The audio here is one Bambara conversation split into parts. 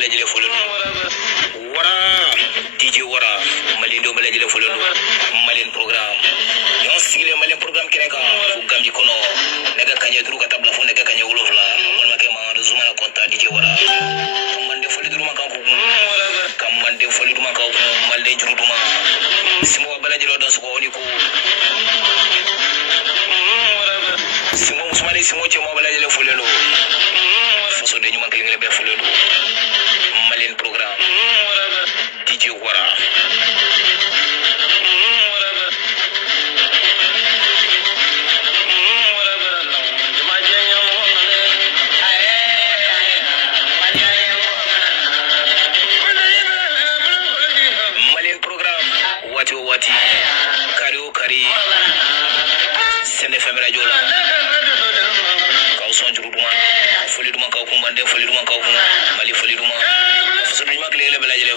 balajile folonu wara DJ wara malindo balajile folonu malin program yon sigile malin program keneka ugamji kono nega kanye duru katabla fo nega kanye wolofla mon make ma zuma na konta DJ wara kamande foli duru makanko kamande foli duru makanko malde juru duma simo balajile don so oni ko simo musmani simo chemo balajile folonu so de nyuma kay ngebe folonu malin program DJ wara malin program wati kari Sen FM radio la kaw son juru duma foli duma kaw kumbande foli duma kaw mali foli duma so de nyuma kay ngebe balajile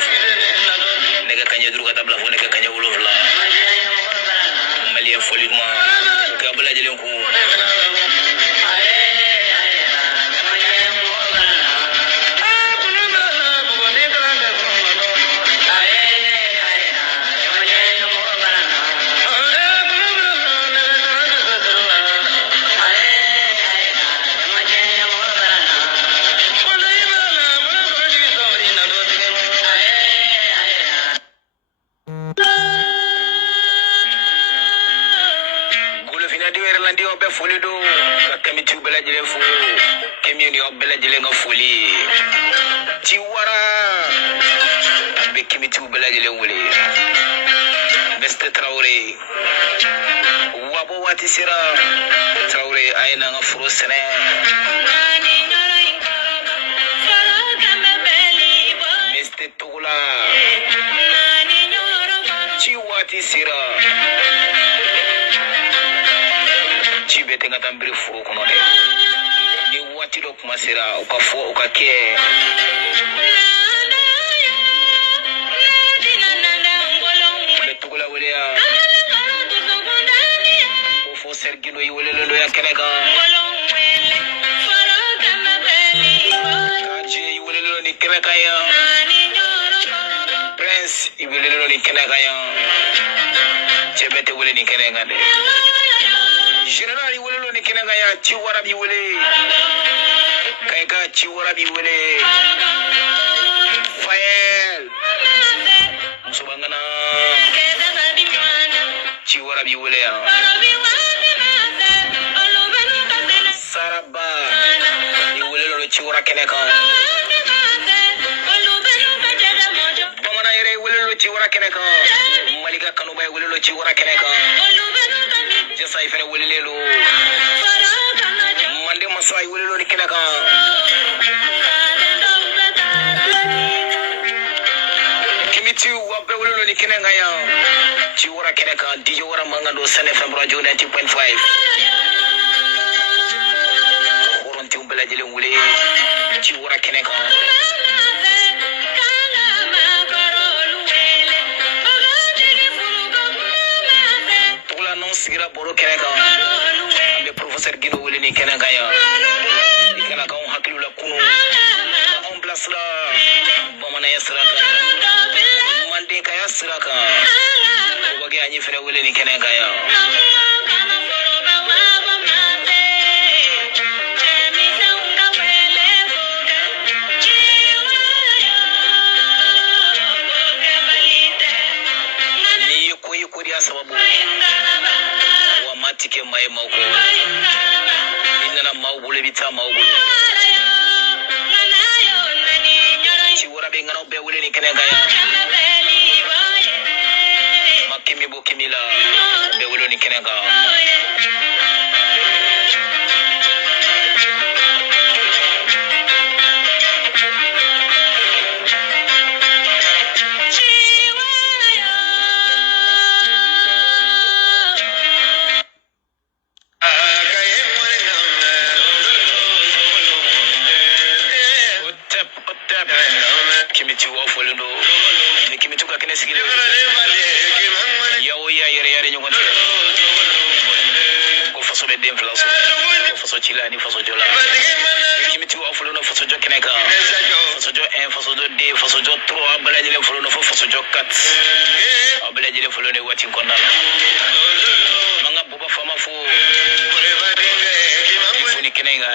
nega kanye duru katabla fo nega kanye wolofla mali foli duma ka balajile ko be foli do kami tu belajile fu kemi ni belajile nga foli ti wara be kemi tu belajile wuli beste Traoré wabo wati sira Traoré ayna nga furo sene beste tugula ti wati sira Chibete ngatambiri furo kono de ni wati do kumasira ukafo ukake betugula weleya ofo sergino yiwelelo ya keneka kaje yiwelelo ni keneka ya Prince yiwelelo ni keneka ya chebete wele ni keneka de General wele ni kenanga ya chiwara bi wele kayka chiwara bi wele Fael musubangana chiwara bi wele ya Saraba ni wele lo chiwara keneka Bamana ire wele lo chiwara keneka Malika Kanuba wele lo chiwara keneka Jasa ifene welelo mande masai welelo nikenaka kimiti wabe welelo nikenanga ya chiwara kenaka DJ wara mangando Sen FM radio 90.5 horonti umbela jele wule chiwara kenaka sigira boro keneka ambe professeur Gino wele ni kenaka ya kenaka on hakilu la kuno on place la bomana yasraka mande ka yasraka wage anyi fere wele ni kenaka ya ni koyi ya sababu matike mai mako inna mawbule bita mawbule ci wara be ngana be wule ni kenega ya makimi bo kimila be wule ni kenega kimiti wa folendo ni kimiti ka kene sigile yawo ya yere nyongonte ko faso be dem flaso ko faso chila ni faso jola kimiti wa folendo faso jokeneka façon 1 façon 2 D façon 3 balaji le folo no façon 4 balaji le folo ne wati konna manga boba fama fo foni kenenga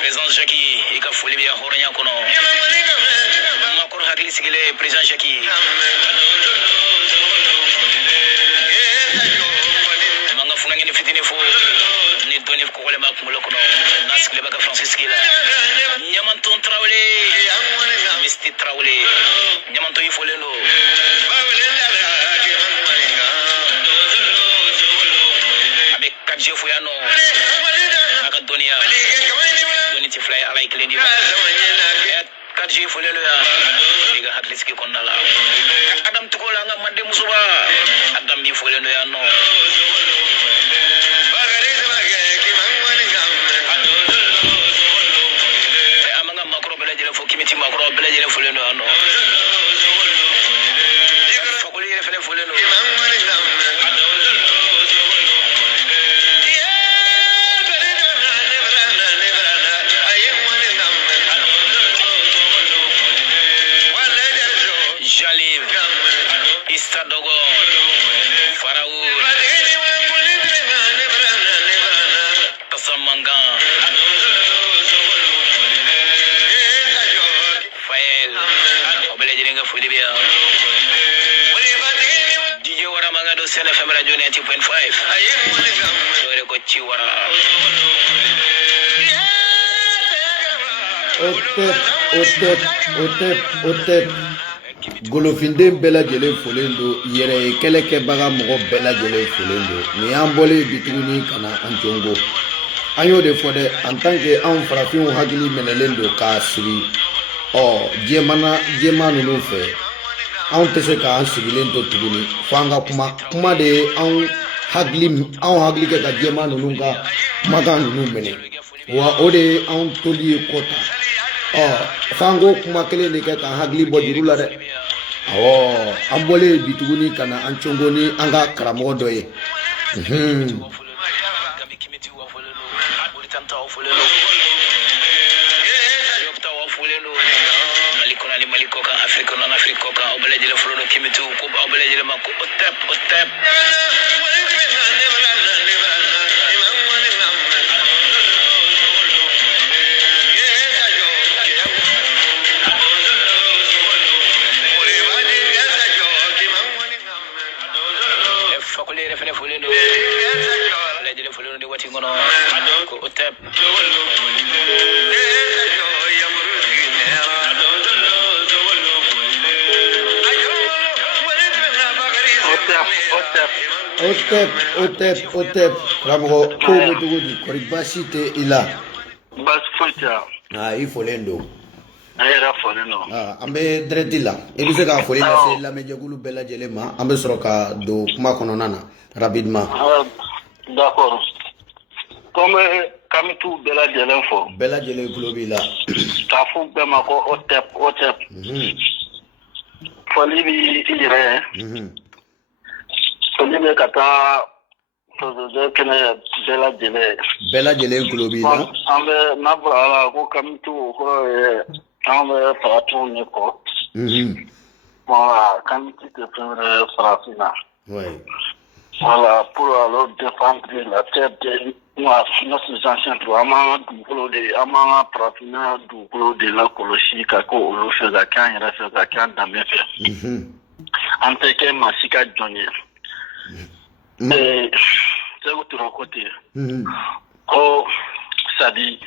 président Jackie ika foli bi hornya kono makor hakli sigile président Jackie manga funa ngeni fitini fo ni doni ko wala makumulo kono naskile baka Francis kila nyamanton trawle misti trawle nyamanton ifolelo avec 4 fuyano aka donia doni ti fly ala iklendi 4 folelo ya diga hatliski konnala adam tukola nga mande musuba adam mi folelo ya no kimiti makro belaje le fuleno ano fakoli le fele fuleno Jalib Istadogo Faraoul Tasamanga Fulibia DJ Wara Magado Sen FM Radio 90.5 Dore ko ci wara Otep Golofinde bela jele folendo yere keleke baga mogo bela jele folendo ni ambole bituni kana anjongo ayo de fode en tant que en farafin hagili menelendo ka siri jema nunu fe an tɛ se k'an sigilen to tuguni f'an ka kuma de an hakili kɛ ka jema nunu ka kumakan nunu minɛ wa o de an toli ye kɔta f'an ko kuma kelen de kɛ k'an hakili bɔ juru la dɛ an bɔlen bi tuguni ka na an congo ni an ka karamɔgɔ dɔ ye Malikoka Africa non Africoka obeleje le folo kimitu ko obeleje le mako otep fakole le fene foleno obeleje le folo de wati ngono ko otep Otep Ramgo como tu di koribasite ila bas futa ifolendo era foleno ambe dredila ebise ka folena se la mejagulu bela jelema ambe soroka do kuma kono nana rapidement d'accord comme kamitu bela jelen fo bela jele globila ta fu be mako otep folibi ire Solibe kata tozo kene bela jele globila ambe nabra ko kamitu ko ambe patu ne ko voilà kamitu te prendre frafina voilà pour alors défendre la tête de nos anciens programmes de ama prafina du de la colonie kako lo feza kan ira feza kan da mefe anteke masika jonye c'est autre côté ça dit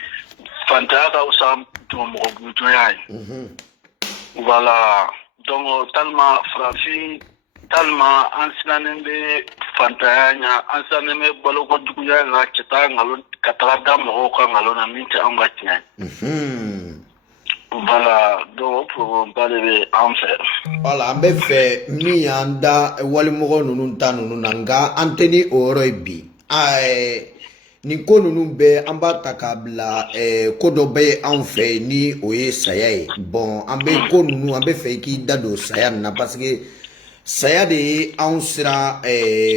fantaka usam to mo buto yayi voilà donc tellement frafi tellement ansilanembe fantanya ansilanembe baloko dukuya na kita ngalo katara mo ko ngalo na minti angatinya voilà donc pour parler en fait voilà ambe fe mi anda walimogo nunu tanunu nanga anteni oro bi ni ko nunu be amba takabla ko do be en fe ni oye saya bon ambe ko nunu ambe fe ki dado saya na parce que saya de an sira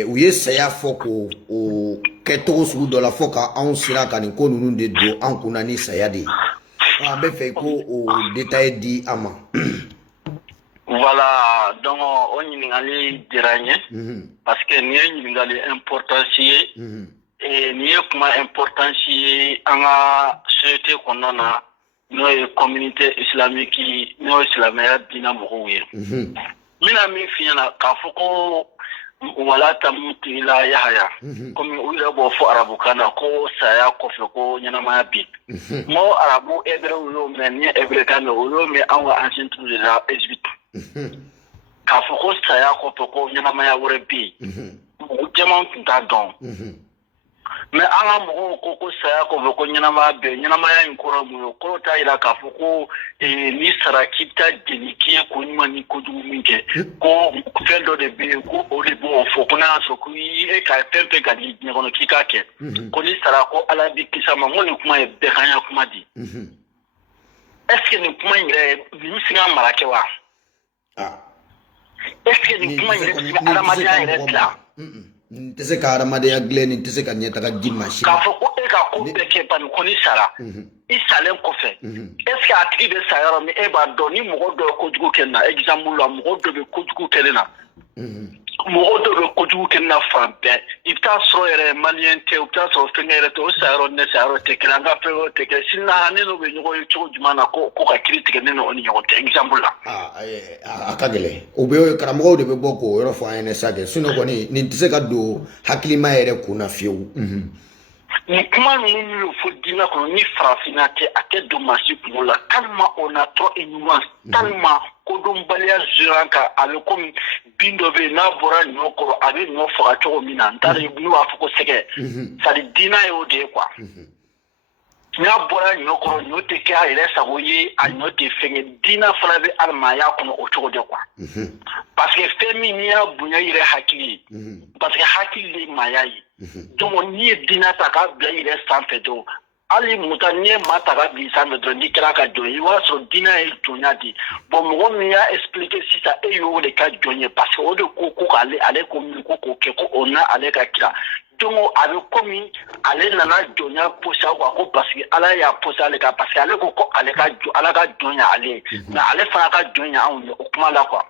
uye saya foko o keto su do la foka an sira kan ko nunu de do an kunani saya de an bɛ fɛ ko o détail di a ma. Voilà, donc on ɲininkali diyara n ye parce que nin ye ɲininkali importance ye et nin ye kuma importance ye an ka société kɔnɔna na n'o ye communauté islamique n'o ye silamɛya diinɛ mɔgɔw ye. N bɛna min f'i ɲɛna k'a fɔ ko wala tamutigila Yahaya komi u yɛrɛ b'o fɔ arabukan na ko saya kɔfɛ ko ɲɛnamaya bi n ko arabu hébreu y'o mɛn ni hébreukan mɛn o y'o mɛn an ka ancien truc de la Égypte k'a fɔ ko saya kɔfɛ ko ɲɛnamaya wɛrɛ bi mɔgɔ caman tun t'a dɔn mais an ka mɔgɔw ko saya kɔfɛ ko ɲɛnamaya bɛ ɲɛnamaya in kɔrɔ mun ye kɔrɔ t'a yira k'a fɔ ko ni sara k'i bɛ taa jeni k'i ye ko ɲuman ni kojugu min kɛ ko fɛn dɔ de bɛ yen ko o de b'o fɔ ko n'a y'a sɔrɔ ko e ka fɛn fɛn ka di diɲɛ kɔnɔ k'i k'a kɛ ko ni sara ko ala bɛ kisi a ma n ko nin kuma ye bɛɛkanya kuma di est ce que nin kuma in yɛrɛ nin bɛ se ka mara kɛ wa est ce que nin kuma in yɛrɛ bɛ se ka adamadenya yɛrɛ dilan. Nin tɛ se ka adamadenya dilan nin tɛ se ka ɲɛtaga di maa si ma. K'a fɔ ko e ka ko bɛɛ kɛ bani ko ni sara i salen kɔfɛ est ce que a tigi bɛ sa yɔrɔ min e b'a dɔn ni mɔgɔ dɔ ye kojugu kɛ nin na exemple la mɔgɔ dɔ bɛ kojugu kɛ nin na mɔgɔ dɔ bɛ kojugu kɛ nin na fan bɛɛ i bɛ taa sɔrɔ yɛrɛ maliyɛn tɛ i bɛ taa sɔrɔ fɛnkɛ yɛrɛ tɛ o sayɔrɔ ne sayɔrɔ tɛ kelen an ka fɛn wɛrɛ tɛ kelen sini ne n'o bɛ ɲɔgɔn ye cogo jumɛn na ko ka kiiri tigɛ ne n'o ni ɲɔgɔn tɛ exemple la. A ka gɛlɛn o bɛ karamɔgɔw de bɛ bɔ k'o yɔrɔ fɔ an ɲɛna sa kɛ sinon kɔni nin tɛ se ka don hakilima yɛrɛ kun na fiyewu. Nin kuma ninnu min fɔ diinɛ kɔnɔ ni farafinna tɛ a tɛ don maa si kunkolo la tellement on a trop ignorance tellement kodɔnbaliya zera kan a bɛ komi bin dɔ bɛ yen n'a bɔra ɲɔ kɔrɔ a bɛ ɲɔ faga cogo min na n t'a dɔn n'u b'a fɔ ko sɛgɛ c'est à dire diinɛ ye o de ye quoi n'a bɔra ɲɔ kɔrɔ ɲɔ tɛ kɛ a yɛrɛ sago ye a ɲɔ tɛ fɛn ye diinɛ fana bɛ alimanya kɔnɔ o cogo de quoi parce que fɛn min n'i y'a bonya i yɛrɛ hakili ye parce que hakili de ye maaya ye donc n'i ye diinɛ ta k'a bila i yɛrɛ sanfɛ dɔrɔn hali muta n'i ye maa ta k'a bila i sanfɛ dɔrɔn n'i kɛra ka jɔn ye i b'a sɔrɔ diinɛ ye jɔnya de bon mɔgɔ min y'a expliqué sisan e y'o de ka jɔn ye parce que o de ko k'ale ko min ko k'o kɛ ko o n'a ale ka kira donc a bɛ komi ale nana jɔnya posa quoi ko parce que ala y'a posa ale kan parce que ale ko ko ale ka ala ka jɔn ye ale ye mais ale fana ka jɔn ye anw ye o kuma la quoi.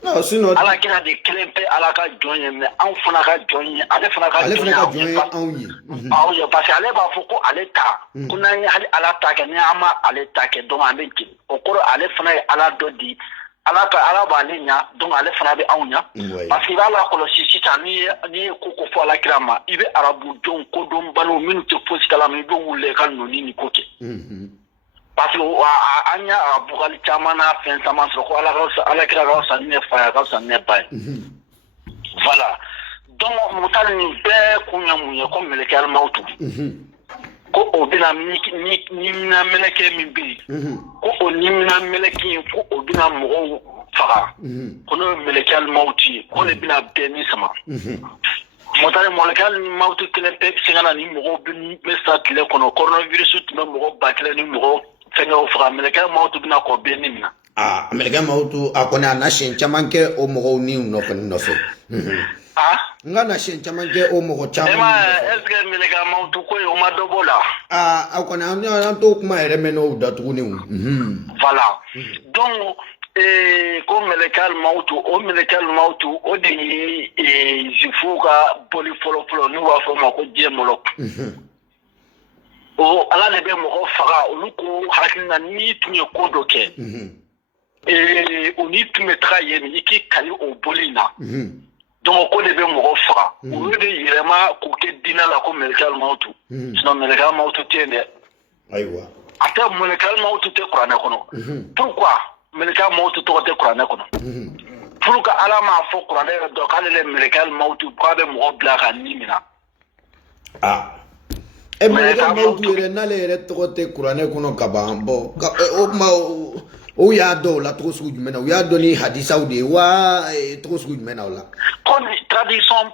Non, sinon ala kira de kelen pe ala ka jɔn ye mais anw fana ka jɔn ye ale fana ka jɔn ye anw ye anw ye parce que ale b'a fɔ ko ale ta ko n'an ye hali ala ta kɛ ni an ma ale ta kɛ donc an bɛ jigin o kɔrɔ ale fana ye ala dɔ di ala b'ale ɲa donc ale fana bɛ anw ɲa parce que i b'a lakɔlɔsi sisan n'i ye ko fɔ ala kira ma i bɛ arabu jɔnw kodɔnbaliw minnu tɛ fosi kalama i bɛ wuli ka nɔni ni ko kɛ parce que an y'a arabugali caman n'a fɛn caman sɔrɔ ko ala kira ka fisa ni ne fa ye a ka fisa ni ne ba ye voilà donc mutali nin bɛɛ kun ye mun ye ko mɛlɛkɛ alimawutu ko o bɛna nimina mɛlɛkɛ min bɛ yen ko o nimina mɛlɛkɛ in ko o bɛna mɔgɔw faga ko n'o ye mɛlɛkɛ alimawutu ye ko ne bɛna bɛɛ ni sama mutali mɔlɛkɛ alimawutu kelen bɛɛ bɛ se ka na ni mɔgɔw bɛ sa tile kɔnɔ coronavirus tun bɛ mɔgɔ ba kelen ni mɔgɔ fɛnkɛw faga mɛlɛkɛ alimawutu bɛna kɔ bɛɛ ni minɛ. Mɛlɛkɛ alimawutu a kɔni a na siɲɛ caman kɛ o mɔgɔw ni nɔfɛ. N ka na siɲɛ caman kɛ o mɔgɔ caman ni nɔfɛ. Est ce que mɛlɛkɛ alimawutu ko ye o ma dɔ b'o la. A kɔni an t'o kuma yɛrɛ mɛn n'o datuguni o. Voilà donc ko mɛlɛkɛ alimawutu o mɛlɛkɛ alimawutu o de ye zifuw ka bɔli fɔlɔ n'u b'a fɔ o ma ko diɲɛ mɔlɔku. O ala de bɛ mɔgɔ faga olu ko hakilina n'i tun ye ko dɔ kɛ o n'i tun bɛ taga yen i k'i kali o boli in na donc ko de bɛ mɔgɔ faga olu de yɛlɛma k'o kɛ diinɛ la ko mɛlɛkɛ alimawutu sinon mɛlɛkɛ alimawutu tɛ yen dɛ ayiwa a tɛ mɛlɛkɛ alimawutu tɛ kuranɛ kɔnɔ pourquoi mɛlɛkɛ alimawutu tɔgɔ tɛ kuranɛ kɔnɔ pour que ala m'a fɔ kuranɛ yɛrɛ dɔn k'ale de mɛlɛkɛ alimawutu k'a bɛ mɔgɔ bila ka ni minɛ. Mɛlɛkɛ alimawutu yɛrɛ n'ale yɛrɛ tɔgɔ tɛ kuranɛ kɔnɔ ka ban bɔn o kuma o y'a dɔn o la cogo sugu jumɛn na u y'a dɔn ni hadisaw de ye wa cogo sugu jumɛn na o la. Comme tradition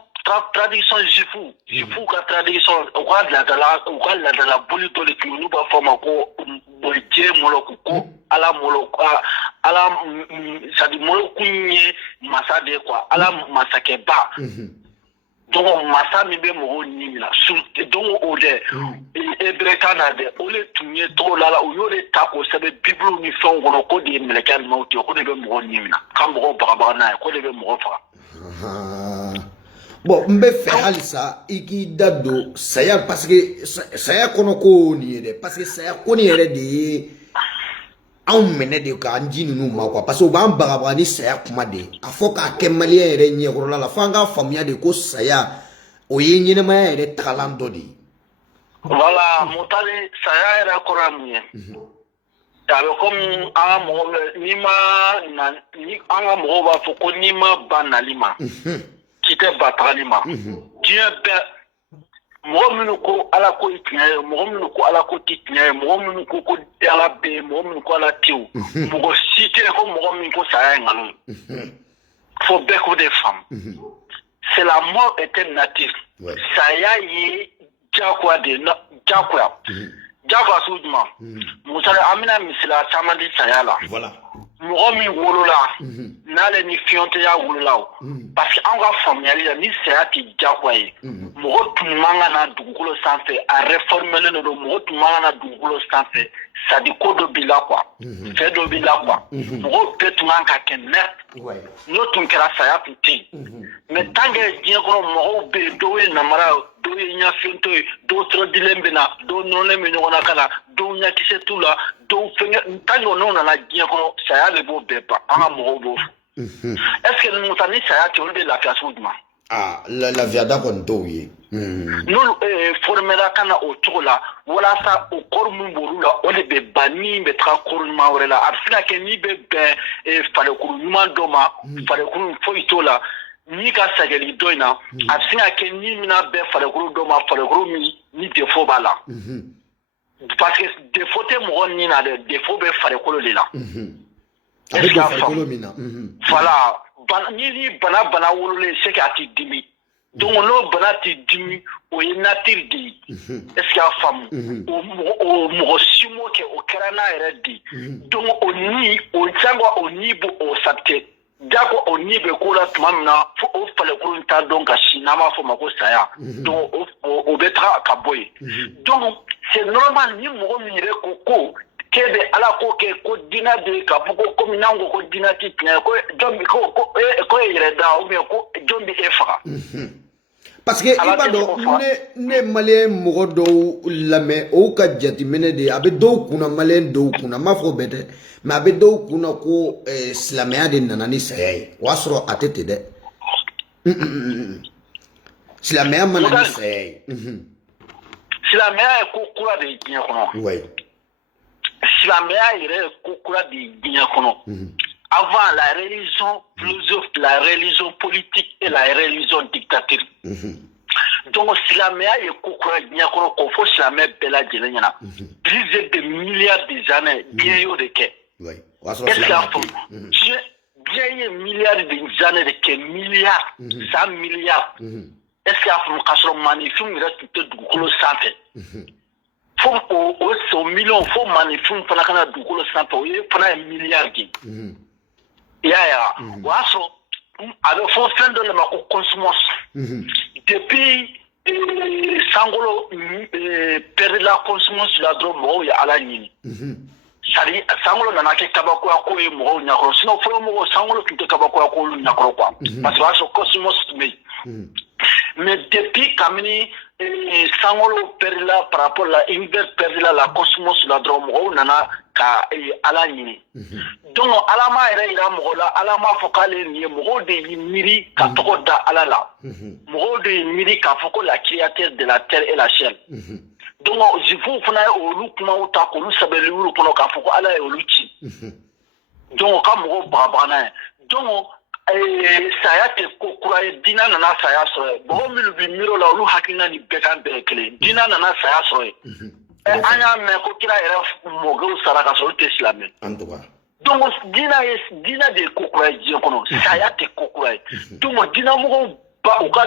jifu ka tradition u ka ladala boli dɔ de tun olu b'a fɔ ma ko diɲɛ mɔlɔku ko ala c'est à dire mɔlɔku ye masa de ye quoi ala masakɛba donc masa mi be mo ni mina sur donc o de e brekana de o le tunye to la o yo le tako se be bible ni fon gono ko de melekan mo ti ko de be mo ni mina kam mo ba na ko de be mo fa bon mbe fe halisa iki dado saya parce que saya kono ko ni de parce que saya ko ni re de an mene de ka anji nunu ma quoi parce que ba bagaba ni saya kuma de afoka ke malien re nye ko la fanga famia de ko saya o yenye ma re talando di voilà motale saya era koramie tabe comme an mo ni ma ni an mo ba fo ko ni ma banalima kite batalima Dieu be mo minu ko ala ko itnya mo minu ko ala ko titnya mo minu ko ko ala be mo minu ko ala tiu mo citer ko mo minu ko ça ngalo faut beaucoup de femmes c'est la mort éternelle ça y jakwa de jakwa jakwa soudma musala amina misila samadi sayala voilà mo mi wolola nale ni fionte ya wolola parce que an ga famille ni sayati jakwa yi mo tumanga na dugulo sanfé a réformer le no mo tumanga na dugulo sanfé ça dit kodo bila quoi fait do bila quoi mo petumanga ka kenet no tum kera sayati ti mais tangue dien ko mo be do e na mara do nya finto do tro dilembe na do non le me nyona kala do nya kise tula do fenga tango non na dien ko saya le bo be pa an mo bo est-ce que nous tani saya ti on de la place oudma ah la viada kon do yi nous formera kana o tola wala sa o kormu borula o le be bani be tra korma wala afina ke ni be be fale kuruma doma fale kuruma fo itola ni ka sageli doina afina ke ni mina be fale kuru doma fale kuru ni defo bala parce que defo te mo ni na de defo be fale kuru lela avec fale kuru mina voilà ni bana wolole c'est ati dimi donc no bana ti dimi o inatir di est-ce a femme o mo simo ke o karana eredi donc o tsangwa o nibo o sapte dako o nibe kula tumamna o fale kurunta donc ashinama fo mako saya donc o betra kaboy donc c'est normal ni mo mire koko kebe ala ko ke ko dina de ka ko comme nango ko dina ti ko jombi ko yereda ou bien ko jombi efa parce que ibado ne malien mogo do lame o ka jati mene de abe do kuna malien do kuna mafro bete mais abe do kuna ko islamia de nanani sayay wasro atete de islamia manani sayay islamia ko kula de nya kono ouais islamia ire ko kula de nya kono avant la religion philosophe, la religion politique et la religion dictature. Donc, Islamia est kokura nyakoro kofo Islamia bela djelenya. Plus de milliards d'années bien yo de ke. Oui. Est-ce que bien milliards d'années de ke milliards, 100 milliards. Est-ce qu'il y a un kasro manifum reste tout du kolo santé. Faut au million faut manifum fana kana du kolo santé, fana un milliard gi. Ya waso avec fo fin de la consommation depuis sangolo perdre la consommation la drogue mo ya ala ni sari sangolo nana ke tabako ko e mo nyakro sino fo mo sangolo kite kabako ko lu nyakro kwa parce que waso consommation mais depuis kamini sangolo perdre la par rapport la invers perdre la consommation la drogue mo nana ka ala ni donc alama ira ira mogola alama fokale ni mogo de miri ka toko da alala mogo de miri ka foko la créateur de la terre et la chair donc je vous fona olu kuma uta ko lu sabeli ulu kono ka foko ala e olu ci donc ka mogo babana donc saya te ko kuraye dina nana saya so bo mi lu bi miro la olu hakina ni bekan bekele dina nana saya so anya me ko kira era mogo saraka so te islamique en tout cas donc dina de kokura je kono saya te kokura donc dina mo ba u ka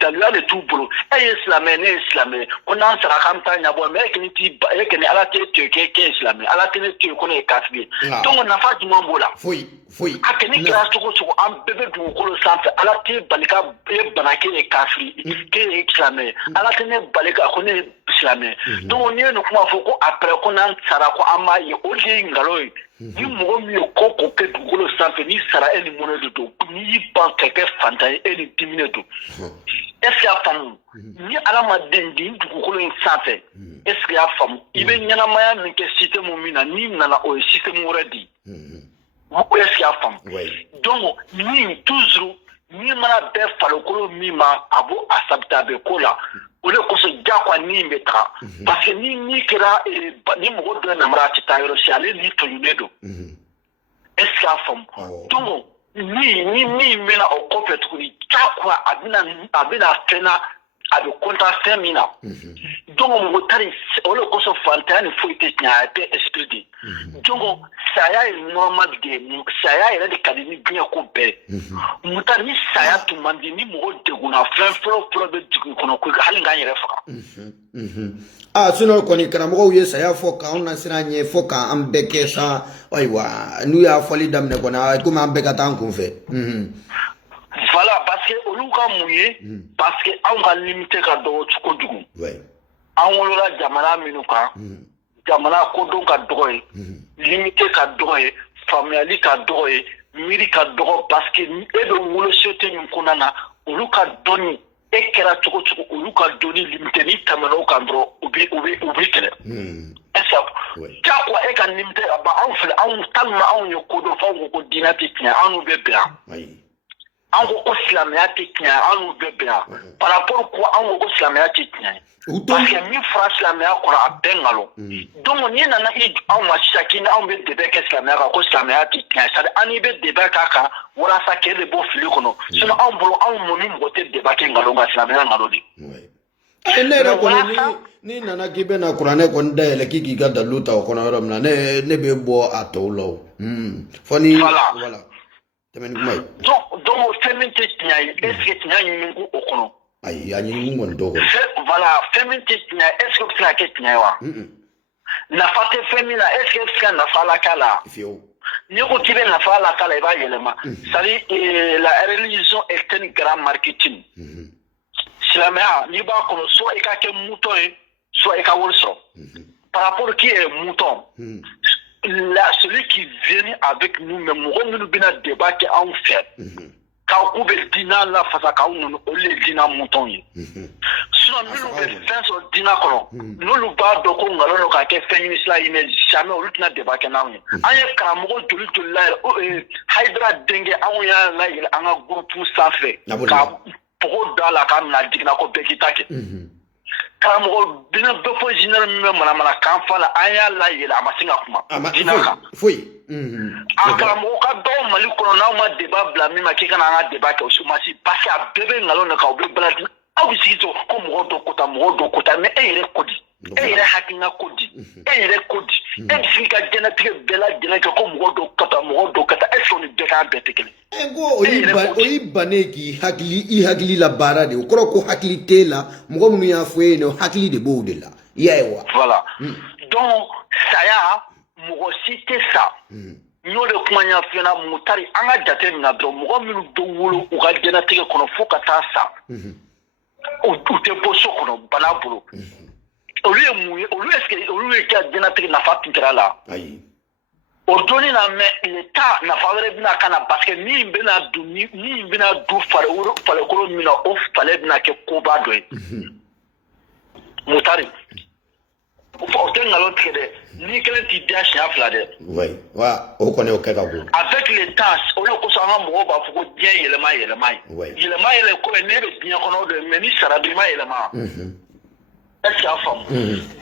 dalila de t'u bolo e ye silamɛ ne ye silamɛ ko n'an sara k'an bɛ taa ɲɛbɔ mɛ e kɔni ala t'e to yen k'e ye silamɛ ala tɛ ne to yen ko ne ye kafiri ye donc nafa jumɛn b'o la foyi a kɛni kɛra cogo o cogo an bɛɛ bɛ dugukolo sanfɛ ala t'e bali ka e bana k'e ye kafiri k'e ye silamɛ ye ala tɛ ne bali ka ko ne ye silamɛ donc n'i ye nin kuma fɔ ko après ko n'an sara ko an b'a ye o de ye nkalon ye ni mɔgɔ min ye ko k'o kɛ dugukolo sanfɛ n'i sara e ni mɔnɛ de don n'i y'i ban ka kɛ fantan ye e ni dimine don est ce que y'a faamu ni adamaden di dugukolo in sanfɛ est ce que y'a faamu i bɛ ɲɛnamaya min kɛ système min na n'i nana o ye système wɛrɛ di est ce que y'a faamu donc ni toujours ni mana bɛɛ farikolo min ma a b'o accepter a bɛ ko la o de kosɔn diyagoya ni bɛ taga parce que ni kɛra ni mɔgɔ dɔ namara a tɛ taa yɔrɔ si ale ni tɔɲɔnnen don est ce que y'a faamu donc ni min bɛna o kɔfɛ tuguni diyagoya a bɛna fɛn na a bɛ kɔntan fɛn min na donc mɔgɔ tari o de kosɔn fantanya ni foyi tɛ tiɲɛ a tɛ esprit de donc saya ye normal de ye saya yɛrɛ de ka di ni diɲɛ ko bɛɛ mutari ni saya tun man di ni mɔgɔ degunna fɛn fɔlɔ bɛ jigin kɔnɔ ko hali n k'an yɛrɛ faga sinon kɔni karamɔgɔw ye saya fɔ k'anw na siran ɲɛ fɔ k'an bɛɛ kɛ sa ayiwa n'u y'a fɔli daminɛ kɔni komi an bɛɛ ka taa an kun fɛ voilà parce que olu ka mun ye parce que anw ka limite ka dɔgɔ kojugu an wolola jamana minnu kan jamana kodɔn ka dɔgɔ ye limite ka dɔgɔ ye faamuyali ka dɔgɔ ye miiri ka dɔgɔ parce que e bɛ wolo société min kɔnɔna na olu ka dɔnni e kɛra cogo cogo olu ka dɔnni limite n'i tɛmɛna o kan dɔrɔn u bɛ kɛlɛ est ce que diyagoya e ka limite ka ban anw filɛ anw tellement anw ye kodɔn f'anw ko ko diinɛ tɛ tiɲɛ an n'u bɛ bɛn yan an ko silamɛya tɛ tiɲɛ an n'u bɛ bɛn yan par rapport ko an ko silamɛya tɛ tiɲɛ parce que min fɔra silamɛya kɔrɔ a bɛɛ nkalon donc n'i nana anw ma sisan k'i ni anw bɛ débat kɛ silamɛya kan ko silamɛya tɛ tiɲɛ c'est à dire an n'i bɛ débat k'a kan walasa k'e de bɔ fili kɔnɔ sinon anw bolo anw mɔ ni mɔgɔ tɛ débat kɛ nkalon kan silamɛya nkalon de. ne yɛrɛ kɔni n'i nana k'i bɛ na kuranɛ kɔni dayɛlɛ k'i ka dalilu ta o kɔnɔ yɔrɔ min na ne bɛ bɔ a tɔw la o fɔ ni voilà. Donc fɛn min tɛ tiɲɛ ye est ce que tiɲɛ ɲini o kɔnɔ ayi a ɲini kɔni t'o kɔnɔ voilà fɛn min tɛ tiɲɛ est ce que o bɛ se ka kɛ tiɲɛ ye wa nafa tɛ fɛn min na est ce que e bɛ se ka nafa la k'a la n'i ko k'i bɛ nafa la k'a la i b'a yɛlɛma c'est à dire la religion est un grand marketing silamɛya n'i b'a kɔnɔ soit i ka kɛ mouton ye soit i ka wari sɔrɔ par rapport qui est mouton là, celui qui vient avec nous, mais nous bina débat qui en fait. Quand on veut dîner là, face à quand on les dîner mouton. Sinon, nous le faisons sur dîner quand nous le bas de qu'on a le cas féministe là, il n'est jamais au lieu de débat qu'on a. Aïe, quand on veut tout là, Hydra dengue, on y a là, il a un groupe sans fait. Pour dans la cam la dîner qu'on peut quitter. Karamɔgɔ bina bɛɛ fɔ général min bɛ manamana kan fa la an y'a layɛlɛ a ma se ka kuma diinɛ kan foyi a karamɔgɔ ka dɔw mali kɔnɔ n'aw ma débat bila min ma k'i kana an ka débat kɛ o si ma se parce que a bɛɛ bɛ nkalon de kan u bɛ baladi aw bɛ sigi to ko mɔgɔ dɔ kota mais e yɛrɛ ko di e yɛrɛ hakilina ko di e yɛrɛ ko di e bɛ sigi ka diɲɛlatigɛ bɛɛ lajɛlen kɛ ko mɔgɔ dɔ kata est ce que o ni bɛɛ k'an bɛɛ tɛ kelen ko o y'i bannen k'i hakili la baara de o kɔrɔ ko hakili t'e la mɔgɔ minnu y'a fɔ e ɲɛna hakili de b'o de la i y'a ye wa voilà donc saya mɔgɔ si tɛ sa n y'o de kuma ɲɛfɔ na mutari an ka jate minɛ dɔrɔn mɔgɔ minnu bɛ wolo u ka diɲɛlatigɛ kɔnɔ fo ka taa sa u tɛ bɔ so kɔnɔ bana bolo olu ye mun ye olu ye ka diɲɛlatigɛ nafa tun kɛra la ayi o doni na mɛ l'État nafa wɛrɛ bɛna ka na parce que min bɛna du farikolo min na o fale bɛna kɛ koba dɔ ye mutari o tɛ nkalon tigɛ dɛ ni kelen t'i diya siɲɛ fila dɛ wa o kɔni o kɛ ka bon avec l'État o de kosɔn an ka mɔgɔw b'a fɔ ko diɲɛ yɛlɛma ye yɛlɛma ko ne bɛ diɲɛ kɔnɔ de mais ni sara dun i ma yɛlɛma est ce que y'a faamu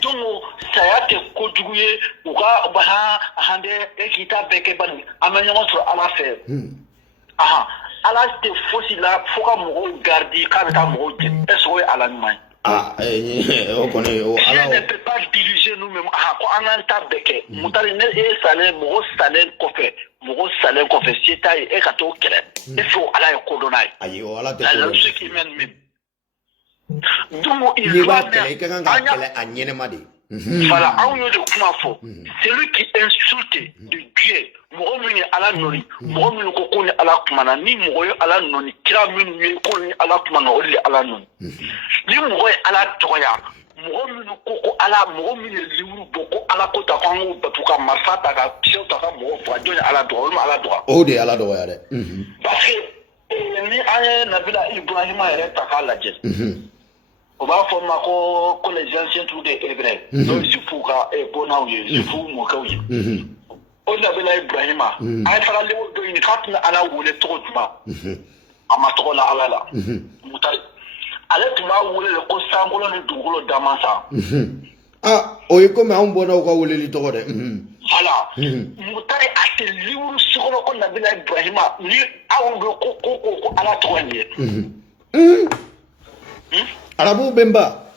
donc saya tɛ kojugu ye u ka han dɛ e k'i ta bɛɛ kɛ bani an bɛ ɲɔgɔn sɔrɔ ala fɛ ala tɛ fosi la fo ka mɔgɔw garidi k'a bɛ taa mɔgɔw jɛ est ce que o ye ala ɲuman ye Ah, on connaît. Rien ne peut pas diriger nous-mêmes. Ah, quand on entend Beke, Moutari ne est salé, Moro salé, Kofé, Moro salé, Kofé, Sieta et Kato Kele. Il faut aller au Kodonai. Aïe, voilà, c'est ce qui mène même. Donc, il va voilà, on y a de comment celui qui insulte de Dieu, Moromuni à la noni, Moromuni Kokoni à la Kumana, ni Moroyo à la noni, Kiramuni Koni à la Kumana, à la noni. Ni Moroy à la Toya, Moromuni Koko à la Moromuni Liu Boko à la Kota Fango, Batuka Masata, Piotaka, Moro, à la droite, à la droite. Oh, de à la droite. Parce que, ni Nabila Ibrahima est à la jet. On va former que les anciens tout des Hébreux. Donc, il faut que Bonaouye, il faut Mokaouye. On avait la Ibrahima. A fait une carte à la ou les trop de ma. À ma trop la ala. Moutaï. Allez, tu m'as voulu le Kostangolo de Dougolo Damasa. Ah, oui, comme un bon ou les littoraux. Voilà. Moutaï a été libre sur le qu'on avait la Ibrahima. Lui, à un coco à la troisième. Arabu Bemba.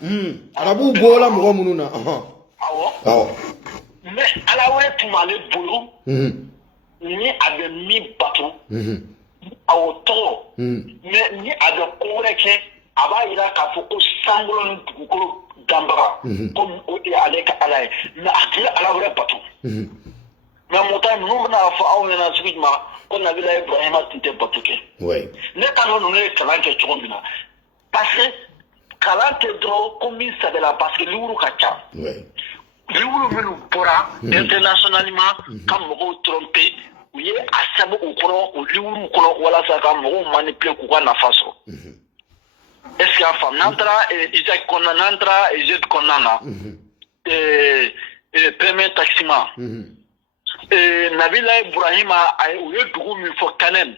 Arabu Bola Momununa. Ah, mais à la ouais, tu m'as le boulot. Ni avait mis bateau. À auto. Mais ni avait correct. Aba ira ka foko sangolo ko gambara. Comme au est allé à la. Mais à la ouais bateau. Mais mon temps, nous n'a pas fait un suite qu'on avait la Ibrahima tinté bateau. Oui. Ne quand on est talent que tu combines. Parce que Kalante dro comme ça de la parce que l'ouro kacha. Oui. L'ouro menu pora internationalement comme on trompé. Oui, à savoir au courant au l'ouro courant voilà ça comme on manipule quoi na façon. Est-ce qu'il y a femme n'entra et Isaac Kona n'entra et Jet Konana. Et premier taxima. Nabila Ibrahima a eu le droit de faire canem.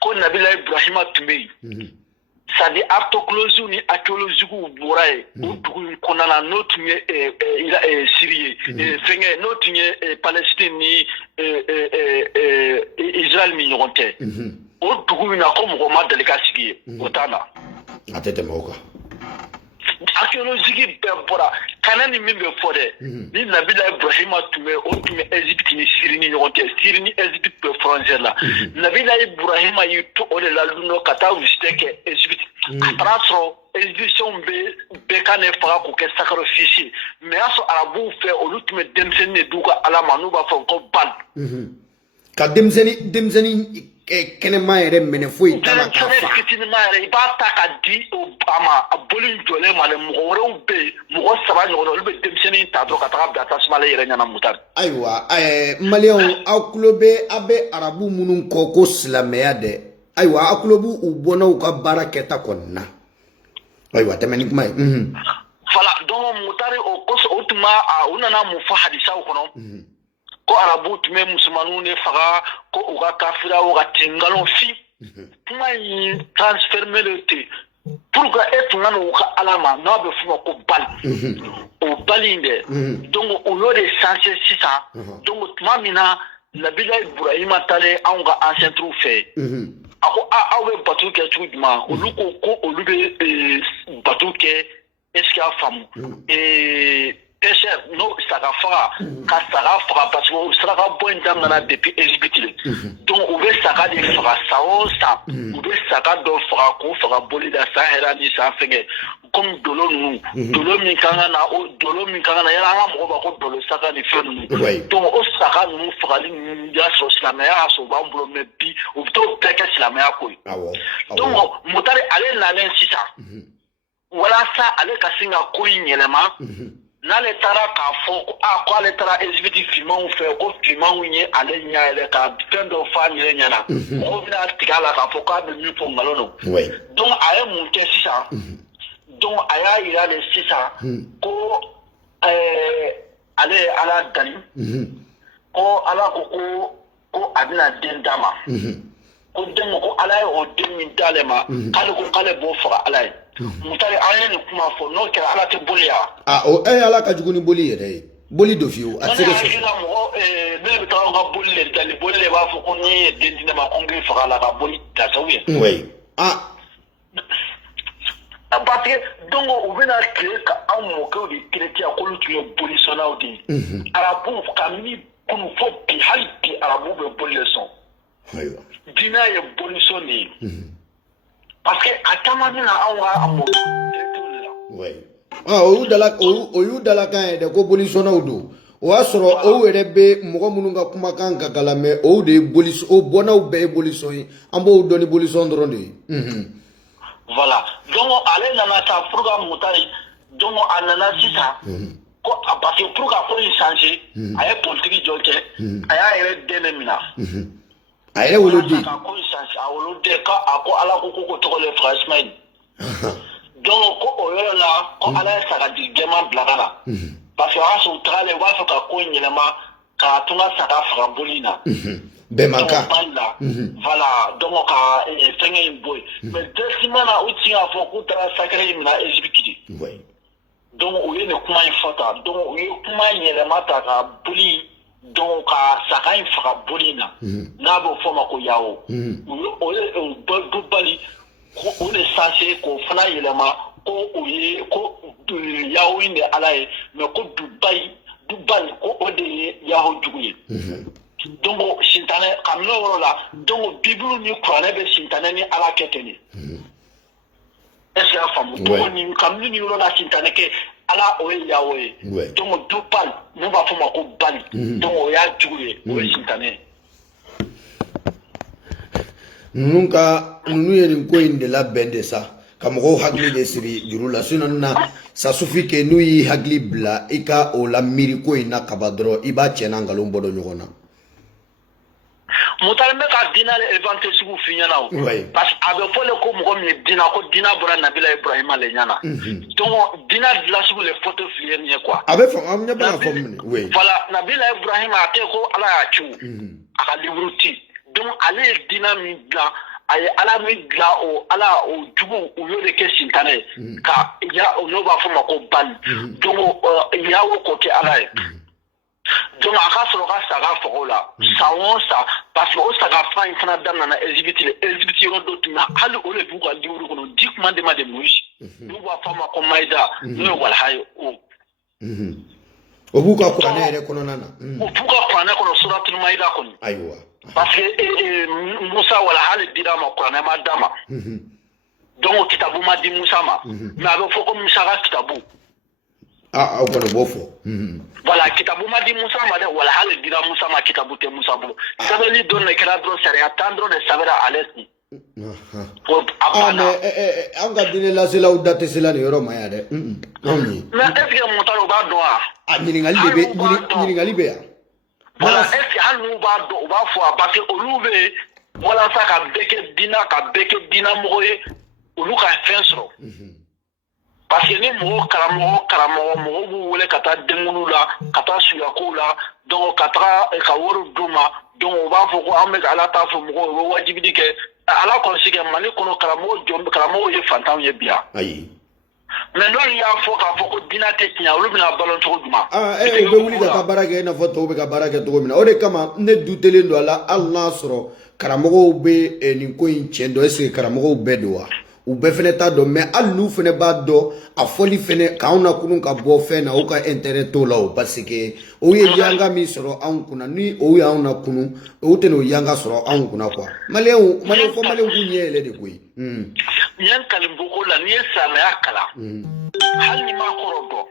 Quand Nabila Ibrahima tombé. C'est-à-dire artoclosie ni archéologie ou bouraye ou konana notre il a Syrie fenge notre Palestine ni Israël mi ñonté o dugu na ko mo ma dalika sigi otana atete moko archéologie be bora kanani mi be fode ni Nabila Ibrahima tume o tume Égypte ni Syrie ni ñonté Syrie ni Égypte be frontière là Nabila Ibrahima yitu ole la luno kata usteke Égypte Atraso, édition B, Kane fera pour qu'elle sacrifie. Mais à ce arabu fait au l'ultime demseni douga à la manouba for qu'on parle. Ka demseni kenema ere mene foi tala ka fa. Kitinima ere ba ta ka di ama aboli jole male mugore ube mugo saba no be demseni ta do ka ta ba ta smale ere nyana mutar. Aywa malion akulobe abe arabu munun koko silamea de. Aywa akulobu ubona uka baraketa konna. Aywa temeni kuma. Voilà donc mutari o koso utma unana mufa hadisa kono. Ko arabu tume musulmanu ne faga ko uga kafira uga tingalon fi. Kuma yi transformer le te. Pour que et ngano uka alama na be fuma ko bal. O balinde. Donc o yo de sanse sisa. Donc tuma mina Nabila Ibrahima tale anga ancien trou fait. Ako awe batu ke chudma oluko ko olube batu ke est-ce a femme pêche no sagafa ka sagafa parce que sagafa bon ndanga depuis Égypte donc on veut saga de fera sao ça on veut saga do fera ko fera boli da sahara ni sa fenge comme dolo nu dolo mi kanga na o dolo mi kanga na ya mo ba ko dolo saga ni fe nu donc o saga nu fera ni ya so islamia so ba mblo me bi o to peke islamia ko donc motare ale na len sisa wala sa ale ka singa ko nyelema n'ale tara k'a fɔ ko ko ale taara Égypte fimanw fɛ ko fimanw ye ale ɲɛ yɛlɛ ka fɛn dɔ f'a yɛrɛ ɲɛna mɔgɔw bɛna tigɛ a la k'a fɔ k'a bɛ min fɔ nkalon don donc a ye mun kɛ sisan donc a y'a yira de sisan ko ale ye Ala dani ko Ala ko a bɛna den d'a ma ko den ko Ala ye o den min d'ale ma k'ale ko k'ale b'o faga Ala ye. Mutari ayeni kuma fo no kera Ala te boli ya o Ala ka juguni boli yere boli do fiu a sege so la mo ne be taw ga boli le dali boli le ba fo ko ni dentine ma kongi fa la ga boli ta tawiye oui parce que donc on vient créer un mot que les chrétiens qu'on tu es bolissona ou dit arabu kamini qu'on faut bi halbi arabu be bolisson dina ye bolissoni parce que atamani na awa amo ouais o yu dala kan de ko bolissona udo o asoro o were be mogo mununga kuma kan kakala me o de bolis o bona o be bolisson ambo doni bolisson dronde voilà donc allez nana ta programme mutai donc anana sisa ko parce que pour ko changer ay politique joke ay ere denemina ay wolo di ko changer a wolo de ka ako ala ko to le freshman donc ko o la ko ala saka di gema blagara parce que aso trale wa fa ko nyelema ka tunga saka frabolina Bemaka. Voilà, donc à Fengé Boy. Mais deuxièmement, on tient à faire que la sacrée mina exécuté. Oui. Donc, on est le comment il faut ça. Donc, on est comment il est le matin à boli. Donc, à Sakaï fera bolina. N'abo forma ko yao. On est bali. On est censé qu'on fasse l'élément. Qu'on est ko yao ine alaye. Mais ko Dubai ko ode yao djouye. Donc sintane kamno wala donc bible ni croire be sintane ni ala keteni est-ce que famu donc ni kamno ni wala sintane ke ala o yawe donc dupal no ba fuma ko bali donc o ya juye o sintane nunca nunu yerin ko inde la bende sa kamgo hagli de siri jurula sunanna sa sufi ke nuyi hagli bla ika o la miri ko ina kabadro iba chena ngalom bodo nyogona Moutalme ka dina le éventer sugu finyana o parce avec pour le ko mo mi dina ko dina bora nabila ibrahim le nyana donc dina de la sugu les photos fier ni quoi avec fam am nya bana fam oui voilà nabila ibrahim a te ko ala ya chu aka livruti donc ale dina mi bla ay ala mi bla o ala o jugu o yo de ke sintane ka ya o no ba fama ko ban donc ya o ko ke ala donc à cas sur cas ça va faire là ça on ça parce que ça va faire une fin d'année na exécuter d'autres mais hali on le buga diuru kono dikman de ma de muish nous va fama ko maida nous wala hay o buka ko na ere kono nana o buka ko na kono suratul maida kono aywa parce que Musa wala hali dira ma ko na ma dama donc kitabu ma di Musa ma mais avec faut ko Musa ga kitabu o kono bofo voilà kitabu ma di Musa ma de wala hali dira Musa ma kitabu te Musa bo sabeli don ne kra dro sare attendre de savoir à l'est pour apana anga dine la sela udate sela ni yoro maya de noni mais est-ce que montaro ba doa ni ngali be ya voilà est-ce que hanu ba do ba fo parce que oluve wala sa ka beke dina moye olu ka fensro parce que ni mo karamo bu wole kata dengulu la kata suya ko la donc kata ka woro duma donc on va fo ko amme ala ta fo mo wajibi ke ala ko sike mali kono karamo ye fantam ye bia ayi mais non il y a fo ka fo ko dina te nya olu bina balon to duma be wuli ka baraka na foto be ka baraka to mina o de kama ne dutele ndo ala Allah soro karamo be ni ko in chendo ese karamo be do wa u be fene ta do mais allu fene ba do a foli fene ka ona kunun ka bo fena o ka intérêt to la o parce que o ye yanga mi soro an kuna ni o ya ona kunu o teno yanga soro an kuna quoi maleu fo maleu kunyele de koy nyen kalimbo ko la ni sa me akala hal ni ma korodo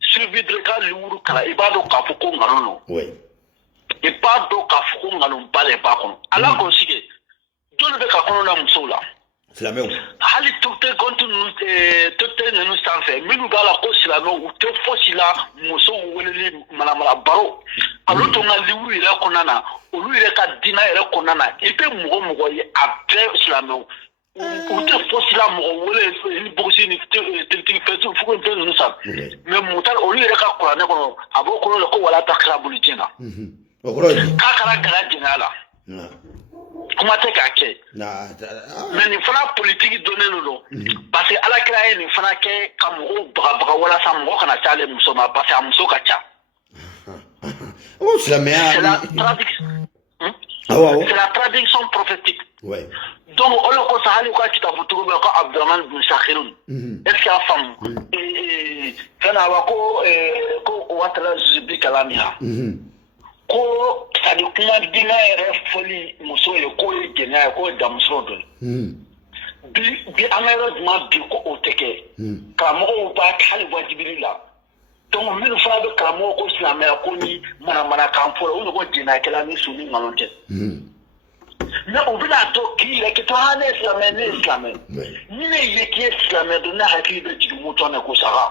suvidre ka luru kala ibado ka fo ko ngalono oui ibado ka fo ko ngalo pale ba ko ala ko sige dole be ka kono na musula silamɛw hali toute nunu sanfɛ minnu b'a la ko silamɛw u tɛ fosi la musow weleli manamana baro olu to n ka livre yɛrɛ kɔnɔna na olu yɛrɛ ka diinɛ yɛrɛ kɔnɔna na i bɛ mɔgɔ ye a bɛɛ silamɛw u tɛ fosi la mɔgɔ wele ni bogosi ni tigitigi fɛn fo ko fɛn ninnu san mais mutar olu yɛrɛ ka kuranɛ kɔnɔ a b'o kɔnɔ la ko wala ta kira bolo jɛn na k'a kɛra gana jɛnɛya la kuma tɛ k'a kɛ mais nin fana politique donnen don parce que ala kira ye nin fana kɛ ka mɔgɔw bagabaga walasa mɔgɔ kana ca ale muso ma parce que a muso ka ca c'est la traduction prophétique donc on le ko sahali ko kitabu to ko Abdurrahman bin Shakhirun est-ce qu'il a femme et kana wa ko watala zubi kalamia ko sadi kuma dina refoli muso ye ko gena ko damso do bi amero ma bi ko oteke kamo ba tali wajibila donc min fa be kamo ko islamia ko ni mana kamforo uno ko dina kala ni suni ngalonte mais on veut to ki le que toi ne islamé ni ne yeki islamé do na hakili be jidu mutone ko sara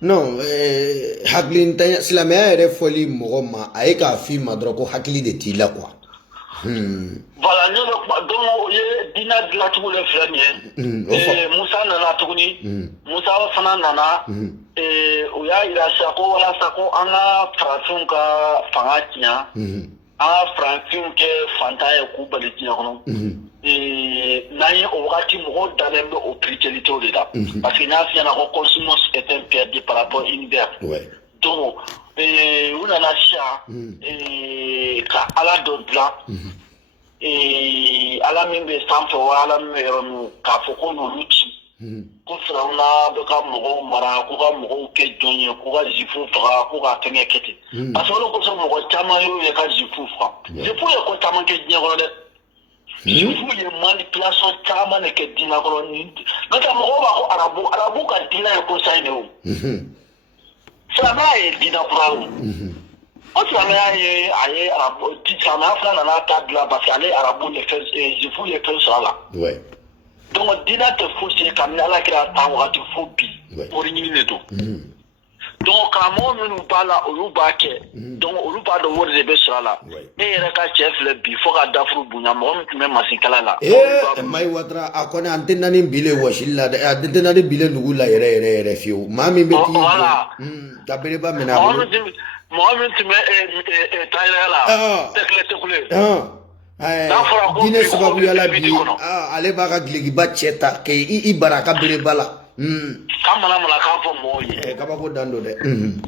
non hakili ta islamia refoli mogoma ay ka fi madro ko hakili de tila quoi voilà nous donc ye dina de la tout le frère Musa nana tuguni Musa fana nana oya ila sako wala sako anga francun ka fanga tinya a francun ke fantaye ku bali tinya kono nayi o wakati mo dalembe au spiritualité de là parce que na fiana ko cosmos est un perdu par rapport à l'univers donc una na sha ka ala do bla ala mimbe sanfo wala mero ka foko no luti ko frawna be ka mo mara ko ka mo ke jonye ko ka jifu fra ko ka tenge kete parce que ko so mo chama yo ye ka jifu fra jifu ye ko tama ke nyego de jifu ye manipulation chama ne ke dina ko ni no ta mo ba ko arabu ka dina ko sai ne o sama e dina ko on se met à arabe dit ça m'a fait dans la table là parce qu'aller arabe les fait je vous les fait ça là donc dina te faut c'est comme là qui a tant de phobie pour ni ne tout donc comment nous parle au bake donc au pas de word de besra là et reka chef le bi faut ka dafru bunya mo même masikala là mai watra akona antena ni bile washilla antena ni bile nugula ere fiu mami beti tabere ba mena Mohamed tu me taïla tekle dine sababu yala bi ale baka glegi bacheta ke I baraka bere bala kamana mala kampo moye kaba ko dando de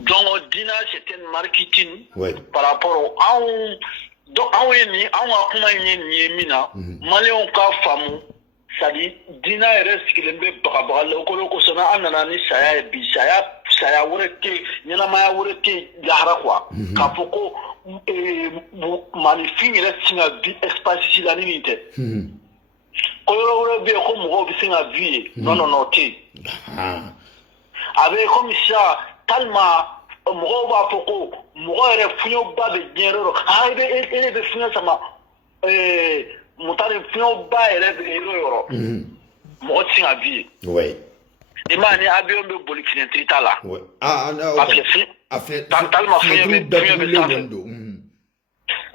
donc dina c'était un marketing par rapport à donc aweni awa kuma ni mina malion ka famu sadi dina reskilembe baka ko sona anana ni saya bi saya wureke nyana maya wureke lahara kwa kapoko manifini la singa bi espace la limite ko yoro be ko mo bi singa vie non ti avec comme ça tellement mo ba poko mo re funyo ba be nyero ebe be funyo sama mutare funyo ba ere be yoro mo singa vie imani abion be bolikine tritala parce que talma fuyo be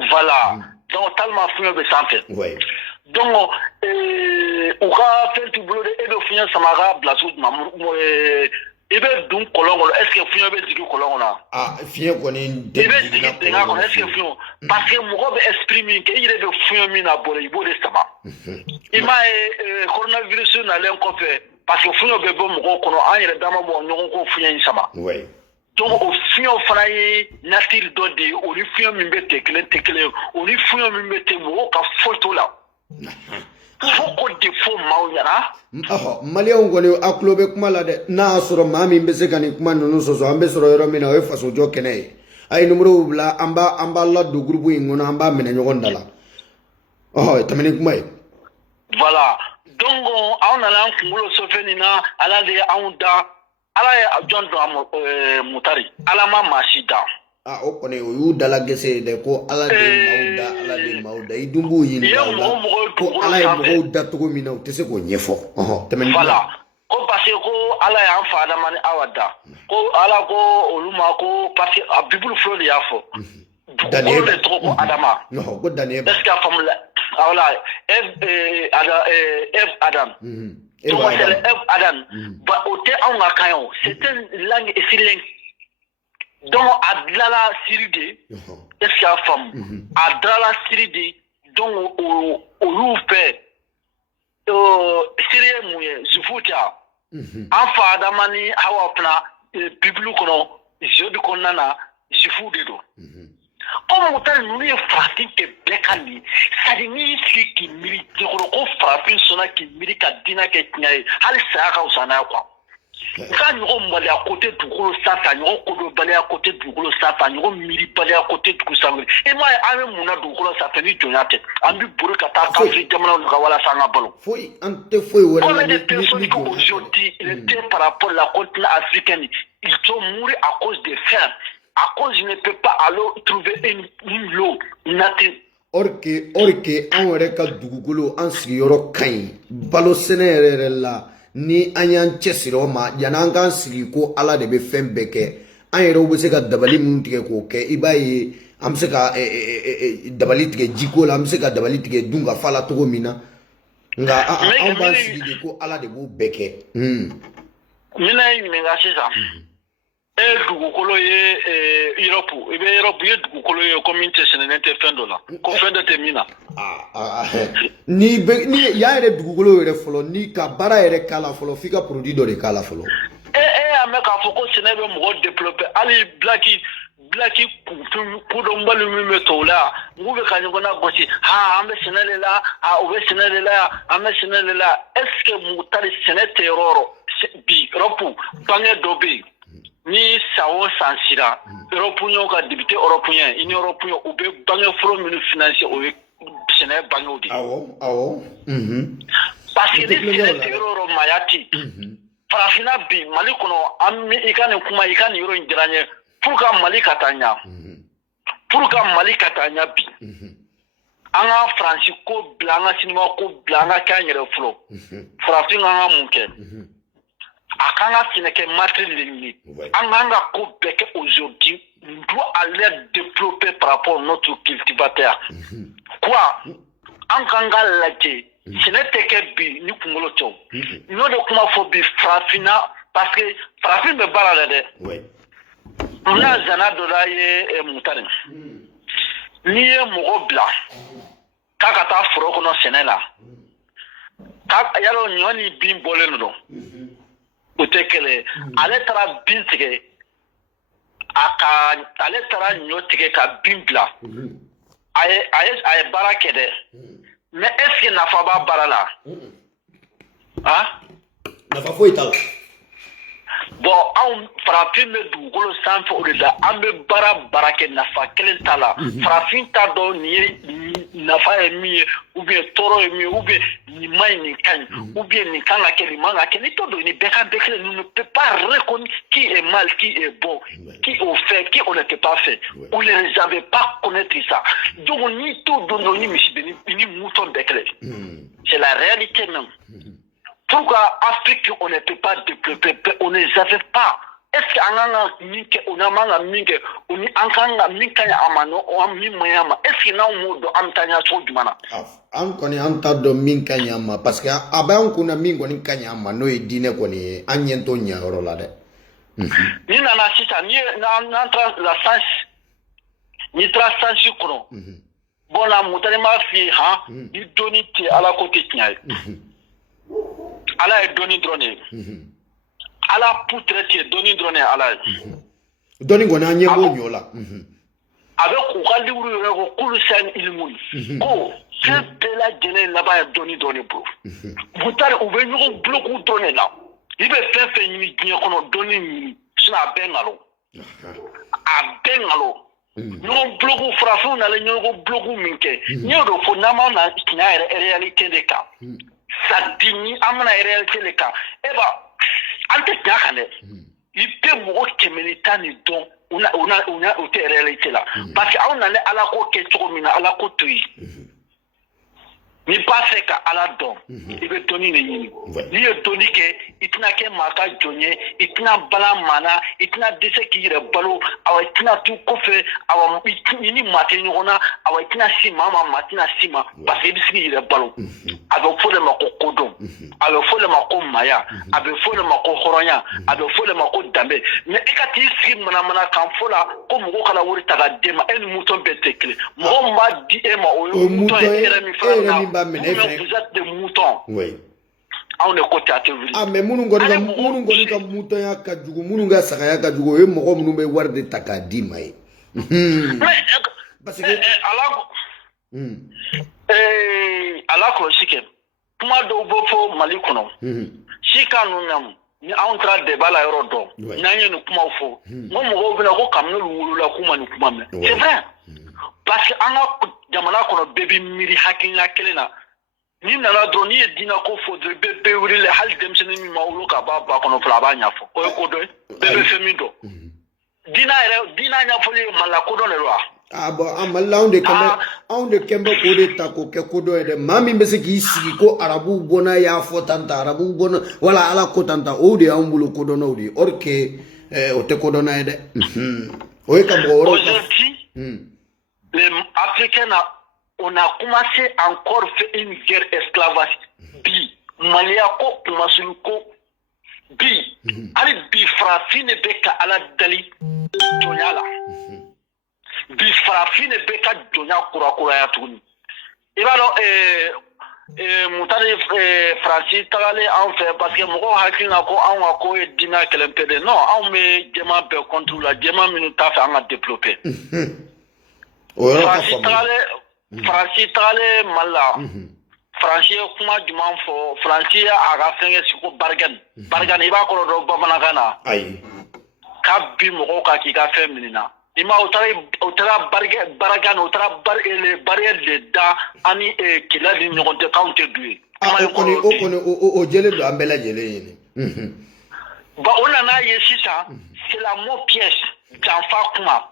voilà donc talma fuyo be santé donc o ka fait tout boulot de ebe fuyo samara blasoud mamou ebe dun kolongo est-ce que fuyo be digi kolongo na fuyo koni ebe digi denga ko est-ce que fuyo parce que mo be exprimer que il be fuyo mina bole ibole sama ima coronavirus na len ko fe parce que fuyo be bon mo kono an yere dama bo nyoko ko fuyo sama donc o fuyo fana ye nature do de o ni fuyo min be tekle o ni fuyo min be te mo ka photo la foko de fo mawnyara malion ngone aklobe kuma la de na soro mami mbese kani kuma nunu soso ambe soro yoro mina we faso jo kene ay numero bla amba la do groupe ngona amba mena nyogonda la tamani kuma voilà donc on a la ngulo sofenina ala de aunda ala ya jondo mutari ala ma mashida o kone o yu dala gese de ko ala de mauda idumbu yin ko ala ya mo da to mina o tese ko nyefo tamani voilà ko parce ko ala ya fa da mani awada ko ala ko oluma ko parce que bibulu flori ya fo Daniel ko to ko adama no ko Daniel est-ce que famla voilà Adam donc c'est Adam ba ote on a kayo c'est une langue et c'est donc adlala siride est-ce qu'il y a femme adlala siride donc au loupe siré mouye zufuta afa adamani hawa plan biblu kono jeudi konana zufu dedo comme donc tal nous est farafin que bekani ça dit ni qui mérite ko farafin sona qui mérite ka dina ke tnaye hal sa ka usana quoi quand nous sommes à côté du gros safa nous sommes à côté du gros safa nous sommes à côté du gros safa et moi avec mon du gros safa ni jonate ambi buru kata ka fi jamana ka wala sanga balo foi ante foi wala combien de personnes qui aujourd'hui étaient par rapport à la continent africaine ils sont morts à cause des fermes à cause ils ne peuvent pas aller trouver une l'eau nature orke an wɛrɛ ka dugukolo an sigiyɔrɔ ka ɲi balo sɛnɛ yɛrɛ la ni an y'an cɛsiri o ma yan'an k'an sigi ko ala de bɛ fɛn bɛɛ kɛ an yɛrɛw bɛ se ka dabali minnu tigɛ k'o kɛ i b'a ye an bɛ se ka dabali tigɛ jiko la an bɛ se ka dabali tigɛ dun ka fa la cogo min na nka an b'an sigi de ko ala de b'o bɛɛ kɛ. mina ye ɲininka sisan dugukolo ye Europe i bɛ Europe ye dugukolo ye ko min tɛ sɛnɛnen tɛ fɛn dɔ la ko fɛn dɔ tɛ min na. ni yan yɛrɛ dugukolo yɛrɛ fɔlɔ ni ka baara yɛrɛ k'a la fɔlɔ f'i ka produit dɔ de k'a la fɔlɔ. y'a mɛn k'a fɔ ko sɛnɛ bɛ mɔgɔ développer hali bilaki kodɔnbali min bɛ tɔw la n'u bɛ ka ɲɔgɔn na gosi an bɛ sɛnɛ de la u bɛ sɛnɛ de la an bɛ sɛnɛ de la est-ce que mutari sɛnɛ tɛ yɔrɔ o yɔrɔ bi Europe bange dɔ bɛ yen. Ni san o san sera européens ka député européen union européenne u bɛ bange fɔlɔ minnu financer o ye sɛnɛ bangew de. awɔ. parce que ni sɛnɛ tɛ yɔrɔ o yɔrɔ maaya tɛ yen farafinna bi Mali kɔnɔ i ka nin kuma i ka nin yɔrɔ in diyara n ye pour que Mali ka taa ɲɛ bi an ka Faransi ko bila an ka sinima ko bila an ka kɛ an yɛrɛ fɔlɔ farafin kan ka mun kɛ. A kan ka sɛnɛkɛ matériel de ɲini an kan ka ko bɛɛ kɛ aujourd'hui on doit aller développer par rapport à notre cultivateur quoi an kan ka lajɛ sɛnɛ tɛ kɛ bi ni kunkolo tɛ o n'o de kuma fɔ bi farafinna parce que farafin bɛ baara la dɛ n na zana dɔ la ye mutari n'i ye mɔgɔ bila k'a ka taa foro kɔnɔ sɛnɛ la yalɔ ɲɔ ni bin bɔlen don o tɛ kɛlɛ ale taara bin tigɛ ale taara ɲɔ tigɛ ka bin bila a ye baara kɛ dɛ mais est-ce que nafa b'a baara la nafa foyi t'a la. bon anw farafin bɛ dugukolo sanfɛ o de la an bɛ baara kɛ nafa kelen t'a la farafin t'a dɔn nin ye nafa ye min ye ou bien tɔɔrɔ ye min ye ou bien nin ma ɲi nin ka ɲi ou bien nin kan ka kɛ nin man ka kɛ ni t'o dɔn nin bɛɛ ka bɛɛ kelen nous ne peut pas reconnaître qui est mal qui est bon qui au fait qui on ne peut pas fait on ne les avait pas connaître ça donc ni t'o dɔn ni misi bɛ ni mouton bɛɛ kelen c'est la réalité même. Pourquoi Afrique on ne peut pas développer, on ne les avait pas. Est-ce qu'on a minke, on a minka amano, on a minmayama. Est-ce qu'on a un mot de amtanya sur du mana? An kɔni an t'a dɔn min ka ɲi an ma parce que a b'an kunna min kɔni ka ɲi an ma n'o ye diinɛ kɔni ye an ɲɛ t'o ɲɛyɔrɔ la dɛ. Ni nana sisan ni n'an taara la science ni taara science kɔnɔ bon la mutari m'a f'i ye ni dɔnni tɛ ala ko tɛ tiɲɛ ye. Ala ye dɔnni dɔrɔn de ye ala putre tɛ dɔnni dɔrɔn de ye ala ye. dɔnni kɔni an ɲɛ b'o ɲɔ la. a bɛ k'u ka livre yɛrɛ ko kulu sɛn ilimun ko fɛn bɛɛ lajɛlen laban ye dɔnni dɔrɔn de bolo. butari u bɛ ɲɔgɔn bloku dɔrɔn de la i bɛ fɛn fɛn ɲini diɲɛ kɔnɔ dɔnni ɲini sinon a bɛɛ nkalon ɲɔgɔn bloku farafinw nalen ɲɔgɔn bloku min kɛ n y'o de fɔ n'an ma na tiɲɛ yɛrɛ réalité de kan. Ça digne amana réalité le cas eba ante tiaka ne ipe mo kemelita ni don una o te réalité là parce que on allait ala ko ke to mina ala ko tuy ni pas fait ka ala don il veut donner ni ni est donné que itina ke maka jonye itina bala mana itina dese ki re balo awa itina tu ko fe awa ni matin ngona awa itina si mama matina sima parce que bisi re balo ado fole mako kodon ado fole mako maya ado fole mako horonya ado fole mako dambe mais ekati si mana kan fola ko mo kala wori taga dema en mouton betekle mo ma di e ma o mouton e mi fa vous êtes des moutons. Oui. On est côté à te venir. Ah, mais nous avons mouton ya kajugu, nous avons sagaya kajugu, et nous avons wari de takadi mai. parce que ala ko sike kuma do bo fo mali kono sika no nam ni entra de bala yoro do nanye no kuma fo mo mo bina ko kamno wulu la kuma ni kuma me c'est vrai parce que anga jamana kono bebi miri hakinga kelena ni nana do ni dina ko fo de bebe wuri le hal dem sene mi mawlo ka ba kono fla ba nya fo ko do bebe femido dina nya fo le mala ko do le wa bon amala on de kembe ko de ta ko ke ko do de mami be se ki sigi ko arabu bona ya fo tanta arabu bona wala ala ko tanta o de ambulu ko do no di orke o te ko do na de o e ka bo oro les Africains, on a commencé encore faire une guerre esclavagiste. Bi, Maliako, Masuko, Bi, Ali Bi Frafine Beka ala Dali, Donyala. Bi Frafine Beka Donya Kura Yatuni. Et alors, Moutani Francis Tagale en fait, parce que Moko Hakina ko Anwako et Dina Kelempede. Non, on met Djema Be contre la Djema Minuta fait à développer. Francis Tale Mala. Francis kuma juman fo Francis aga fenge siko bargan iba ko do bamanagana ay ka bi mo ka ki ka feminina ima utara bargan utara barrière de da ani kila di nyokonte counter dué o jele do ambela jele yene ba ona na yesisa c'est la mot pièce d'enfant kuma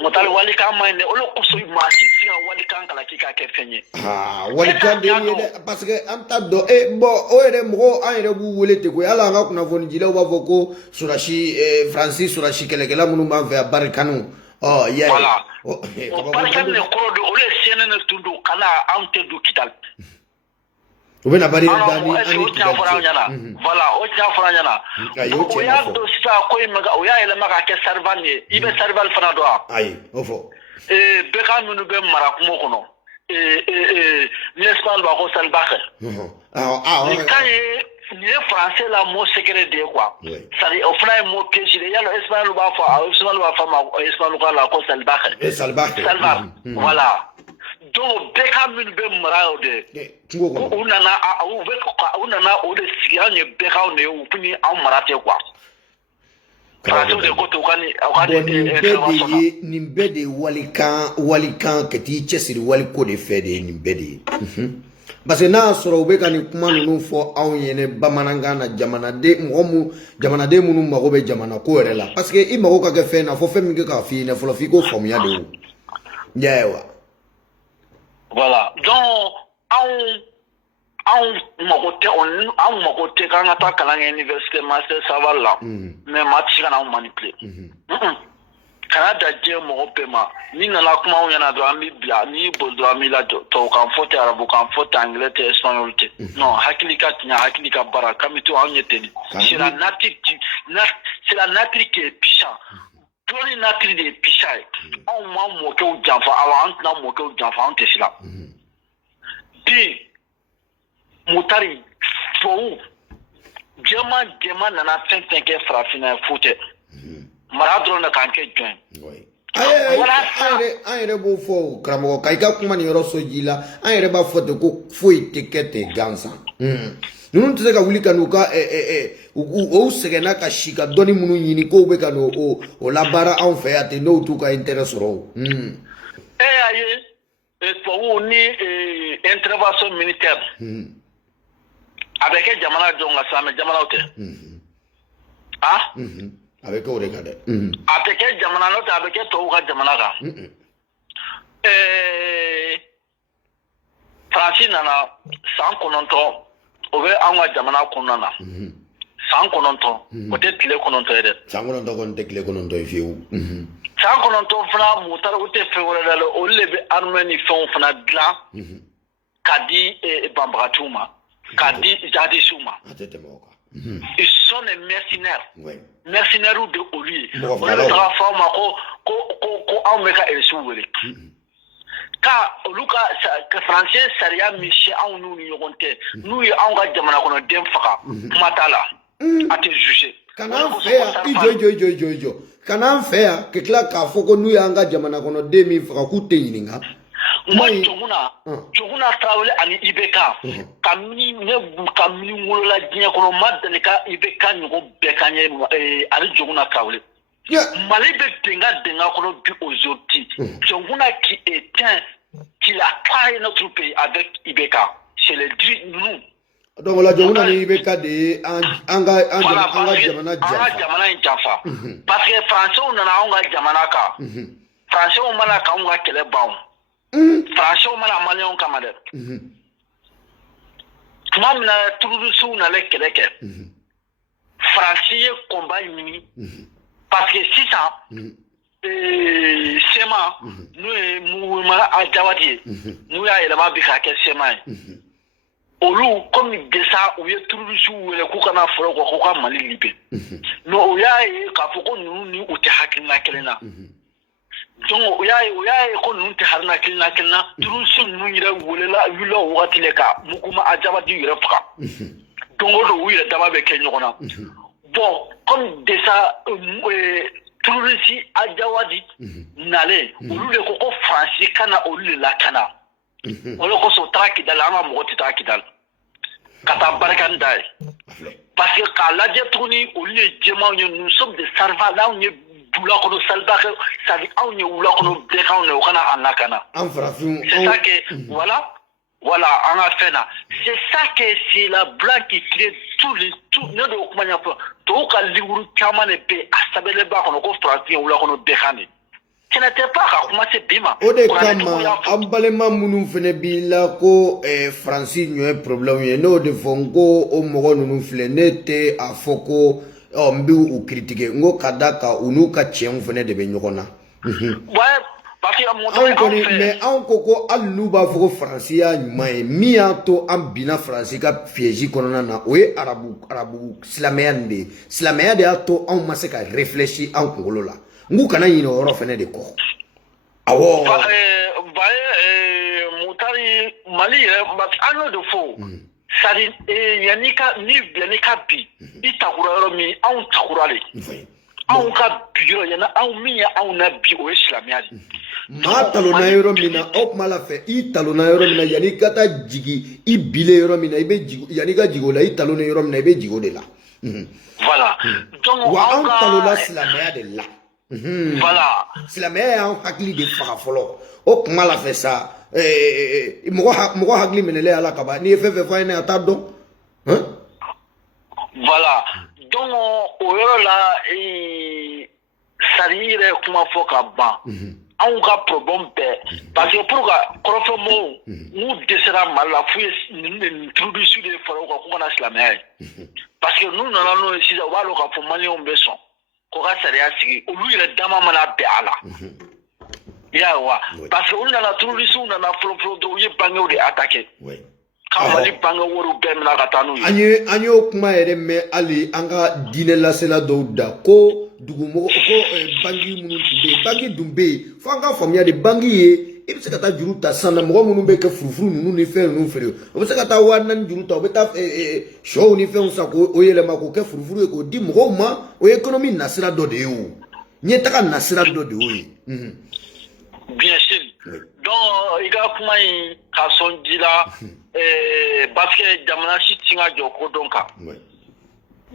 motali walika mane olo kuso masisi nga walika kala kika kefenye walika de parce que anta do bon o ere mo ayre bu wolete ko yala nga kuna foni jile wa foko surashi Francis surashi kelekela munu ma ve barikanu yeah voilà o barikanu ne ko do ole senene tundu kana ante du kital Ube na bari dani ani voilà o tia franyana o ya do sa ko imaga o ya ele maga ke servane ibe serval fana do ay ofo be kan nu be mara kumo kono ni espagne ba ko salbaxe ni kaye ni français la mot secret de quoi ça dit au frère mot piège il y a l'espagnol ba fa espagnol ba fa ma espagnol ko la ko salbaxe voilà donc beka min be marayo de unana o de sianye beka o ne o puni an marate quoi prato de ko to kani nimbede walikan keti chesiri waliko de fede nimbede parce que na soro ubeka ni kuma nunu fo aw yene bamananga na jamana de munu mago be jamana ko rela parce que i mago ka ke fe na fo fe mi ka fi na fo fi ko famia de o nyaewa. Voilà. Donc, on m'a côté quand on attaque à l'université master ça va là. Mais match on manipulé. Canada Dieu mon paiement. Ni na la kuma on yana droit mi bla ni bo droit mi la to kan fote arabu kan fote anglais te espagnol te. Non, hakilika tinya hakilika bara kamitu on yeteni. C'est la nature qui est puissant. Tony natri de pichai on ma moke o janfa avant na moke o janfa on te sila bi mutari fo jema nana tenke frafina fote maradro na kanke join ayere bo fo kramo kaika kuma ni roso jila ayere ba fote ko foi tikete gansa nunu tse ka wuli kanuka o segena ka shika doni munu yini ko be kanu o labara an fe ate no tu ka interest ro aye pour ni intervention militaire avec jamana jonga sama jamana ote avec o regade avec jamana note avec to ka jamana ka Francis nana sans kononto obe anga jamana kunana san kononto o te tile kononto ede san kononto kon te tile kononto fiu san kononto fana mutar o te fewore dalo o lebe armeni fon fana gla kadi bambratuma kadi jadi suma atete moka ils sont des mercenaires mercenaires de Oli on le transforme ko en meka esuwele ka luka ka français saria michi an nu ni yonte nu yi an ga jamana kono dem faka matala ate juger Kana fea ijo kana fea ke kila ka foko nu yanga jamana kono 2000 fra ku te yininga moi joguna trawle ani ibeka kamni wolola dinya kono madale ka ibeka nyugo bekanye ani joguna trawle mali be denga kono bi aujourd'hui joguna qui éteint qui a créé notre pays avec ibeka c'est le nous donc la joguna ni ibeka de anga jamana jafa parce que français on na anga jamana ka français on mala ka anga kele bawo français on mala malion kamade tuma mina turusu na le kele ke français combat mini parce que si ça sema nous mala ajawati nous ya elema bika ke sema olu comme desa ou ye turusu wele ku kana foro ko ka mali libe no o ya e ka foko nu ni o te hakina kelena donc o ya ko nu te harna kelena turusu nu yira wele la yulo wakati le ka mukuma ajaba di yira fuka donc o do yira dama be kenyo kona bon comme desa turusi ajawadi nale olu le ko français kana olu la kana olu ko so traki dalama mo ti traki dal kata barkanda parce que kala je tourni au lieu de nous sommes des servants là on est doula ko salba ça dit on est oula ko de ka on kana anakana c'est ça que voilà on a fait là c'est ça que c'est la blague qui crée tout ne do ko manya to ka liwuru kama ne be asabele ba ko français oula ko de khani ce n'était pas comment c'est bima ode kama ambalema munu fene bila ko Francis nyo problème ye no de fongo o mogo nunu flenete afoko mbi u critiquer ngo kadaka unuka chien fene de be nyokona ouais parce que mais ko allu ba foko Francis ya nyuma mi ato ambina Francis ka piège konona na oye arabu islaméen de ato on maseka réfléchir en kongolo la ngu kana yino oro fene de ko awo mutari mali but ano de fo sari yanika ni yanika bi itakura ro mi an takurale an ka biro yana an miya an na bi o islamiadi matalo na yoro mina op mala fe italo na yoro mina yanika ta jigi ibile yoro mina ibe jigo yanika jigo la italo na yoro mina ibe jigo de la voilà donc wa an talo la islamiadi de la voilà silamɛ y'an hakili de faga fɔlɔ o kuma la fɛ sa mɔgɔ hakili minɛlen ala kaba n'i ye fɛn fɛn fɔ a ye ne a t'a dɔn voilà donc o yɔrɔ la sari yɛrɛ kuma fɔ ka ban anw ka problème bɛɛ parce que pour ka kɔrɔfɔ mɔgɔw n'u dɛsɛra mali la f'u ye nin turubisu de fara u kan k'u kana silamɛya ye parce que n'u nana n'o ye sisan u b'a dɔn k'a fɔ maliyɛnw bɛ sɔn ko ka sariya sigi olu yɛrɛ dama mana bɛn a la ya wa parce que olu nana terroriste nana fɔlɔ dɔw ye bangew de attaqué ka mali bange wariw bɛɛ mina ka taa n'u ye an y'o kuma yɛrɛ mɛn hali an ka diinɛ lasela dɔw da ko dugumɔgɔ ko bangi minnu tun bɛ yen bangi dun bɛ yen fo an ka faamuya de bangi ye i bɛ se ka taa juru ta san na mɔgɔ minnu bɛ kɛ furufuru ninnu ni fɛn ninnu feere o bɛ se ka taa 4,000 juru ta o bɛ taa sɔw ni fɛnw san k'o yɛlɛma k'o kɛ furufuru ye k'o di mɔgɔw ma o ye économie nasira dɔ de ye o ɲɛtaga nasira dɔ de y'o ye. bien sûr donc i ka kuma in ka sɔn ji la parce que jamana si ti ka jɔ ko dɔn kan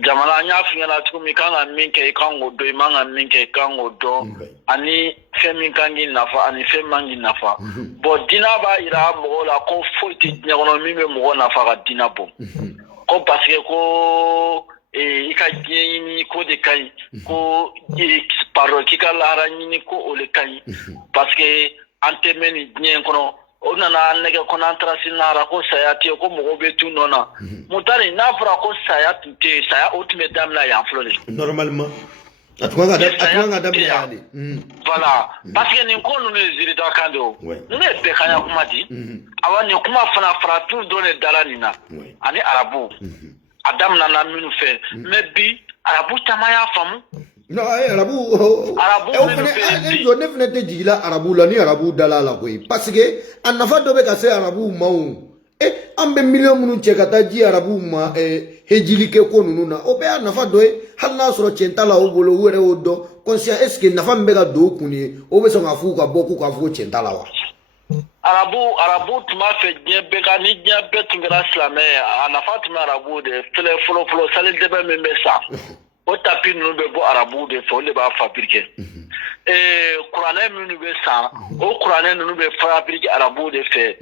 jamana n y'a f'i ɲɛna cogo min i kan ka min kɛ i kan k'o dɔn i man ka min kɛ i kan k'o dɔn ani fɛn min kan k'i nafa ani fɛn man k'i nafa bon diinɛ b'a yira mɔgɔw la ko foyi tɛ diɲɛ kɔnɔ min bɛ mɔgɔ nafa ka diinɛ bɔ ko parce que ko i ka diɲɛ ɲini ko de ka ɲi ko pardon k'i ka lahara ɲini ko o de ka ɲi parce que an tɛ mɛn nin diɲɛ in kɔnɔ o nana nɛgɛ kɔnɔ an taara si lahara ko saya tɛ yen ko mɔgɔw bɛ tu nɔ na mutari n'a fɔra ko saya tun tɛ yen saya o tun bɛ daminɛ yan fɔlɔ de. normalement a tun kan ka daminɛ yan de. voilà parce que nin ko ninnu ye zirida kan de o ninnu ye bɛɛkanya kuma di awa nin kuma fana farafin dɔ de dala nin na ani arabu a daminɛna minnu fɛ mais bi arabu caman y'a faamu. non arabu ne fana tɛ jigila arabu la ni arabu dala la koyi parce que a nafa dɔ bɛ ka se arabu ma o an bɛ miliyɔn minnu cɛ ka taa ji arabuw ma hejili kɛ ko ninnu na o bɛɛ y'a nafa dɔ ye hali n'a sɔrɔ cɛn t'a la o bolo u yɛrɛ y'o dɔn conscient est ce que nafa min bɛ ka don u kun ye o bɛ sɔn k'a f'u ka bɔ k'u k'a fɔ ko cɛn t'a la wa. arabu tun b'a fɛ diɲɛ bɛɛ ka ni diɲɛ bɛɛ tun kɛra silamɛ ye a nafa tun bɛ arabu de fɔlɔ salidɛbɛ min bɛ sa o tapi ninnu bɛ bɔ arabu de fɛ olu de b'a fabriquer kuranɛ minnu bɛ sa o kuranɛ ninnu bɛ fabriquer arabu de fɛ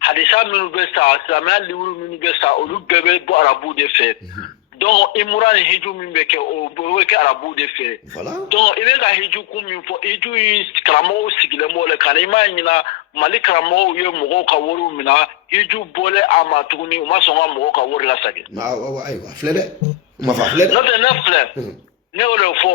hadisa minnu bɛ sa silamɛya livre minnu bɛ sa olu bɛɛ bɛ bɔ arabu de fɛ donc imura ni hiju min bɛ kɛ o bɛ kɛ arabu de fɛ donc i bɛ ka hiju kun min fɔ hiju yi karamɔgɔw sigilen b'o le kan i m'a ɲininka mali karamɔgɔw ye mɔgɔw ka wariw minɛ hiju bɔlen a ma tuguni u ma sɔn ka mɔgɔw ka wari lasegin. ayiwa filɛ dɛ ma fa filɛ dɛ. n'o tɛ ne filɛ ne y'o de fɔ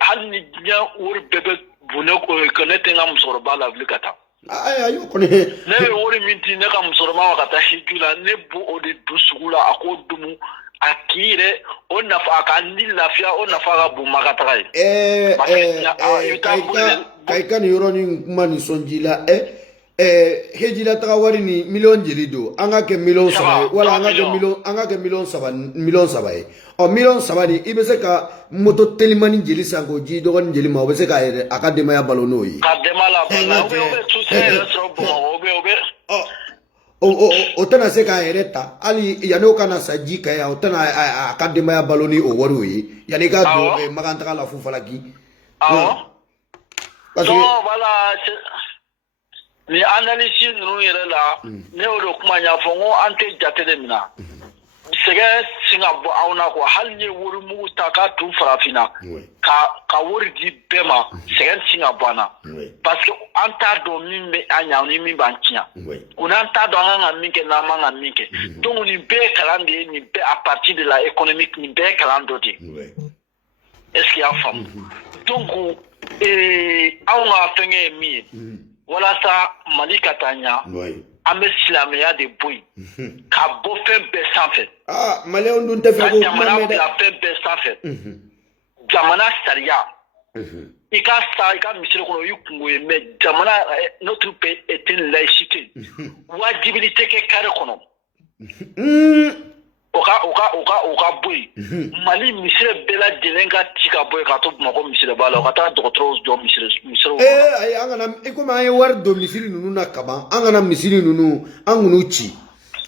hali ni diɲɛ wari bɛɛ bɛ bunne ko ne tɛ n ka musokɔrɔba lawuli ka taa. ayo kɔni. ne ye wari min di ne ka musokɔrɔba ma ka taa hiju la ne b'o de don sugu la a k'o dumu a k'i yɛrɛ o nafa a ka ni lafiya o nafa ka bon ma ka taga ye. ka i ka nin yɔrɔnin kuma nisɔndiya la hejila taga wari ni miliyɔn joli don an ka kɛ miliyɔn 3 ye wala an ka kɛ miliyɔn 3 ye ɔ miliyɔn 3 ni i bɛ se ka moto telimani jeli san k'o ji dɔgɔnin jeli ma o bɛ se k'a yɛrɛ a ka denbaya balo n'o ye. ka denbaya la balo o bɛ tusen yɛrɛ sɔrɔ bamakɔ o tɛna se k'a yɛrɛ ta hali yanni o kana sa ji ka yan o tɛna a ka denbaya balo ni o wariw ye yanni i ka don magantaga la fufalaki. parce que ni analyse ninnu yɛrɛ la ne y'o de kuma ɲɛfɔ n ko an tɛ jate de minɛ sɛgɛn sin ka bɔ anw na quoi hali ni ye warimugu ta k'a tun farafinna ka wari di bɛɛ ma sɛgɛn sin ka bɔ an na parce que an t'a dɔn min bɛ an ɲa ni min b'an tiɲɛ o n'an t'a dɔn an kan ka min kɛ n'an man ka min kɛ donc nin bɛɛ ye kalan de ye nin bɛɛ à partir de la économique nin bɛɛ ye kalan dɔ de ye est ce que y'a faamu donc anw ka fɛnkɛ ye min ye walasa mali ka taa ɲa an bɛ silamɛya de bɔ yen ka bɔ fɛn bɛɛ sanfɛ maliyɛnw dun tɛ fɛ k'o kuma mɛn dɛ ka jamana bila fɛn bɛɛ sanfɛ jamana sariya i ka sa i ka misiri kɔnɔ o y'i kungo ye mais jamana notre pays est une laïcité wajibili tɛ kɛ kare kɔnɔ o ka bɔ yen mali misiri bɛɛ lajɛlen ka ci ka bɔ yen ka to bamakɔ misiri b'a la o ka taa dɔgɔtɔrɔw jɔ misiriw ayi an kana i komi an ye wari don misiri ninnu na kaban an kana misiri ninnu an k'u ci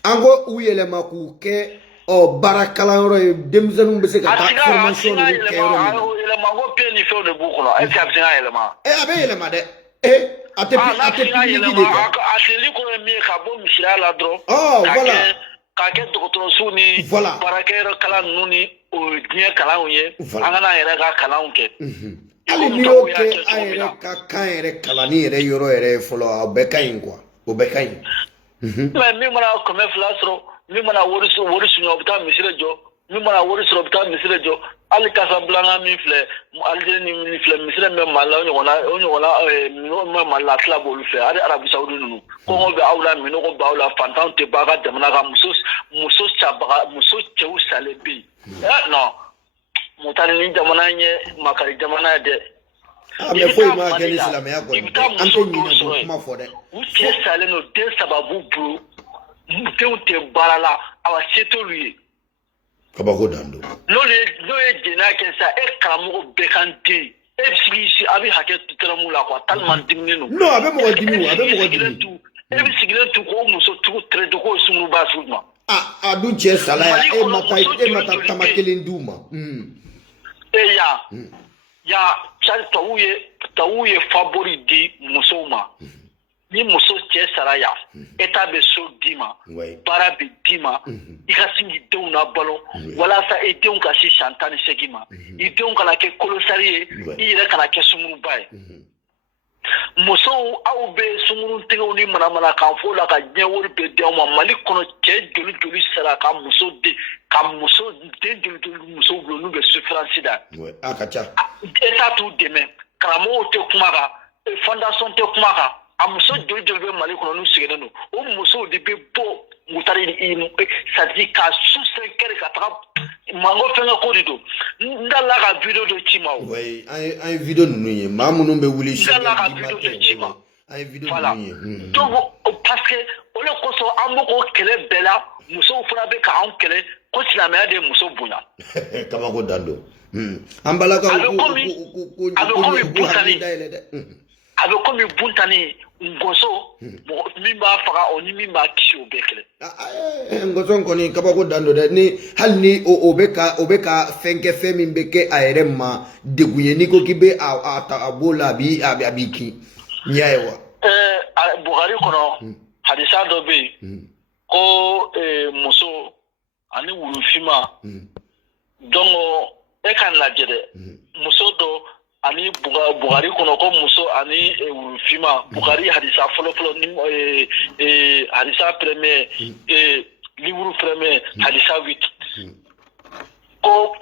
an ko u yɛlɛma k'u kɛ baara kalanyɔrɔ ye denmisɛnninw bɛ se ka taa formation ninnu kɛ yɔrɔ min na yɛlɛma ko pe ni fɛnw de b'u kɔnɔ est ce que a bɛ se ka yɛlɛma a bɛ yɛlɛma dɛ a tɛ public de kan a seli ko ye min ye ka bɔ misiriya la dɔrɔn voilà k'a kɛ dɔgɔtɔrɔso ni baarakɛyɔrɔ kalan ninnu ni o diɲɛ kalanw ye an kana an yɛrɛ ka kalanw kɛ hali n'i y'o kɛ an yɛrɛ ka kan yɛrɛ kalanni yɛrɛ yɔrɔ yɛrɛ fɔlɔ o bɛɛ ka ɲi quoi o bɛɛ ka ɲi mais min mana kɛmɛ 2 sɔrɔ min mana wari suɲɛ o bɛ taa misiri jɔ min mana wari sɔrɔ o bɛ taa misiri jɔ hali Casablanca min filɛ Algérie min filɛ misiri min bɛ Mali la o ɲɔgɔnna minɛnw bɛ Mali la a tila b'olu fɛ hali Arabu Saoudi ninnu kɔngɔ bɛ aw la minɔgɔ b'aw la fantanw tɛ bɔ a ka jamana kan muso cɛw salen bɛ yen non Mutari ni jamana in ye makari jamana ye dɛ mais foyi ma kɛ ni silamɛya kɔni i bɛ taa muso dɔw sɔrɔ yen kuma fɔ dɛ u cɛ salen don den 3 b'u bolo denw tɛ baara la a wa se t'olu ye kabako dan don n'o ye jɛnɛya kɛ sa e karamɔgɔ bɛɛ kan den e bɛ sigi a bɛ hakɛ to tɛrɛmu la quoi tellement diminen don non a bɛ mɔgɔ dimi a bɛ mɔgɔ dimi e bɛ sigilen tu k'o muso tugu traité k'o sunguruba sugu ma a dun cɛ sala ya e ma taa tama kelen d'u ma ya tubabuw ye favori di musow ma ni muso cɛ sara yan état bɛ so d'i ma baara bɛ d'i ma i ka sin k'i denw na balo walasa i denw ka se san 18 ma i denw kana kɛ kolosari ye i yɛrɛ kana kɛ sunguruba ye musow aw bɛ sungurutigɛw ni manamanakan fɔ la ka diɲɛ wari bɛɛ di aw ma mali kɔnɔ cɛ joli sara ka muso den joli musow bolo n'u bɛ souffrance da a ka ca état t'u dɛmɛ karamɔgɔw tɛ kuma kan fondation tɛ kuma kan a muso joli bɛ mali kɔnɔ n'u sigilen don o musow de bɛ bɔ mutari sadi ka su 5 heures ka taga mango fɛngɛ ko de don n dala ka video dɔ ci ma o an ye video ninnu ye maa minnu bɛ wuli n dala ka video dɔ ci ma Voilà. Donc, parce que, on le conso, amoko kele bella, muso frabe ka an kele, ko silamaya de muso bonya. Kamako dando. Ambalaka avec comme buntani ngoso mimba fara oni mimba kishi obekele. Ngoso nkoni kabako dando de ni hal ni obeka fenke femi mbeke aerema deguye niko kibe ata abola bi abiki nyaewa. Buhari kono hadisa dobe ko muso ani wulufima dongo ekan lajede muso do ani Buhari kono ko muso ani wulufima Buhari hadisa folo ni hadisa premier livre premier hadisa 8 ko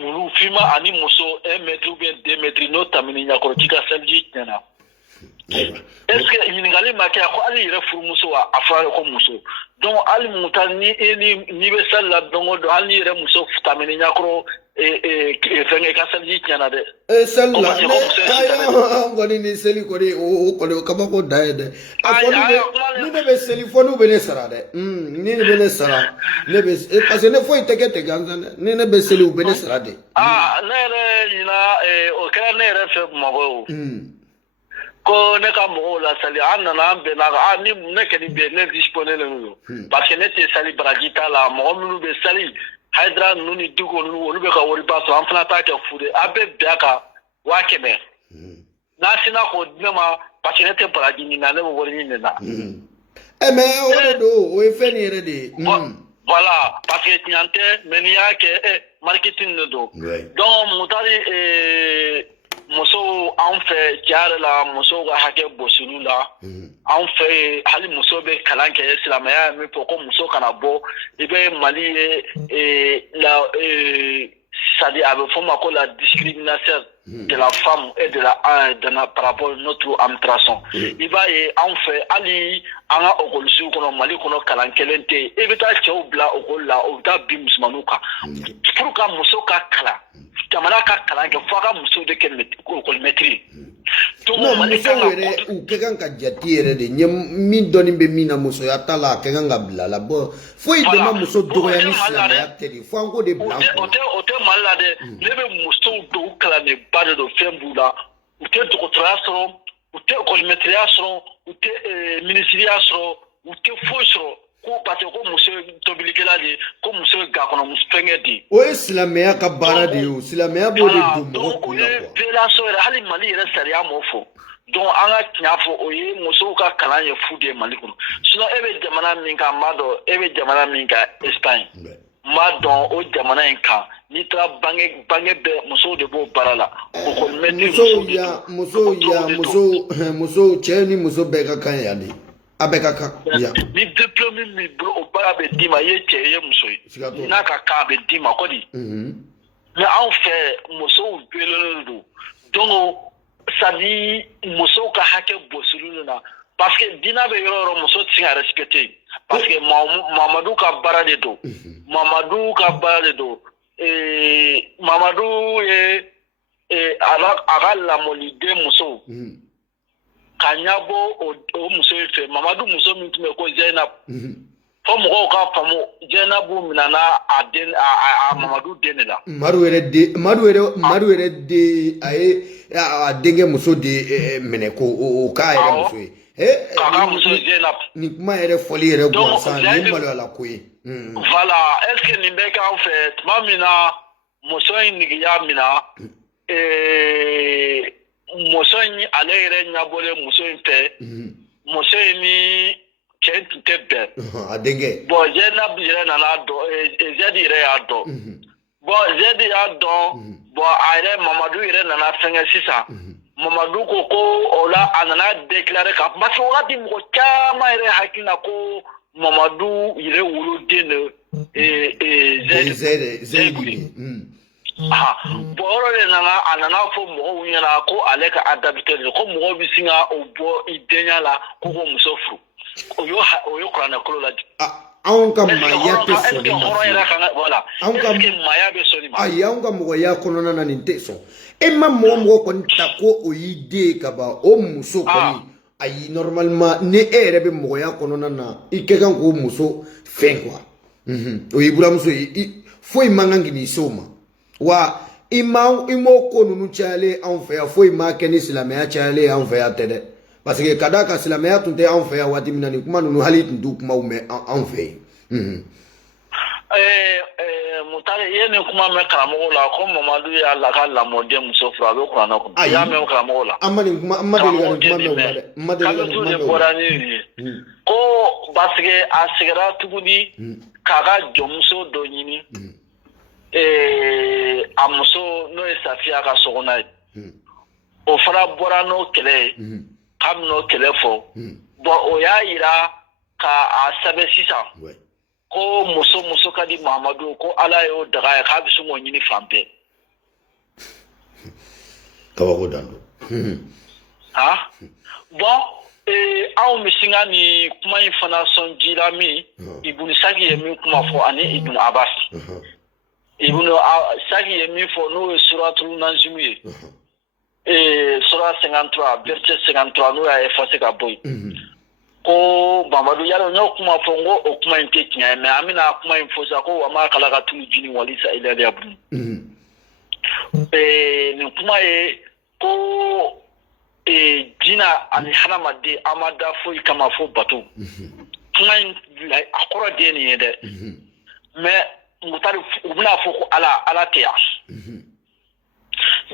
wulufima ani muso 1 mètre ou bien 2 mètres no tamini nyakoro tika selji tena. Est-ce que iningali makia ko ali re furu muso wa afara ko muso donc ali mutani ni be sala dongo do ali re muso futamini nyakoro fenge ka selji tena de sala ngoni ni seli ko de ko kama ko daede ni be seli fonu be ne sara de ni be ne sara ne be parce que ne foi teke ganzana ne be seli u be ne sara de ne re ina o ka ne re fe mabo ko ne ka mo la sali anana be na ni ne ke ni be ne disponible no parce que ne te sali bragita la mo mulu be sali hydra nuni dugo nu olu be ka wori ba so an fana ta ke fude abe biaka wa kebe na sina ko dima parce que ne te bragi ni na le wori ni na mais o do o e fe ni re de voilà parce que tiante menia ke marketing ne do donc mutari muso an fɛ jare la muso ka hakɛ bosulu la an fɛ hali muso bɛ kalan kɛ silamɛya min fɔ ko muso kana bɔ i bɛ Mali ye la c'est-à-dire a bɛ fɔ ma ko la discrimination de la femme et de la par rapport à notre administration i b'a ye an fɛ hali an ka okɔlisow kɔnɔ Mali kɔnɔ kalan kelen tɛ i bɛ taa cɛw bila okɔli la o bɛ taa bin musomaninw kan pour que muso ka kalan jamana ka kalan kɛ fo ka muso de kɛ école maîtrise non muso yɛrɛ u kɛ kan ka jate yɛrɛ de ɲɛ min dɔɔnin bɛ min na musoya ta la a kɛ kan ka bila la bon foyi de ma muso dɔgɔya ni silamɛya tɛ de fo an ko de bila o tɛ Mali la dɛ ne bɛ musow dɔw kalannen ba de don fɛn b'u la u tɛ dɔgɔtɔrɔya sɔrɔ u tɛ école maîtrise sɔrɔ u tɛ ministériya sɔrɔ u tɛ foyi sɔrɔ ko parce que ko muso tobilikɛla de ko muso ga kɔnɔ muso fɛngɛ de o ye silamɛya ka baara de ye o silamɛya b'o de don mɔgɔ kun na quoi violation yɛrɛ hali Mali yɛrɛ sariya m'o fɔ donc an ka tiɲɛ fɔ o ye musow ka kalan ye fu de Mali kɔnɔ sinon e bɛ jamana min kan n b'a dɔn e bɛ jamana min kan Espagne n b'a dɔn o jamana in kan n'i taara bange bɛɛ musow de b'o baara la muso cɛ ni muso bɛɛ ka kan yan de a bɛɛ ka kan yan ni diplôme min bolo o baara bɛ d'i ma i ye cɛ i ye muso ye n'a ka kan a bɛ d'i ma ko di mais anw fɛ musow jɔlen don donc ça dit musow ka hakɛ bɔsili na parce que diinɛ bɛ yɔrɔ yɔrɔ muso tɛ se ka respecter parce que Mamadu ka baara de don Mamadu ye a ka lamɔliden musow ka ɲabɔ o muso in fɛ Mamadu muso min tun bɛ ko Zainab fo mɔgɔw ka faamu Zainabu minɛna a Mamadu den de la Madu yɛrɛ de a ye a denkɛ muso de minɛ ko o k'a yɛrɛ muso ye k'a ka muso Zainab ni kuma yɛrɛ fɔli yɛrɛ gansan ni maloyala ko ye voilà est ce que nin bɛ k'an fɛ tuma min na muso in nigiya minɛ muso in ale yɛrɛ ɲabɔlen muso in fɛ muso in ni cɛ tun tɛ bɛn a denkɛ bon Zainab yɛrɛ nana dɔn Zedi yɛrɛ y'a dɔn bon Zedi y'a dɔn bon a yɛrɛ Mamadu yɛrɛ nana fɛngɛ sisan Mamadu ko o la a nana déclarer ka parce que wagati mɔgɔ caman yɛrɛ hakili la ko Mamadu yɛrɛ woloden de Zedi bon yɔrɔ de nana a nana fɔ mɔgɔw ɲɛna ko ale ka adapté de ko mɔgɔw bɛ sin ka o bɔ i denya la ko muso furu o ye kuranɛ kolo la anw ka maaya tɛ sɔn nin ma ayi anw ka mɔgɔya kɔnɔna na nin tɛ sɔn e ma mɔgɔ kɔni ta ko o y'i den ka ban o muso kɔni ayi normalement ni ere be mogoya konona na ikekan ko muso fen quoi o ibura muso foi mangangi ni soma wa imo ko nunu chale en fait foi ma keni silamaya chale en fait atede parce que kadaka silamaya tunte en fait wati minani kuma nunu hali tundu kuma ume en fait mutare yene kuma me karamogo la ko Mamadu ya la ka la modem muso fra be kurana ko ya me karamogo la amani kuma ko basige asigara tuguni kaga jomso do nyini amuso no esafia ka sogona o fara borano kele kamno kele fo bo o ya ira ka asabe sisa ko muso kadi Mamadu ko ala yo daga ya ka bisu mo nyini fampe kawo dando ha bon aw misinga ni kuma infana son jirami ibn sagi yemi kuma fo ani ibn abbas ibn sagi yemi fo no suratul najm sura 53 verset 53 no ya efase ka boy ko Mamadu yaro nyo kuma fo ngo o kuma inte kinya me amina kuma infosa ko wa ma kala ka tu jini walisa ila ya bu ni kuma ko dina ani haramade amada fo kama fo bato kuma akora de ni yede me mutari ubna fo ko ala teya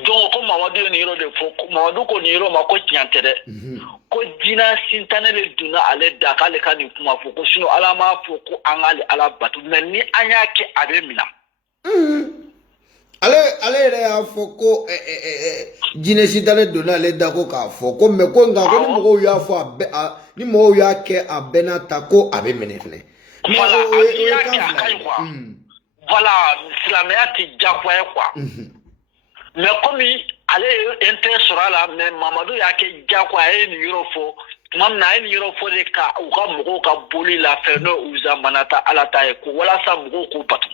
donc ko Mamadu ni yoro de fo Mamadu ko ni yoro ma ko tiantere ko dina sintane le duna ale dakale kan kuma fo ko sino ala ma fo ko angali ala bato men ni anya ke abe mina ale re ya foko jine sitane dona le dako ka foko me ko nga ko ni mo ya fo abe ni mo ya ke abena tako abe menefne voilà islamia ti jakwa kwa mais comme ale enter sura la mais Mamadu ya ke jakwa ni eurofo mam na ni eurofo de ka u ka mo ka boli la fe no uza manata ala ta ko wala sa mo ko patu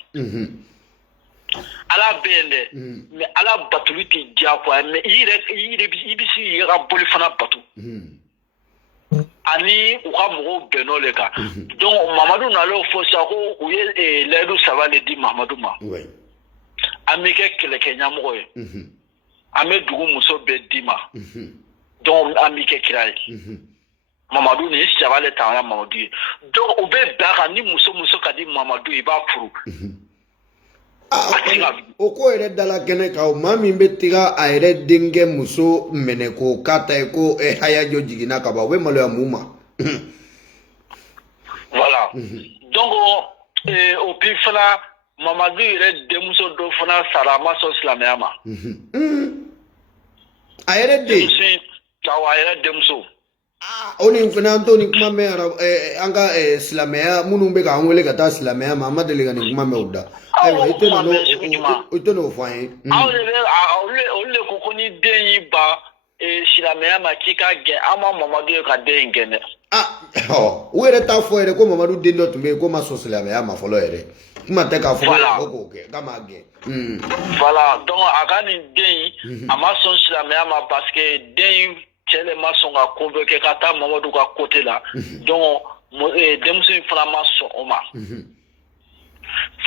ala bende mais ala batulu ti jakwa mais ibisi yira boli fana batu ani u ka mo beno le ka donc Mamadu na lo fo sa ko u ye ledu savale di Mamadu ma oui amike keleke nyamogo ye ame dugu muso be dima donc amike kirai Mamadu ni savale ta Mamadu donc u be baka ni muso ka di Mamadu iba furu o ko ere dala kene ka o mami be tiga a ere dinge muso mene ko kata ko haya jo jigina ka ba we malo ya muma voilà donc au pifla Mamadu ere demuso do fana salama so islamiyama a ere de tawa ere demuso oni fana Antoni kuma me anga islamiyama munu be ka anwele ka ta islamiyama amadele ga ni kuma me uda ayo ito no fine awle ko ni denyi ba islamiyama kika ge ama Mamadu ka den gene were ta fo ere ko Mamadu den do tumbe ko ma so islamiyama folo ere kuma te ka fo ko ke kama ge voilà donc akani den ama son islamiyama parce que den chele ma son ga convoquer kata Mamadu ka côté là donc demusin fana ma so oma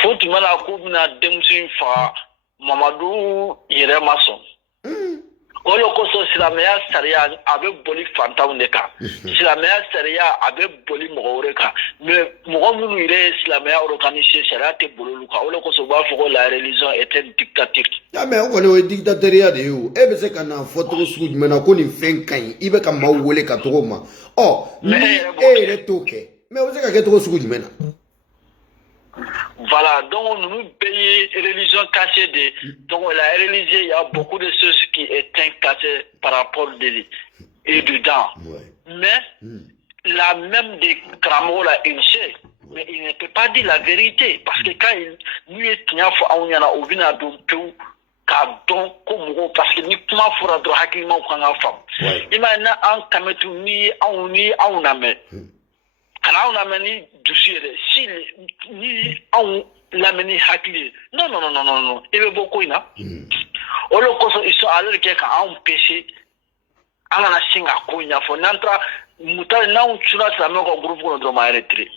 faut mala ko na demusin fa Mamadu yere ma so olo ko so islamia sharia abe boli fantaw ne ka islamia sharia abe boli mogore ka mais mogo munu ire islamia organiser sharia te bololu ka olo ko so ba fo la religion est un dictature ya mais on est dictateur de yo e be se kana foto su mena ko ni fen kan ibe ka mawole ka to ma mais re toke mais on se ka ke to su mena voilà, donc nous payons religion cachée donc la religion, il y a beaucoup de choses qui étaient cachées par rapport et dedans. Ouais. Mais la même de Kramo la inché, mais il ne peut pas dire la vérité parce que quand il est tenu à on y a au vina donc tout don comme parce que ni comment fera droit hakima ou quand femme. Imagine en kametu ni on a mis. Kana on a mené dossier si ni on l'a mené hakili non il veut beaucoup ina olo koso ils sont allés quelqu'un a un péché ala na singa ko nya fo nantra muta na unsuna sama ko groupe ko do ma retri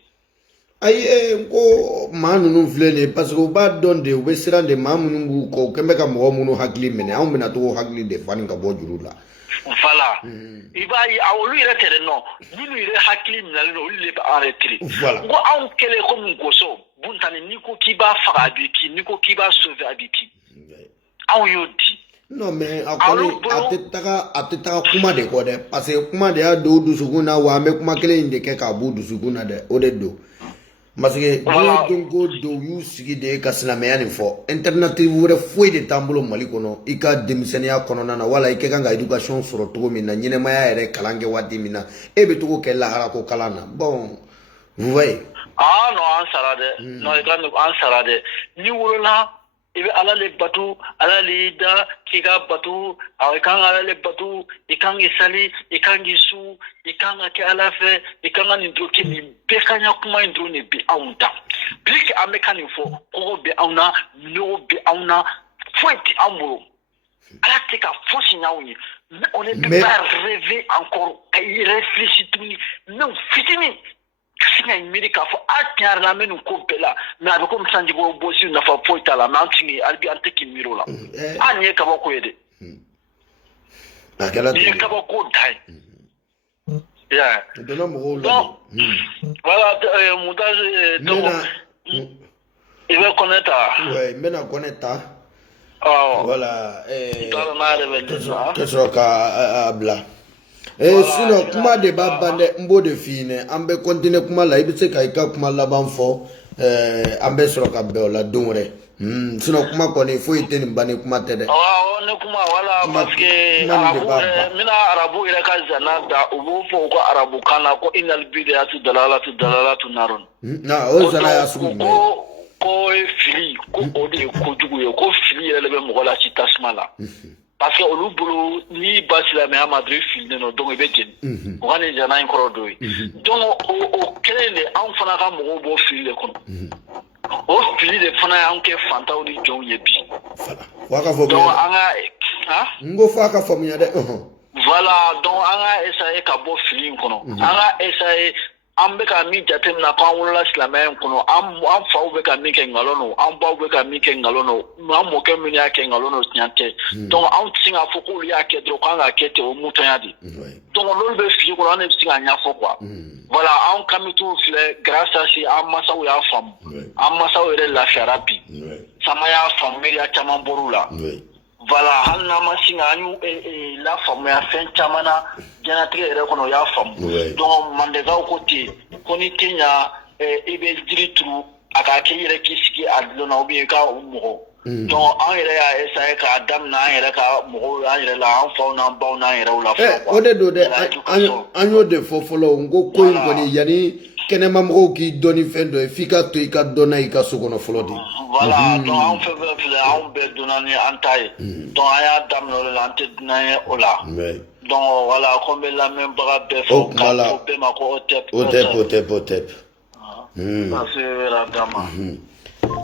ay ko manu nu flene parce que ba donde o be sirande mamu nu ko kembe ka mo mu nu hakli mene aw mena to hakli de fani ka bo jurula voilà iba yi awlu ire tere no ninu ire hakli minale no le ba retri ko aw kele ko mun ko so buntani niko kiba faga biki niko kiba sauver abiki aw yodi non mais akoni atitaka kuma de ko de parce que kuma de ya do dusukuna wa me kuma kele inde ke ka bu dusukuna de o de do parce que dongo do yu sigi de ka silamɛya nin fɔ alternative wɛrɛ foyi de t'an bolo Mali kɔnɔ i ka denmisɛnniya kɔnɔna na wala i kɛ kan ka éducation sɔrɔ cogo min na ɲɛnɛmaya yɛrɛ kalan kɛ waati min na e bɛ togo kɛ lahara ko kalan na bon vous voyez ah non an sara dɛ non i ka an sara dɛ ni wolola i bɛ ala le batu ala le da k'i ka batu i kan ka ala le batu i kan k'i sali i kan k'i su i kan ka kɛ ala fɛ i kan ka nin dɔrɔn kɛ nin bɛɛ ka ɲa kuma in dɔrɔn de bɛ anw da bi an bɛ ka nin fɔ kɔgɔ bɛ anw na nɔgɔ bɛ anw na foyi tɛ anw bolo ala tɛ ka fosi ɲ'anw ye mais on ne peut pas rêver encore ka y réfléchir tuguni mais fitinin singa imiri ka fo atnyar la menu ko bela na be ko msanji go bosi na fa poita la mantingi albi anteki miro la anye ka ba ko yede akala ni ka ba ko dai ya dona mo lo voilà montage donc il va connaître ouais mena connaître voilà dans ma révélation que so ka abla sinon kuma de ba bande mbo de fine ambe continue kuma la ibise ka ika kuma laban fo ambe soro ka be la donre sinon kuma ko ni fo ite ni bani kuma tede ne kuma wala parce que mina arabu ila ka zana da ubu fo ko arabu kana ko inal bidayatu dalalatu narun na o zana ya su ko fili ko odi ko jugu ko fili ele be mo la ci tasmala parce que olu bolo ni basila me amadri filne no donc be jen o kan jana in koro doy donc o kele an fana ka mo bo filne ko o fili de fana an ke fanta odi jon ye bi wa ka fo donc anga ha ngo fa ka fo mi de voilà donc anga essayer ka bo fili kono anga essayer ambe ka mi jatem na kwa wala islamaen kono am fa ube ka mi ke ngalono am ba ube ka mi ke ngalono am mo ke mi ya ke ngalono nyante donc am tinga foko ya ke dro kwanga kete o muto yadi donc lolu be fi ko na tinga nya foko voilà am kamitu fle grâce à si am masa ya fam am masa re la sharapi sama ya famille ya chama borula voilà hanna masinga anyu la fam ya fen chamana janatri re kono ya fam donc mandega ko ti koni tinya ibe diritu aka ke yere kisiki adlo na obi ka mo donc an yere ya esa ka adam na yere ka mo an yere la an fa na ba na yere la fa o de do de anyo de fofolo ngo ko ngoni yani kene mamro ki doni fendo e fika to ika dona ika sukono flodi voilà donc an fe an be dona ni antai donc aya dam no la ante na ola donc voilà comme la même bras de fo ka be ma ko otep ça c'est la dama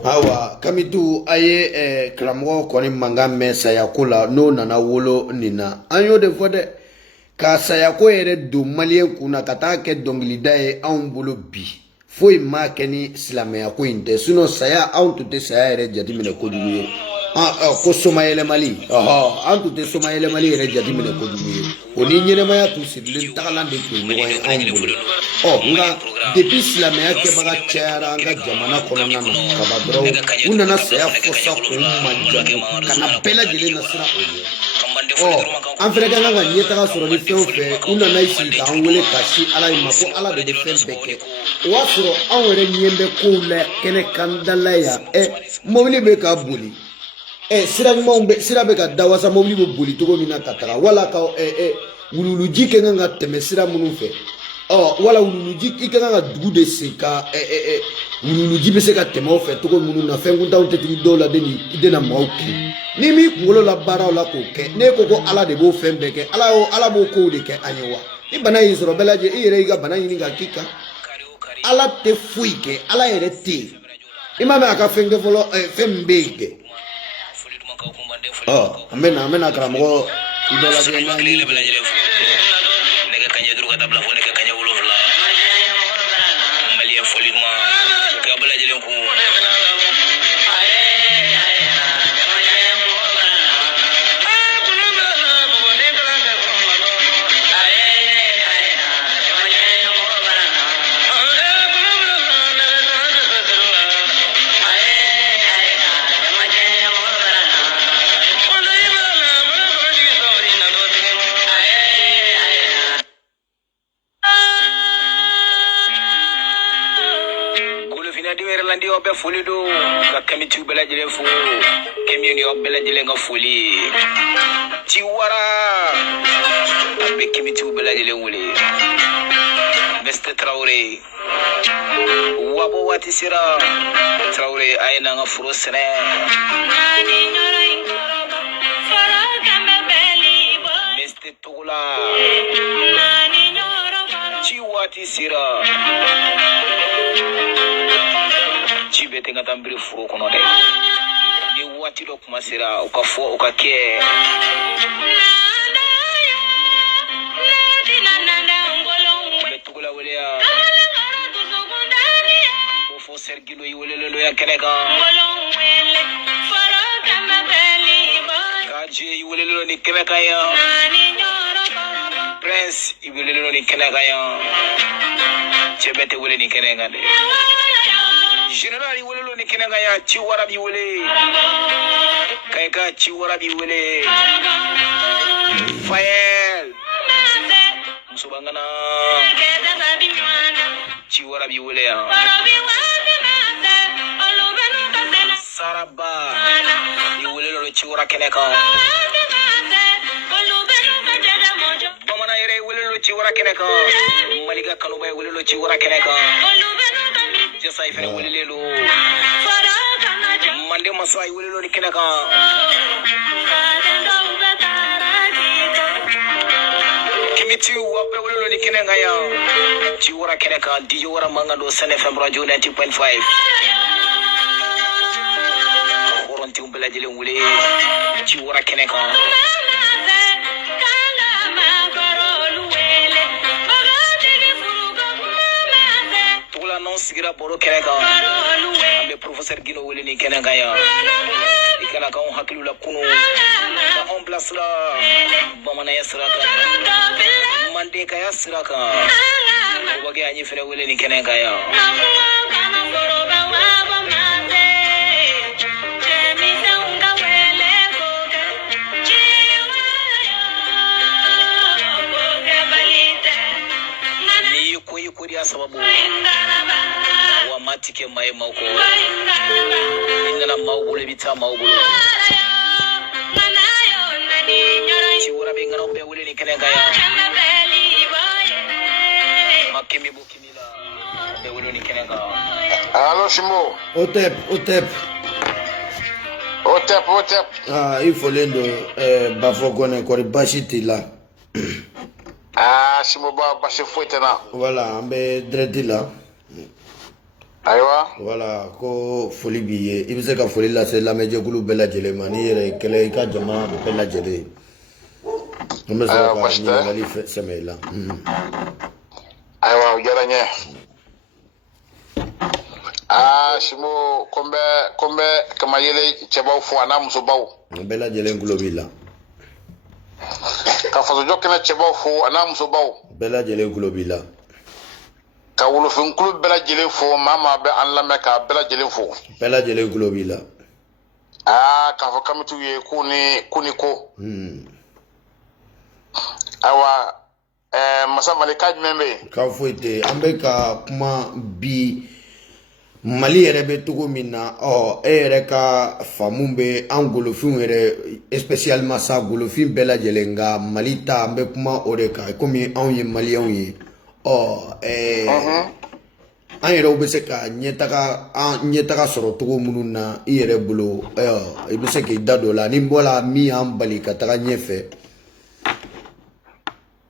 awa kamitu aye klamo ko ni manga mesa ya kula no nana wolo nina anyo de fode ka saya ko yere do malien kuna kata ke dongilida e an bolo bi foi ma keni silamaya ko inte suno saya an tute saya yere jadi mine ko duye ko soma yele mali an tute soma yele mali yere jadi mine ko duye oni nyene maya tu sidlin takalande ko ni an bolo nga depuis silamaya ke baga chara nga jamana kono na kabadro unana saya fosa ko manjano kana bela jele na sira an fere kan ka ɲɛ taga sɔrɔ ni fɛn fɛ u nana sigi k'an wele ka si ala in ma ko ala de bɛ fɛn bɛɛ kɛ o y'a sɔrɔ anw yɛrɛ ɲɛ bɛ kow la kɛnɛ kan dala yan mobili bɛ ka boli sira ɲumanw bɛ sira bɛ ka da wasa mobili bɛ boli cogo min na ka taga wala ka wululuji kɛ kan ka tɛmɛ sira minnu fɛ wala wululuji i ka kan ka dugu de sen ka wululuji bɛ se ka tɛmɛ o fɛ cogo minnu na fɛn kuntanw tɛ tugu dɔw la i dena maaw kiri ni mi kunkolo la baaraw la k'o kɛ ne ko ko ala de b'o fɛn bɛɛ kɛ ala b'o kow de kɛ an ye wa ni bana y'i sɔrɔ bɛɛ lajɛ i yɛrɛ y'i ka bana ɲini ka k'i kan ala tɛ foyi kɛ ala yɛrɛ tɛ yen i ma mɛn a ka fɛn kɛ fɔlɔ fɛn min bɛ yen kɛ an bɛ na karamɔgɔ i bɛ lajɛ fo ne ka kanya wolofla malien folima ka bala jelen ko Landi obe foli do ka kamitu bela jele fo kemioni obela jele nga foli ti wara abe kamitu bela jele wole Mr. Traoré wabo wati sira Traoré ayna nga furo sene Mr. Tugula ti wati sira Chibete nga tambiri furo kono de ni wati do kuma sira ukafo ukake betugula wele ya fo sergilo yiwelelo ya keneka kaje yiwelelo ni keneka ya Prince yiwelelo ni keneka ya chebete wele ni keneka de General yiwelelo ni keneka ya chiwara biwele kaika chiwara biwele Fael Musubangana chiwara biwele ya Saraba yiwelelo chiwara keneka Bamana yere yiwelelo chiwara keneka Malika Kanuba yiwelelo chiwara keneka Jasa ifene welelo Mande Masai welelo ni keneka Kimiti wabre welelo ni keneka ya Chiwara keneka Diyo wara mangando Sen FM Radio 90.5 Horonti umbela jele wule Chiwara keneka non sigira boro keneka ambe professeur Gino wele ni keneka ya ikana ka on hakilu la kunu ka on place la bamana yasraka mande ka yasraka obage anyi fere wele ni keneka ya ni ko dia sababu wa matike mai mako ingana mawule bita mawulu ci wora be ngana be wule ni keneka ya makemi bukimila be wule ni keneka Allo Shimo Otep ifolendo bafogone kori bashiti la Shimo ba bashi fuitena voilà ambe dredi la Aywa voilà ko foli biye ibise ka foli la se la meje kulu bela jele mani yere kele ka jama bela jele ambe so ka ni ngali semela Aywa jaranye Shimo kombe kama yele cheba fu ana musobaw bela jele ngulo bila ka faso jokena cheba fu ana musobaw bela jele ngulo bila ka wolofin kulu bela jele fo mama be an lamɛ ka bela jele fo bela jele ngulo bila ka fo kamitu ye kuni ko awa masa malika jumɛn ka foite ambe ka kuma bi Mali yɛrɛ bɛ togo min na e yɛrɛ ka faamu bɛ an golofin yɛrɛ spécialement sa golofin bɛɛ lajɛlen nka Mali ta an bɛ kuma o de kan komi anw ye maliyɛnw ye an yɛrɛw bɛ se ka ɲɛtaga sɔrɔ togo minnu na i yɛrɛ bolo i bɛ se k'i da don o la ni bɔra min y'an bali ka taga ɲɛfɛ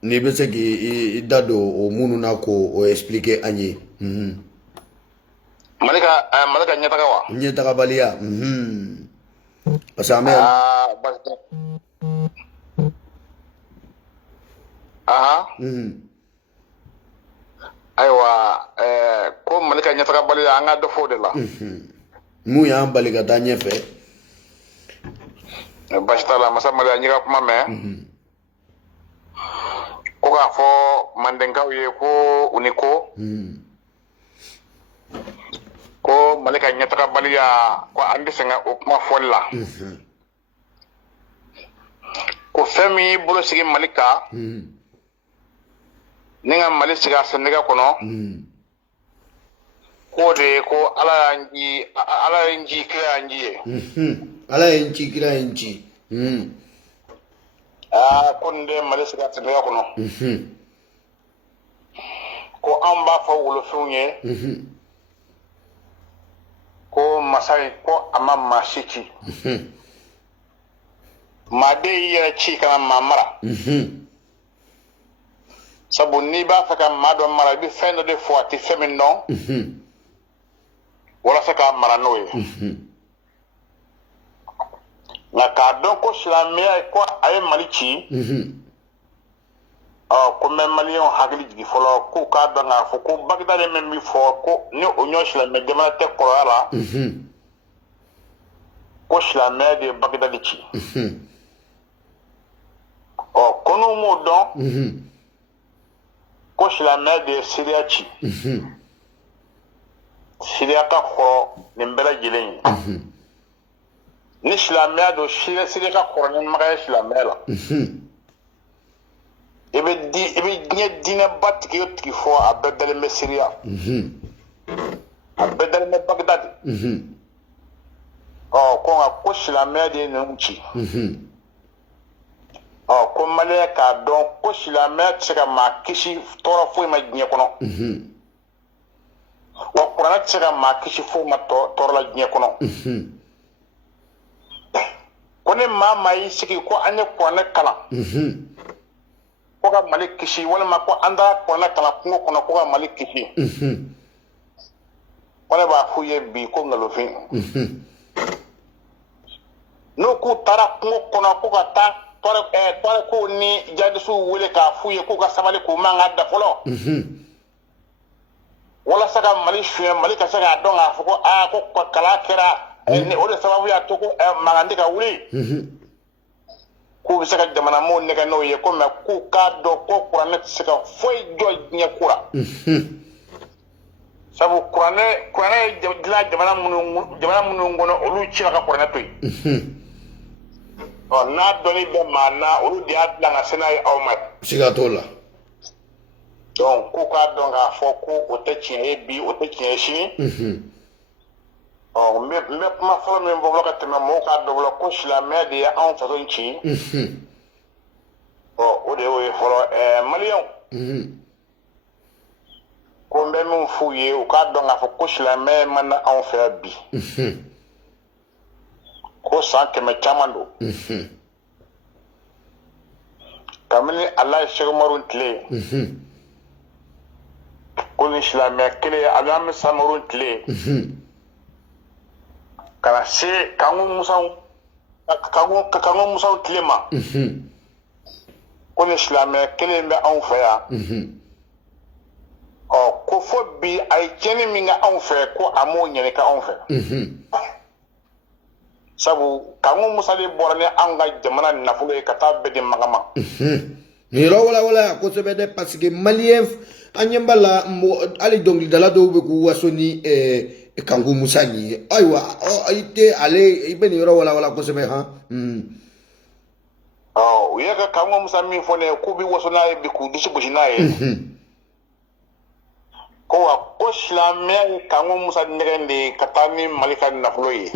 n'i bɛ se k'i da don o minnu na k'o expliquer an ye. Malika ɲɛtaga wa ɲɛtagabaliya parce que an bɛ nyata bali anga do fo de la mu ya bali ga danye fe bastala masa mali anyira kuma me ko ga fo mandenga ye ko uniko ko malika nyata bali ya ko andi senga o kuma folla ko femi bolo sigi malika ninga malisiga senega kono ko de ko ala yanji kira yanji ala yanji kira yanji konde malisiga senega kono ko amba fa wolo funye ko masai ko ama mashiki made ya chi kana mamara sabu ni ba fa ka mado mara bi fendo de fois ti femin non wala saka mara noye na ka don ko islamia ko ay malici ko men malion hagli gi folo ko ka da na fo ko bagdade men bi fo ko ni o nyo islamia de ma te ko ala ko islamia de bagdade ci kono mo don ko islamia de syria ci syria ka ko ni mbela jilen ni islamia do syria ka ko ni maga islamia la ebe nye dina batki yotki fo abedal me syria abedal me bagdad ko nga ko islamia de nunchi ko maleka don ko islamia tsaka ma kishi tora fo ma gnye kono wa qur'an tsaka ma kishi fo ma tora la gnye kono ko ne mama yi siki ko anya ko na kala ko ga malik kishi wala ma ko anda ko na kala ko kono ko ga malik kishi wala ba fuye bi ko ngalo fin no ku tara ko kono ko ga ta tore ko ni jadisu wele ka fuye ko ga sabale ko manga da folo wala saka mali shuye mali ka saka don a fuko ko kala kira ni o de sababu ya to ko mangande ka wuli ko bi saka jamana mo ne ka no ye ko me ku ka do ko qur'an saka foi do nya kura sabu qur'an la jamana munu ngono olu ci ka qur'an toy na doni be mana olu di adla nga sena awma siga tola donc ku ka don ga fo ko o te chine bi o te chine shi me ma fo me bo ka tema mo ka do ko shila me de an fa don chi o de o fo malion ko me mun fuye o ka don ga fo ko shila me man an fa bi ko san keme chamando kamini allah shirmarun tle ko ni islamia kele alam samarun tle kana se kangu musa tle ma ko ni islamia kele me an fa ya ko fo bi ay jeni mi nga an fa ko amo nyene ka an fa sabu kangu musa de borane anga jamana nafulo e kata bedi magama ni ro wala ko se bede parce que malien anyambala ali dongli dala do be ku wasoni kangu musa ni aywa ayite ale ibeni ro wala ko se be ha yega kangu musa mi fone ku bi wasona e bi ku disu bujina e ko wa ko islamia kangu musa ngende katami malika nafulo e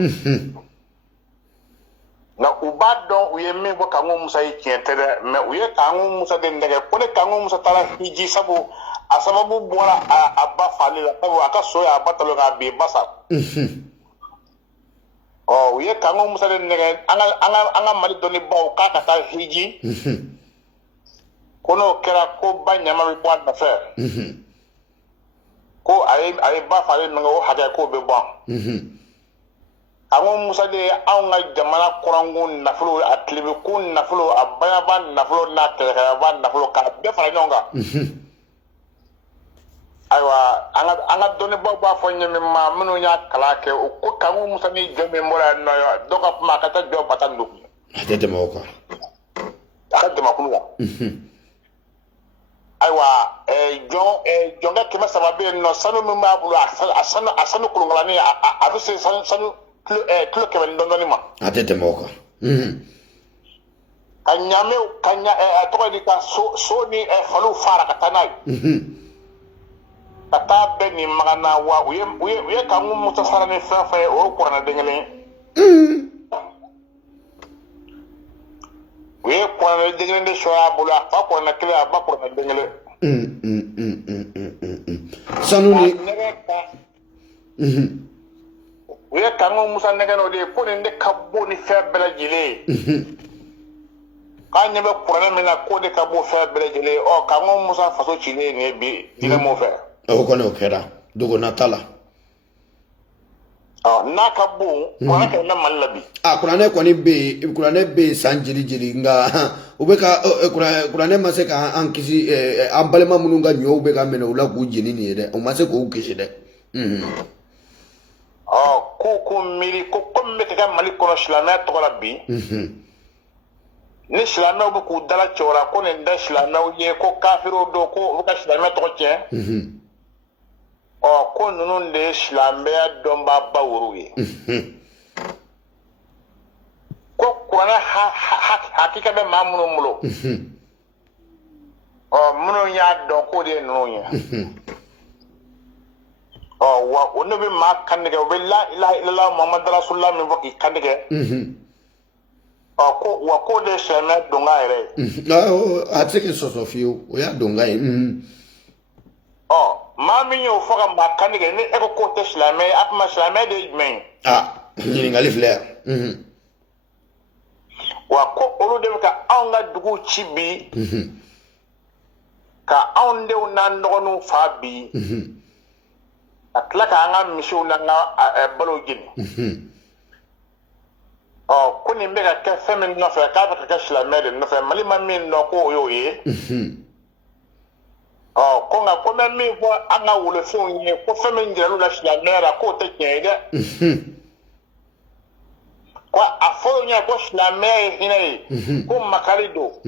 na uba don uye me bo kango musa yi kientere me uye kango musa de ndege kone kango musa tala hiji sabu asababu bora abba falila sabu aka soya abatalo ga be basa uye kango musa de ndege anga mali doni baw ka kata hiji kono kera ko ba nyama bi bo na fer ko ay ba falila ngo haja ko be bon ango musa de anga jamana korangu nafulo atlibi ku nafulo abaya ban nafulo na tere ban nafulo ka be fara nyonga aywa anga anga doni baba fo nyemi ma munu nya kala ke ko kangu musa ni jome mora no doka ma kata jo patandu atete moka akade makulu aywa jonga kima sababe no sanu mima bulu asanu kulungala ni abuse sanu kilo kema ndondoni ma atete moka kanya to ni ka so ni falu fara katanai kata be ni magana wa uye kangu mutasara ni fa o korana dengele uye korana dengele de shoya bula fa korana kila ba korana dengele sanuni uye kangu musa negano de ko ni de kabbo ni fa bela jile kanya be korana mina ko de kabbo fa bela jile o kangu musa faso chile ni bi dina mo fa o kono kera dogo natala na kabu wala ka na malabi kurane kwani be kurane be sanjiri jiri nga ubeka kurane maseka ankisi ambalema mununga nyo ubeka mena ula kujini ni de o maseka ukishi de ko miri ko komme ka mali kono shlama to la bi ni shlama bu ku dala chora ko ne nda shlama ye ko kafiro do ko ka shlama to che ko nunu de shlama domba bawruye ko kurana hakika be mamuno mulo muno nya do ko de nunu nya wa onu be ma kanige be la ilaha illallah muhammad rasulullah min boki kandige ko wa ko de shlama donga ere atike sosofio o ya donga mami yo foga makanige ni eko ko te shlame apma shlame de men ni ngali flair wa ko olu de ka anga dugu chibi ka onde una ndonu fabi atla ka anga mishu na balo gini kuni mbega ke femin no fa ka ka shlame de no fa mali mami no ko yo ye ko nga ko men mi fo anga wule fo nyi ko fe men jelu la shla mera ko te nyede ko afo nya ko shla me hinai ko makarido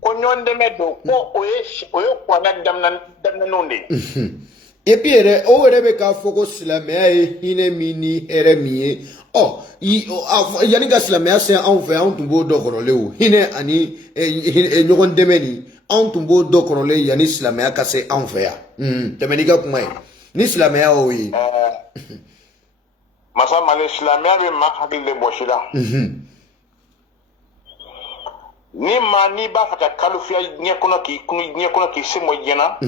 ko nyonde medo ko oye ko na damna nonde et puis o were be ka foko silamea hine mini ere mie yani ga silamea se an fe an tumbo do korole o hine ani nyogon demeni an tumbo do korole yani silamea ka se an fe ya temeni ga kuma ni silamea o yi masa male silamea be makhabil le boshila ni mani ba fata kalufia nyekono ki simo jena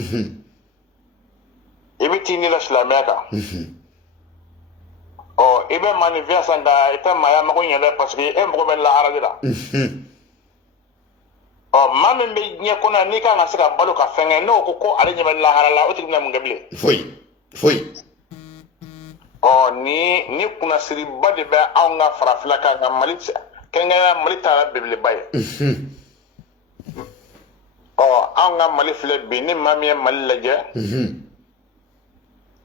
ibiti ni la slameka ibe manifesta nga ita maya mako nyele parce que mbo ben la haradila mame be nyekona ni ka ngasika balo ka fenge no ko ale nyebe la harala o tigna mungable foi ni kuna siri bade be anga farafla ka nga malit kenga malita bibli baye anga malifle bi ni mami malaje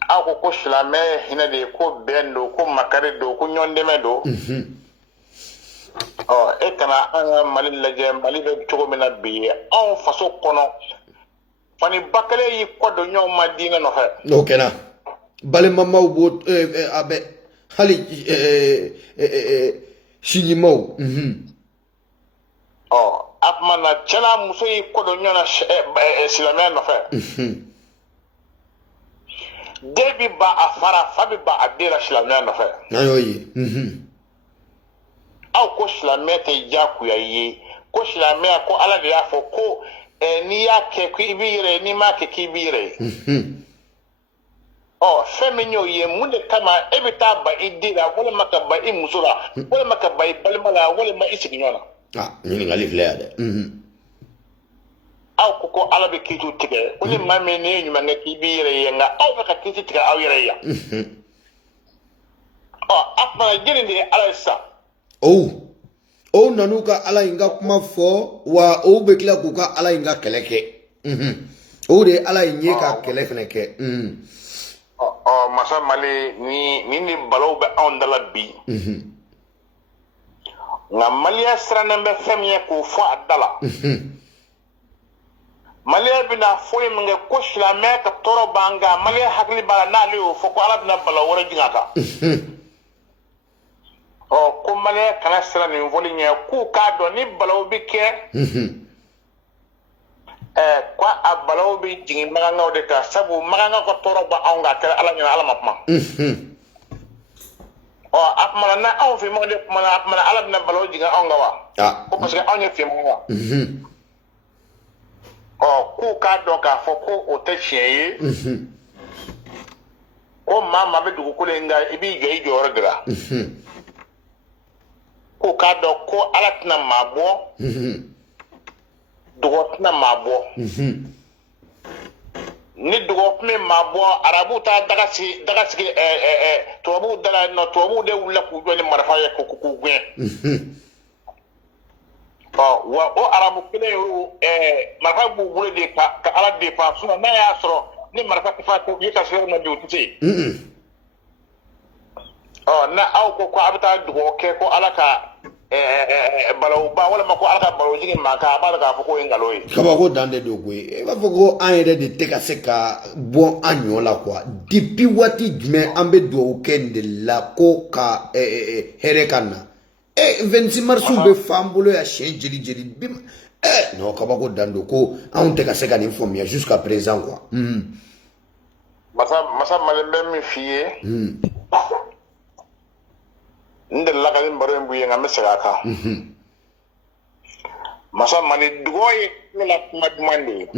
ako ko shlame hina de ko bendo ko makare do ko nyondeme do e kana anga malaje malibe chogo mena bi on faso kono fani bakale yi ko do nyom madina no ha okena bale mama ubo abe hali shinimo apmana chela muso yi ko do nyona shlame no ha debi ba afara fabi ba adira shlamya no fa ayoyi aw ko shlamya te jaku ya yi ko shlamya ko ala de afo ko ni ya ke ku ibire ni ma ke kibire feminyo ye munde kama ebita ba idira wala maka ba imusura wala maka ba balmala wala ma isignona ni ngali flea de aw ko ala be kitu tige ko ni mame ne nyuma nga kibire yenga aw ka kitu tige aw yere ya apa jirinde ala sa nanuka ala inga kuma fo wa be kila kuka ala inga keleke de ala inye ka kele feneke masa mali ni balo be on dala bi nga maliya siranan be femiye ko fo adala maliya bina foye minge ko silame ka toro banga maliya hakli bala na liyo fo ko ala bina bala wala jingata ko maliya kana siranin voli nya ku ka do ni bala bi ke kwa abalaw bi jingi maganga de ka sabu maganga ko toro ba anga kala ala nyina ala mapma apmana na aw fi mo de mana apmana ala na balaw jinga anga wa ko parce que anya fi mo wa ku ka do ka fo ko o te chieye o mama be dugu ko le nga ibi ge joro gra ku ka do ko ala tna mabo dugotna mabo ni dugotme mabo arabu ta daga si tobu dala no tobu de wula ku joni marfa ya ku gwe o arabu kile marfa bu bule de ka ala de pa suna na ya soro ni marfa ka fa to yi ka sero na de uti na au ko abata dugo ke ko ala ka balaw ba wala mako alaka balaw jigi maka ba daga foko ngaloy kaba ko dande dogwe e ba foko an yede de teka seka bon anyola quoi depuis wati jume ambe do kende la ko ka here kana 26 mars be fambulo ya chen jeli bim no kaba ko dando ko an teka seka ni informer jusqu'à présent quoi masa malembe mi fiye ndel la kalin baro mbuye nga mesega ka masa mani dugoye la kuma dumande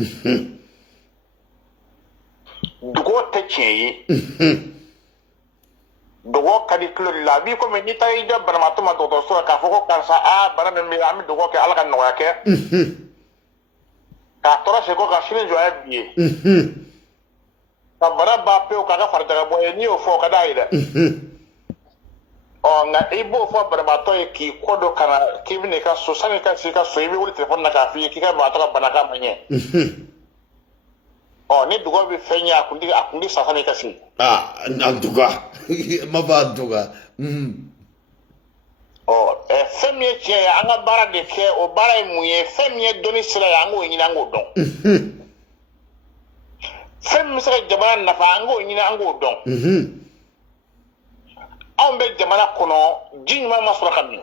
dugo techeye dugo kadi klo la bi ko men nita ida barama to ma to so ka foko karsa barame mi ami dugo ke ala kan no yake ka tora se ko ka shine jo abiye ka baraba pe o ka ga farta boye ni o fo ka daida nga ibo fo baraba to ki kodo kana kibine ka so sani ka sika so ibi wuli telefon na ka fi ki ka ba to ka banaka manye ni dugo bi fenya akundi sasani ka si nanduga maba duga femye che anga bara de ke o bara muye femye doni sira ya ngo nyina ngo don femye sira jabana na fa ngo nyina ngo don on be jamana kono jinma masura kamni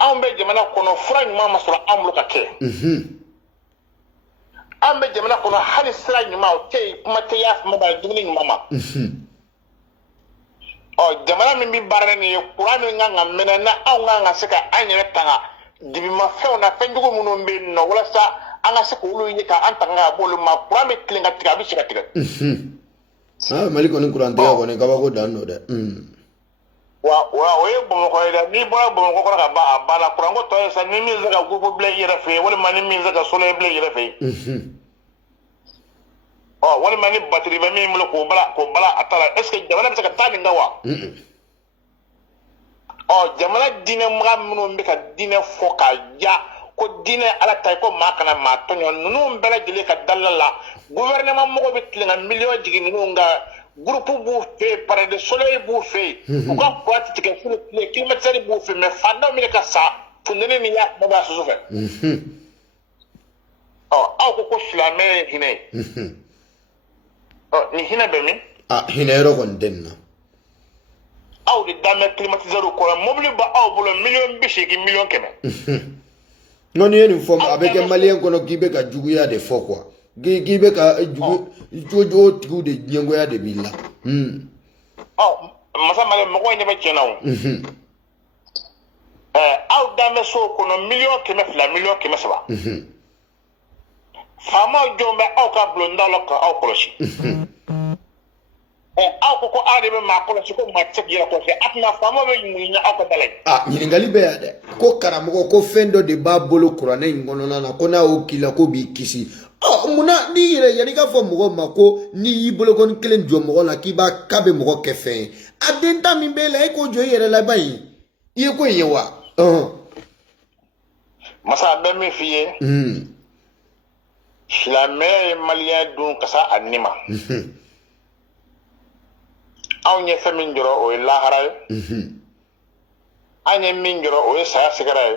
on be jamana kono franyma masura amlu ka ke on be jamana kono hali sira nyuma o te kuma te ya ma ba dugni mama jamana min bi barane ni qur'an nga mena na on nga seka anyere tanga dibi ma few na fendugo muno be no wala sa anga seka ulu yika antanga bolu ma qur'an be klinga tiga bi seka tiga maliko ni kurante ya kone kaba ko dano de wa oye bomo ko ida ni bomo ko ka ba na kurango to sa ni mi zaga gugu ble yira fe wala mani mi zaga solo ble yira fe wala mani battery ba mi mulo ko bala atala est ce que jamana bi saka tani ngawa jamana dine mram no mbika dine foka ya ko dine ala tay ko makana ma tonyo nunu mbela jile ka dalala gouvernement mo ko bitlinga million jigi nunga groupe bu fe par de soleil bu fe ko ko tike fu le climatiseur bu fe me fanda mi ka sa funene ni ya mo ba so fe ko shilame hine ni hina be mi hina ro kon denna de dame climatiseur ko mobile ba bulo million bishi ki million keme non yeni forme avec un malien kono gibe ka juguya de fo quoi gibe ka jojo tigu de nyengo ya de billa masa male mo ko nyebe chenawo dame so kono million keme fla million keme saba fama jombe ka blonda lo ka koloshi ko aribe ma koloshi ko ma tsegira ko se atna fama be nyinya ko dalay nyiningali be ya de ko karamugo ko fendo de babolo kurane ngono na ko na okila ko bi kisi muna ni yere yani ka fo mugo mako ni yibolo kon kelen jo mugo la ki ba kabe mugo kefen adenta mi be la ko jo yere la bayi ye ko yewa masa be mi fiye silamɛ maliyɛn dun ka sa a ni ma anw ye fɛn min jɔrɔ o ye lahara ye an ye min jɔrɔ o ye saya sigara ye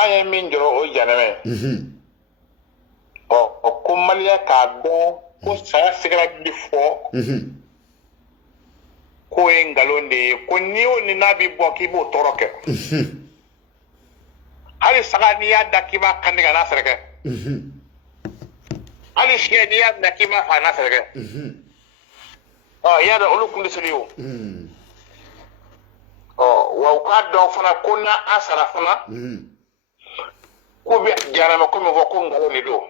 an ye min jɔrɔ o ye janɛmɛ ye ko maliyɛn k'a dɔn ko saya sigara bi fɔ k'o ye nkalon de ye ko n'i y'o ni n'a bi bɔ k'i b'o tɔɔrɔ kɛ hali saga n'i y'a da k'i b'a kan tigɛ n'a sɛrɛkɛ hali siyɛ n'i y'a minɛ k'i b'a faa n'a sɛrɛkɛ i y'a dɔn olu kun tɛ seli o wa u k'a dɔn fana ko n'a sara fana k'u bɛ janama ko min fɔ ko nkalon de don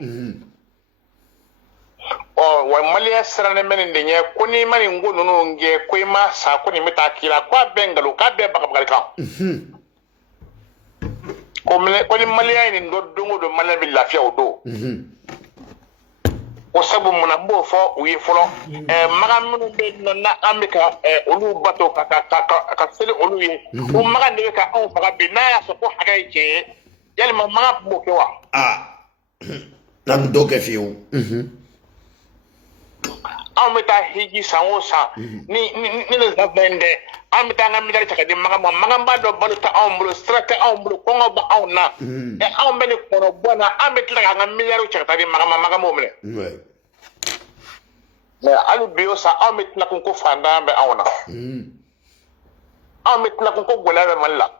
wa maliyɛn sirannen bɛ nin de ɲɛ ko n'i ma nin ko ninnu kɛ ko i ma sa ko nin bɛ taa k'i la k'a bɛɛ nkalon k'a bɛɛ bagabagali kan ko ni maliyɛn ye nin dɔ don o don maliyɛn bɛ lafiya o don o sabu munna n b'o fɔ u ye fɔlɔ maga minnu bɛ yen nɔ n'an bɛ ka olu bato ka seli olu ye ko maga de bɛ ka anw faga bi n'a y'a sɔrɔ ko hakɛ ye tiɲɛ ye yalima maga tun b'o kɛ wa n'a tun t'o kɛ fiyewu anw bɛ taa hiji san o san ni nin zabɛn dɛ an bɛ taa an ka miliyari ta ka di maga ma maga b'a dɔn balo tɛ anw bolo sira tɛ anw bolo kɔngɔ bɛ anw na anw bɛ nin kɔnɔ bɔ na an bɛ tila k'an ka miliyariw cɛ ka taa di maga ma maga m'o minɛ mɛ hali bi o san anw bɛ tila ko fantan bɛ anw na anw bɛ tila ko gɛlɛya bɛ mali la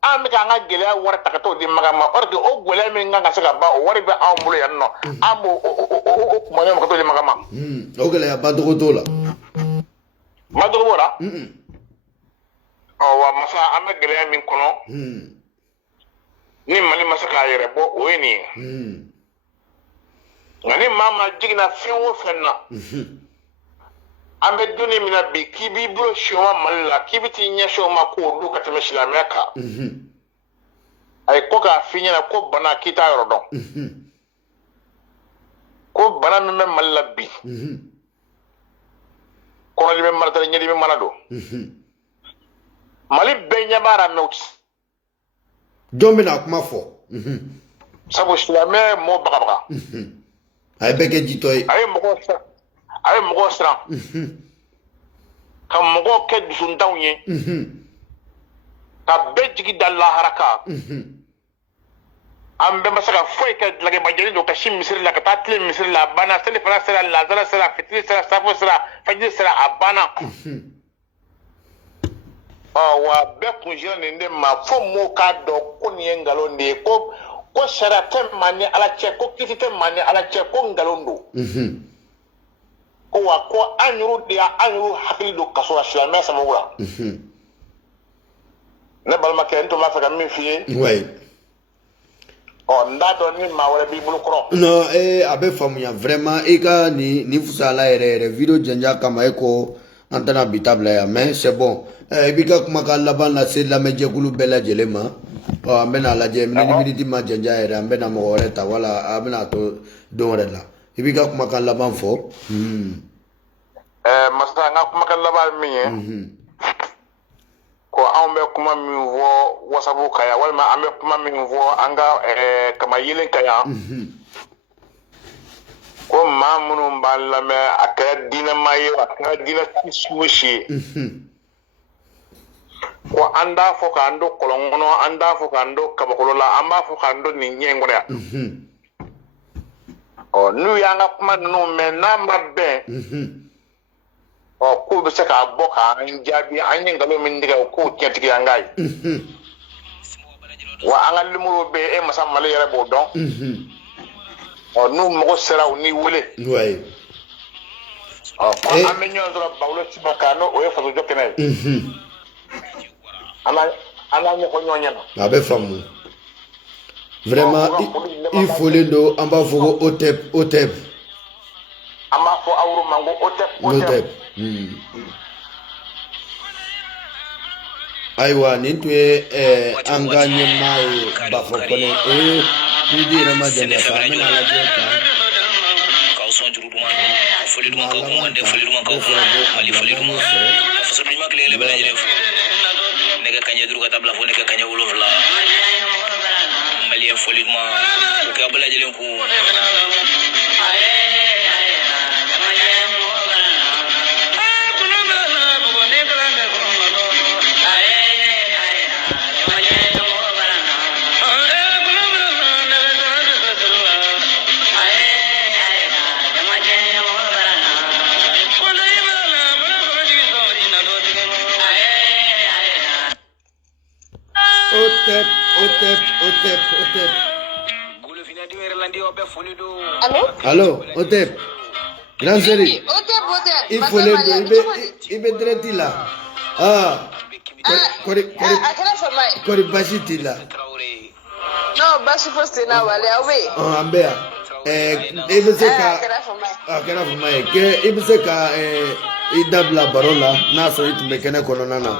an bɛ k'an ka gɛlɛya wari ta ka t'o di maga ma o de o gɛlɛya min kan ka se ka ban o wari bɛ anw bolo yan nɔ an b'o kuma ɲɔgɔn ka t'o di maga ma o gɛlɛya ba dogo t'o la ba dogo b'o la wa masa an bɛ gɛlɛya min kɔnɔ ni mali ma se k'a yɛrɛ bɔ o ye nin ye nka ni maa ma jiginna fɛn o fɛn na an bɛ don min na bi k'i b'i bolo si o ma mali la k'i bɛ t'i ɲɛsin o ma k'o don ka tɛmɛ silamɛya kan a ye ko k'a f'i ɲɛna ko bana k'i t'a yɔrɔ dɔn ko bana min bɛ mali la bi kɔnɔdimi mana tɛ ɲɛdimi mana don mali bɛɛ ɲɛ b'a la mɛ o jɔn bɛna kuma fɔ sabu silamɛ ye mɔgɔ bagabaga a ye bɛɛ kɛ jitɔ ye a ye mɔgɔw siran ka mɔgɔw kɛ dusuntanw ye ka bɛɛ jigi da lahara kan an bɛɛ ma se ka foyi kɛ dilakɛbajɛlen don ka si misiri la ka taa tile misiri la a banna seli fana sera lazara sera fitiri sera safo sera fajiri sera a banna wa bɛɛ kun sera nin de ma fo mɔɔw k'a dɔn ko nin ye nkalon de ye ko sariya tɛ maa ni ala cɛ ko kiti tɛ maa ni ala cɛ ko nkalon don ko wa ko an y'u hakili don kaso la silamɛya sababu la ne balimakɛ n tun b'a fɛ ka min f'i ye n t'a dɔn ni maa wɛrɛ b'i bolo kɔrɔ non a bɛ faamuya vraiment i ka nin fusala yɛrɛ yɛrɛ video jɛnja kama e ko an tɛna bi ta bila yan mais c'est bon i b'i ka kumakan laban lase lamɛnjɛkulu bɛɛ lajɛlen ma an bɛna lajɛ miniti ma jɛnja yɛrɛ an bɛna mɔgɔ wɛrɛ ta wala an bɛna to don wɛrɛ la i b'i ka kumakan laban fɔ masa n ka kumakan laban min ye ko anw bɛ kuma min fɔ wasabu kan yan walima an bɛ kuma min fɔ an ka kama yelen kan yan ko maa minnu b'an lamɛn a kɛra diinɛma ye a kɛra diinɛ sugu si ye ko an t'a fɔ k'an don kɔlɔn kɔnɔ an t'a fɔ k'an don kabakolo la an b'a fɔ k'an don nin ɲɛ in kɔnɔ yan n'u y'an ka kuma ninnu mɛn n'a ma bɛn k'u bɛ se k'a bɔ k'an jaabi an ye nkalon min tigɛ o k'o tiɲɛtigi an k'a ye wa an ka limuru bɛ e masa mali yɛrɛ b'o dɔn n'u mago sera u ni wele ko an bɛ ɲɔgɔn sɔrɔ bawulo siba kan n'o ye fasojɔ kɛnɛ ye an b'a ɲɛfɔ ɲɔgɔn ɲɛna a bɛ faamu vraiment i folen don an b'a fɔ ko OTEP an b'a fɔ aw ma ko OTEP ayiwa nin tun ye an ka ɲɛmaa ye Bafɔ Kɔnɛ ni di yɛrɛ ma jɛngɛ sa an bɛna lajɛ k'aw sɔn juru duman na foli duman k'aw kun tɛ foli duman k'aw kun mali foli duman faso ɲuman kelen kelen bɛɛ lajɛlen fo nɛgɛ kaɲɛ 5 ka taa bila fo nɛgɛ kaɲɛ 7 maliyɛn foli publiquement ko abala jelen ko Otep. Allô? Allô, Otep. Grand série. Otep. Il faut il be direct là. Ah. Kori bashi tila. Non, bashi foste na wale awe. Ah, ambea. Ibe seka. Ah, kera fuma ke ibe seka idabla barola na so itme kene kono nana.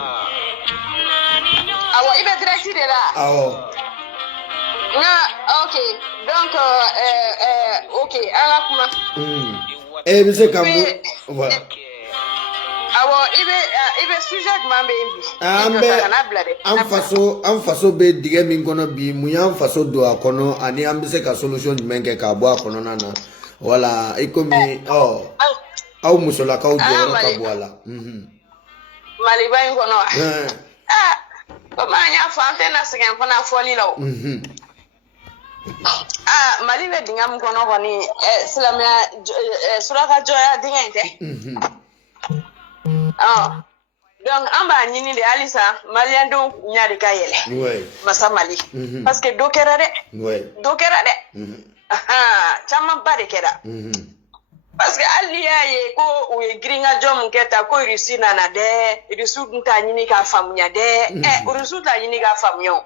Awo ibe direct de la. Awo. Ok, donc, ok, ala kuma. Bise kamu, voilà. Awo, ibe sujet mambe imbi. An faso be dige min kono bi mu yan faso do akono ani an bise ka solution jumɛn kɛ ka bɔ a kɔnɔna na. Voilà, ikomi aw musolakaw jɔyɔrɔ ka bɔ a la. Maliba in kɔnɔ wa? Komi an y'a fɔ an tɛna sɛgɛn fana fɔli la o. Mali bɛ dingɛ min kɔnɔ kɔni silamɛya suraka jɔya dingɛ in tɛ. Donc an b'a ɲini de halisa maliyɛndenw ɲa de ka yɛlɛ masa Mali parce que dɔ kɛra dɛ caman ba de kɛra parce que hali n'i y'a ye ko u ye girinka jɔ min kɛ ta ko Rusi nana dɛ Rusi tun t'a ɲini k'a faamuya dɛ Rusi t'a ɲini k'a faamuya o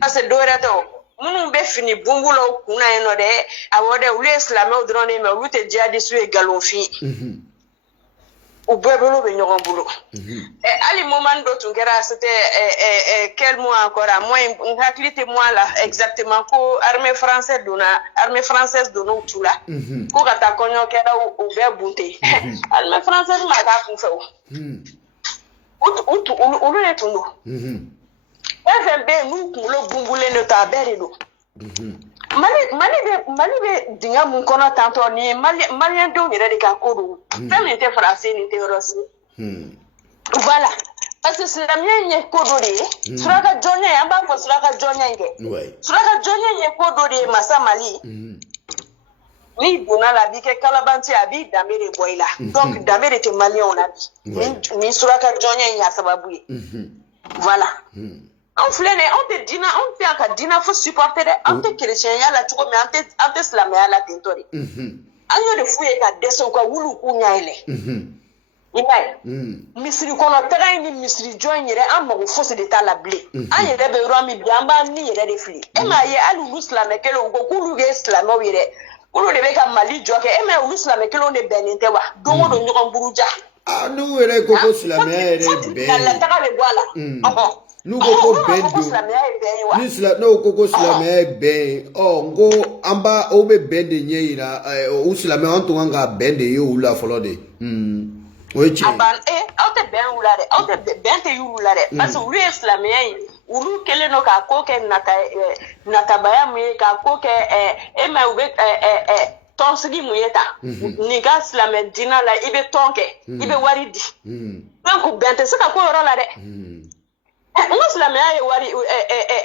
parce que dɔ wɛrɛ tɛ o minnu bɛ fini bunbulaw kunna yen nɔ dɛ awɔ dɛ olu ye silamɛw dɔrɔn de mais olu tɛ jihadistes ye galonfin u bɛɛ bolo bɛ ɲɔgɔn bolo hali moment dɔ tun kɛra c'était quel mois encore à moi n hakili tɛ mois la exactement ko armée française donna u tu la ko ka taa kɔɲɔ kɛra u bɛɛ bunte armée française ma k'a kun fɛ o olu de tun don fɛn bɛ yen n'u kunkolo bunbulen de to a bɛɛ de don Mali bɛ dingɛ mun kɔnɔ tantɔ ni maliyɛndenw yɛrɛ de ka ko don fɛn min tɛ faransi ni tɛ yɔrɔsi voilà parce que silamɛya in ye ko dɔ de ye suraka jɔnya ye an b'a fɔ suraka jɔnya in kɛ suraka jɔnya in ye ko dɔ de ye masa Mali n'i donna la a b'i kɛ kalabanci a b'i danbe de bɔ i la donc danbe de tɛ maliyɛnw na bi ni suraka jɔnya in y'a sababu ye voilà. An filɛ nin anw tɛ diinɛ anw tɛ yan ka diinɛ fo supporter dɛ anw tɛ chrétienya la cogo min an tɛ silamɛya la ten tɔ de an y'o de f'u ye ka dɛsɛ u ka wuli k'u ɲɛ yɛlɛ i m'a ye misiri kɔnɔ taga in ni misiri jɔ in yɛrɛ an mago fosi de t'a la bilen an yɛrɛ bɛ yɔrɔ min bi an b'an ni yɛrɛ de fili e m'a ye hali olu silamɛ kelenw ko k'olu ye silamɛw ye dɛ olu de bɛ ka Mali jɔ kɛ e m'a ye olu silamɛ kelenw de bɛnnen tɛ wa don o don ɲɔgɔn buruja n'u yɛrɛ ko ko silamɛya yɛrɛ bɛn ye taga de bɔ a la n'u ko ko bɛn don ni n'u ko ko silamɛya ye bɛn n ko an b'a aw bɛ bɛn de ɲɛ yira u silamɛw an tun kan ka bɛn de ye u la fɔlɔ de o ye tiɲɛ ye aw tɛ bɛn u la dɛ aw tɛ bɛn tɛ y'u la dɛ parce que olu ye silamɛya in olu kɛlen don k'a ko kɛ natabaya mun ye k'a ko kɛ e ma u bɛ tɔnsigi mun ye ta nin ka silamɛ diinɛ la i bɛ tɔn kɛ i bɛ wari di donc bɛn tɛ se ka k'o yɔrɔ la dɛ. N ko silamɛya ye wari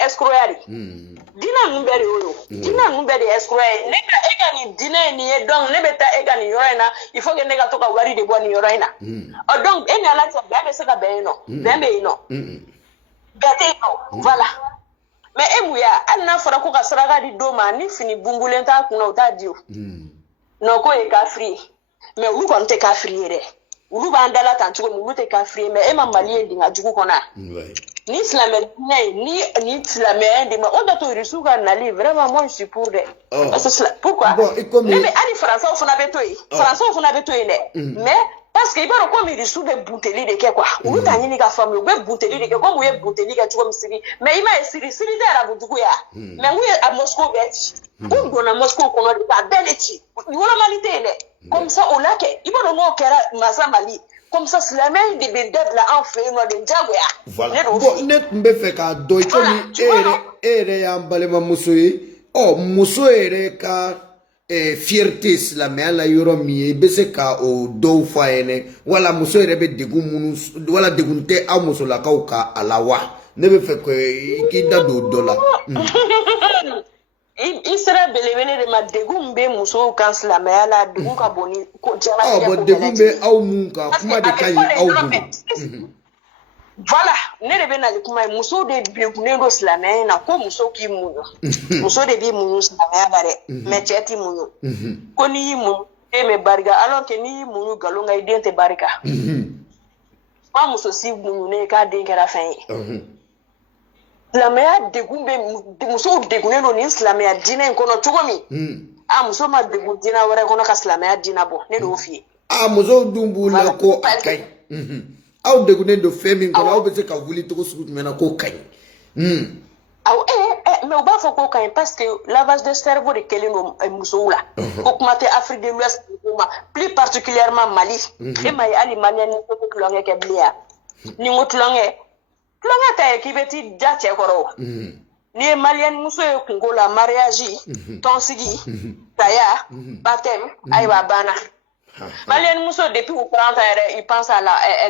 escroquerie diinɛ ninnu bɛɛ de y'o ye diinɛ ninnu bɛɛ de ye escroquerie ye e ka nin diinɛ ye nin ye donc ne bɛ taa e ka nin yɔrɔ in na il faut que ne ka to ka wari de bɔ nin yɔrɔ in na donc e ni Ala cɛ bɛn bɛ se ka bɛn yen nɔ bɛn bɛ yen nɔ bɛn tɛ yen nɔ voilà mais e mun ya hali n'a fɔra ko ka saraka di dɔ ma ni fini bunbulen t'a kunna o t'a di o non k'o ye kafiri ye mais olu kɔni tɛ kafiri ye dɛ olu b'an dala tan cogo min olu tɛ kafiri ye mais e ma Mali ye dingɛ jugu kɔnɔ ni silamɛ diinɛ ye ni silamɛya de ma o de to Rusiw ka nali vraiment moi je suis pour dɛ parce que pourquoi ne bɛ hali Faransaw fana bɛ to yen dɛ mais parce que i b'a dɔn komi Rusiw bɛ bunteli de kɛ quoi olu t'a ɲini ka faamuya u bɛ bunteli de kɛ komi u ye bunteli kɛ cogo min Siri mais i m'a ye Siri tɛ arabujugu ye mais u ye a Moscou bɛɛ ci u donna Moscou kɔnɔ de k'a bɛɛ de ci wolomali tɛ yen dɛ comme ça o la kɛ i b'a dɔn n'o kɛra masa Mali comme ça silamɛ de bɛ dabila an fɛ yen nɔ de jagoya ne tun bɛ fɛ k'a dɔn komi e yɛrɛ y'an balimamuso ye oh muso ere ka fierté silamɛya la yɔrɔ min ye I bɛ se ka o dɔw fɔ a ɲɛna wala muso yɛrɛ bɛ degun minnu wala degun tɛ aw musolakaw ka a la wa ne bɛ fɛ k'i da don dɔ la I sera belebele de ma degun bɛ musow kan silamɛya la degun ka bon ni ko jɛnatigɛ ko degun bɛ aw mun kan kuma de ka ɲi aw bolo voilà ne de bɛ na ni kuma ye muso de degunnen don silamɛya in na ko muso k'i muɲu muso de b'i muɲu silamɛya la dɛ mais cɛ t'i muɲu ko n'i y'i muɲu e bɛ barika alors que n'i y'i muɲu nkalon kan I den tɛ barika fa muso si muɲunen k'a den kɛra fɛn ye silamɛya degun bɛ musow degunnen don nin silamɛya diinɛ in kɔnɔ cogo min a muso ma degun diinɛ wɛrɛ kɔnɔ ka silamɛya diinɛ bɔ ne de y'o f'i ye musow dun b'u la ko a ka ɲi aw degunnen don fɛn min kɔnɔ aw bɛ se ka wuli cogo sugu jumɛn na k'o ka ɲi awɔ mais u b'a fɔ k'o ka ɲi parce que lavage de cerveau de kɛlen don musow la ko kuma tɛ Afrique de l'Ouest ma plus particulièrement Mali e ma ye hali maliyɛn ni ko tɛ tulonkɛ kɛ bilen yan ni ko tulonkɛ ta ye k'i bɛ t'i da cɛ kɔrɔ ni ye maliyɛn muso ye kungo la mariage tɔnsigi saya baptême ayiwa banna maliyɛn muso depuis u pranta yɛrɛ elle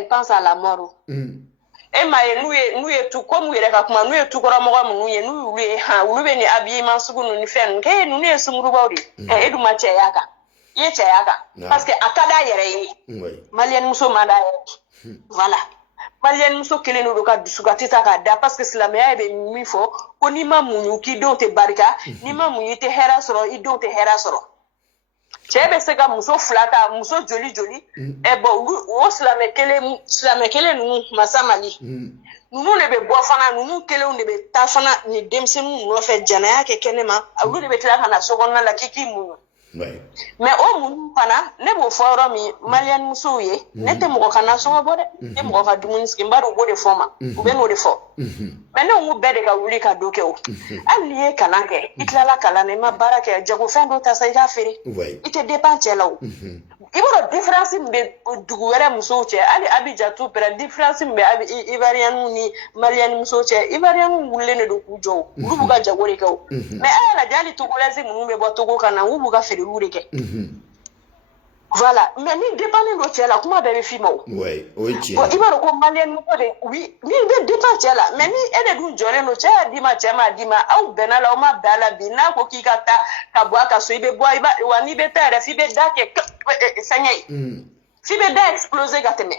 pense à la mort e ma ye n'u ye tu comme u yɛrɛ ka kuma n'u ye tukɔrɔmɔgɔ minnu ye n'u y'ulu ye olu bɛ ni habillement sugu ninnu ni fɛn ninnu k'e ninnu ye sungurubaw de e dun ma cɛya kan I ye cɛya kan parce que a ka d'a yɛrɛ ye maliyɛn muso ma d'a yɛrɛ voilà maliyɛn muso kelen de don ka dusukati ta k'a da parce que silamɛya bɛ min fɔ ko n'i ma muɲu k'i denw tɛ barika n'i ma muɲu I tɛ hɛrɛ sɔrɔ I denw tɛ hɛrɛ sɔrɔ cɛ bɛ se ka muso fila ta muso joli bon o silamɛ kelen ninnu masa Mali ninnu de bɛ bɔ fana ninnu kelenw de bɛ taa fana ni denmisɛnninw nɔfɛ janaya kɛ kɛnɛma olu de bɛ tila ka na sokɔnɔna la k'i muɲu mais o muɲu fana ne b'o fɔ yɔrɔ min maliyɛn musow ye ne tɛ mɔgɔ ka nasɔngɔ bɔ dɛ ne mɔgɔ ka dumuni sigi n b'a dɔn u b'o de fɔ ma u bɛ n'o de fɔ mais ne ko bɛɛ de ka wuli ka dɔ kɛ o hali n'i ye kalan kɛ I tilala kalan na I ma baara kɛ jagofɛn dɔ ta sa I k'a feere I tɛ dépend cɛ la o I b'a dɔn différence min bɛ dugu wɛrɛ musow cɛ hali Abidjan tout près différence min bɛ Ivoiriens ni maliyɛn musow cɛ Ivoiriens wulilen de don k'u jɔ o olu b'u ka jago de kɛ o mais a y'a lajɛ hali togolɛsi ninnu bɛ bɔ Togo ka na u b'u ka feereliw de kɛ voilà mais ni dépendant do cɛ la kuma bɛɛ bɛ f'i ma o o ye tiɲɛ bon I b'a dɔn ko maliyɛn muso de oui ni bɛ dépend cɛ la mais ni e de dun jɔlen don cɛ y'a d'i ma cɛ m'a d'i ma aw bɛnna la aw ma bɛn a la bi n'a ko k'i ka taa ka bɔ a ka so I bɛ bɔ wa n'i bɛ taa yɛrɛ f'i bɛ da kɛ fɛngɛ ye f'i bɛ da exploser ka tɛmɛ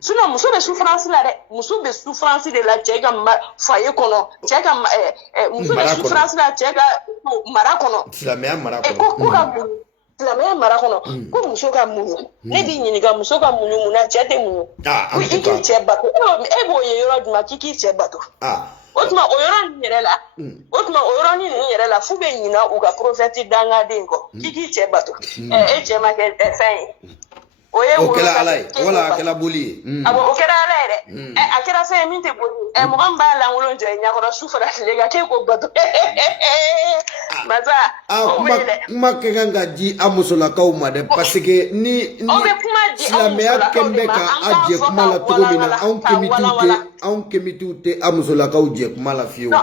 sinon muso bɛ souffrance la dɛ muso bɛ souffrance de la cɛ ka foyer kɔnɔ cɛ ka muso bɛ souffrance la cɛ ka mara kɔnɔ silamɛya mara kɔnɔ ko ka muɲu silamɛya mara kɔnɔ ko muso ka muɲu ne b'i ɲininka muso ka muɲu mun na cɛ tɛ muɲu I k'i cɛ bato e b'o ye yɔrɔ jumɛn k'i k'i cɛ bato o tuma o yɔrɔnin ninnu yɛrɛ la f'u bɛ ɲina u ka prophète dangaden kɔ k'i k'i cɛ bato e cɛ ma kɛ fɛn ye o kɛra Ala ye wala a kɛra boli ye o kɛra Ala ye dɛ a kɛra fɛn ye min tɛ boli mɔgɔ min b'a lankolon jɔ I ɲɛkɔrɔ su fara tile kan k'e ko bato masa kuma kɛ kan ka di a musolakaw ma dɛ parce que ni silamɛya kɛn bɛ ka a jɛ kuma la cogo min na anw kemitiw tɛ a musolakaw jɛ kuma la fiyewu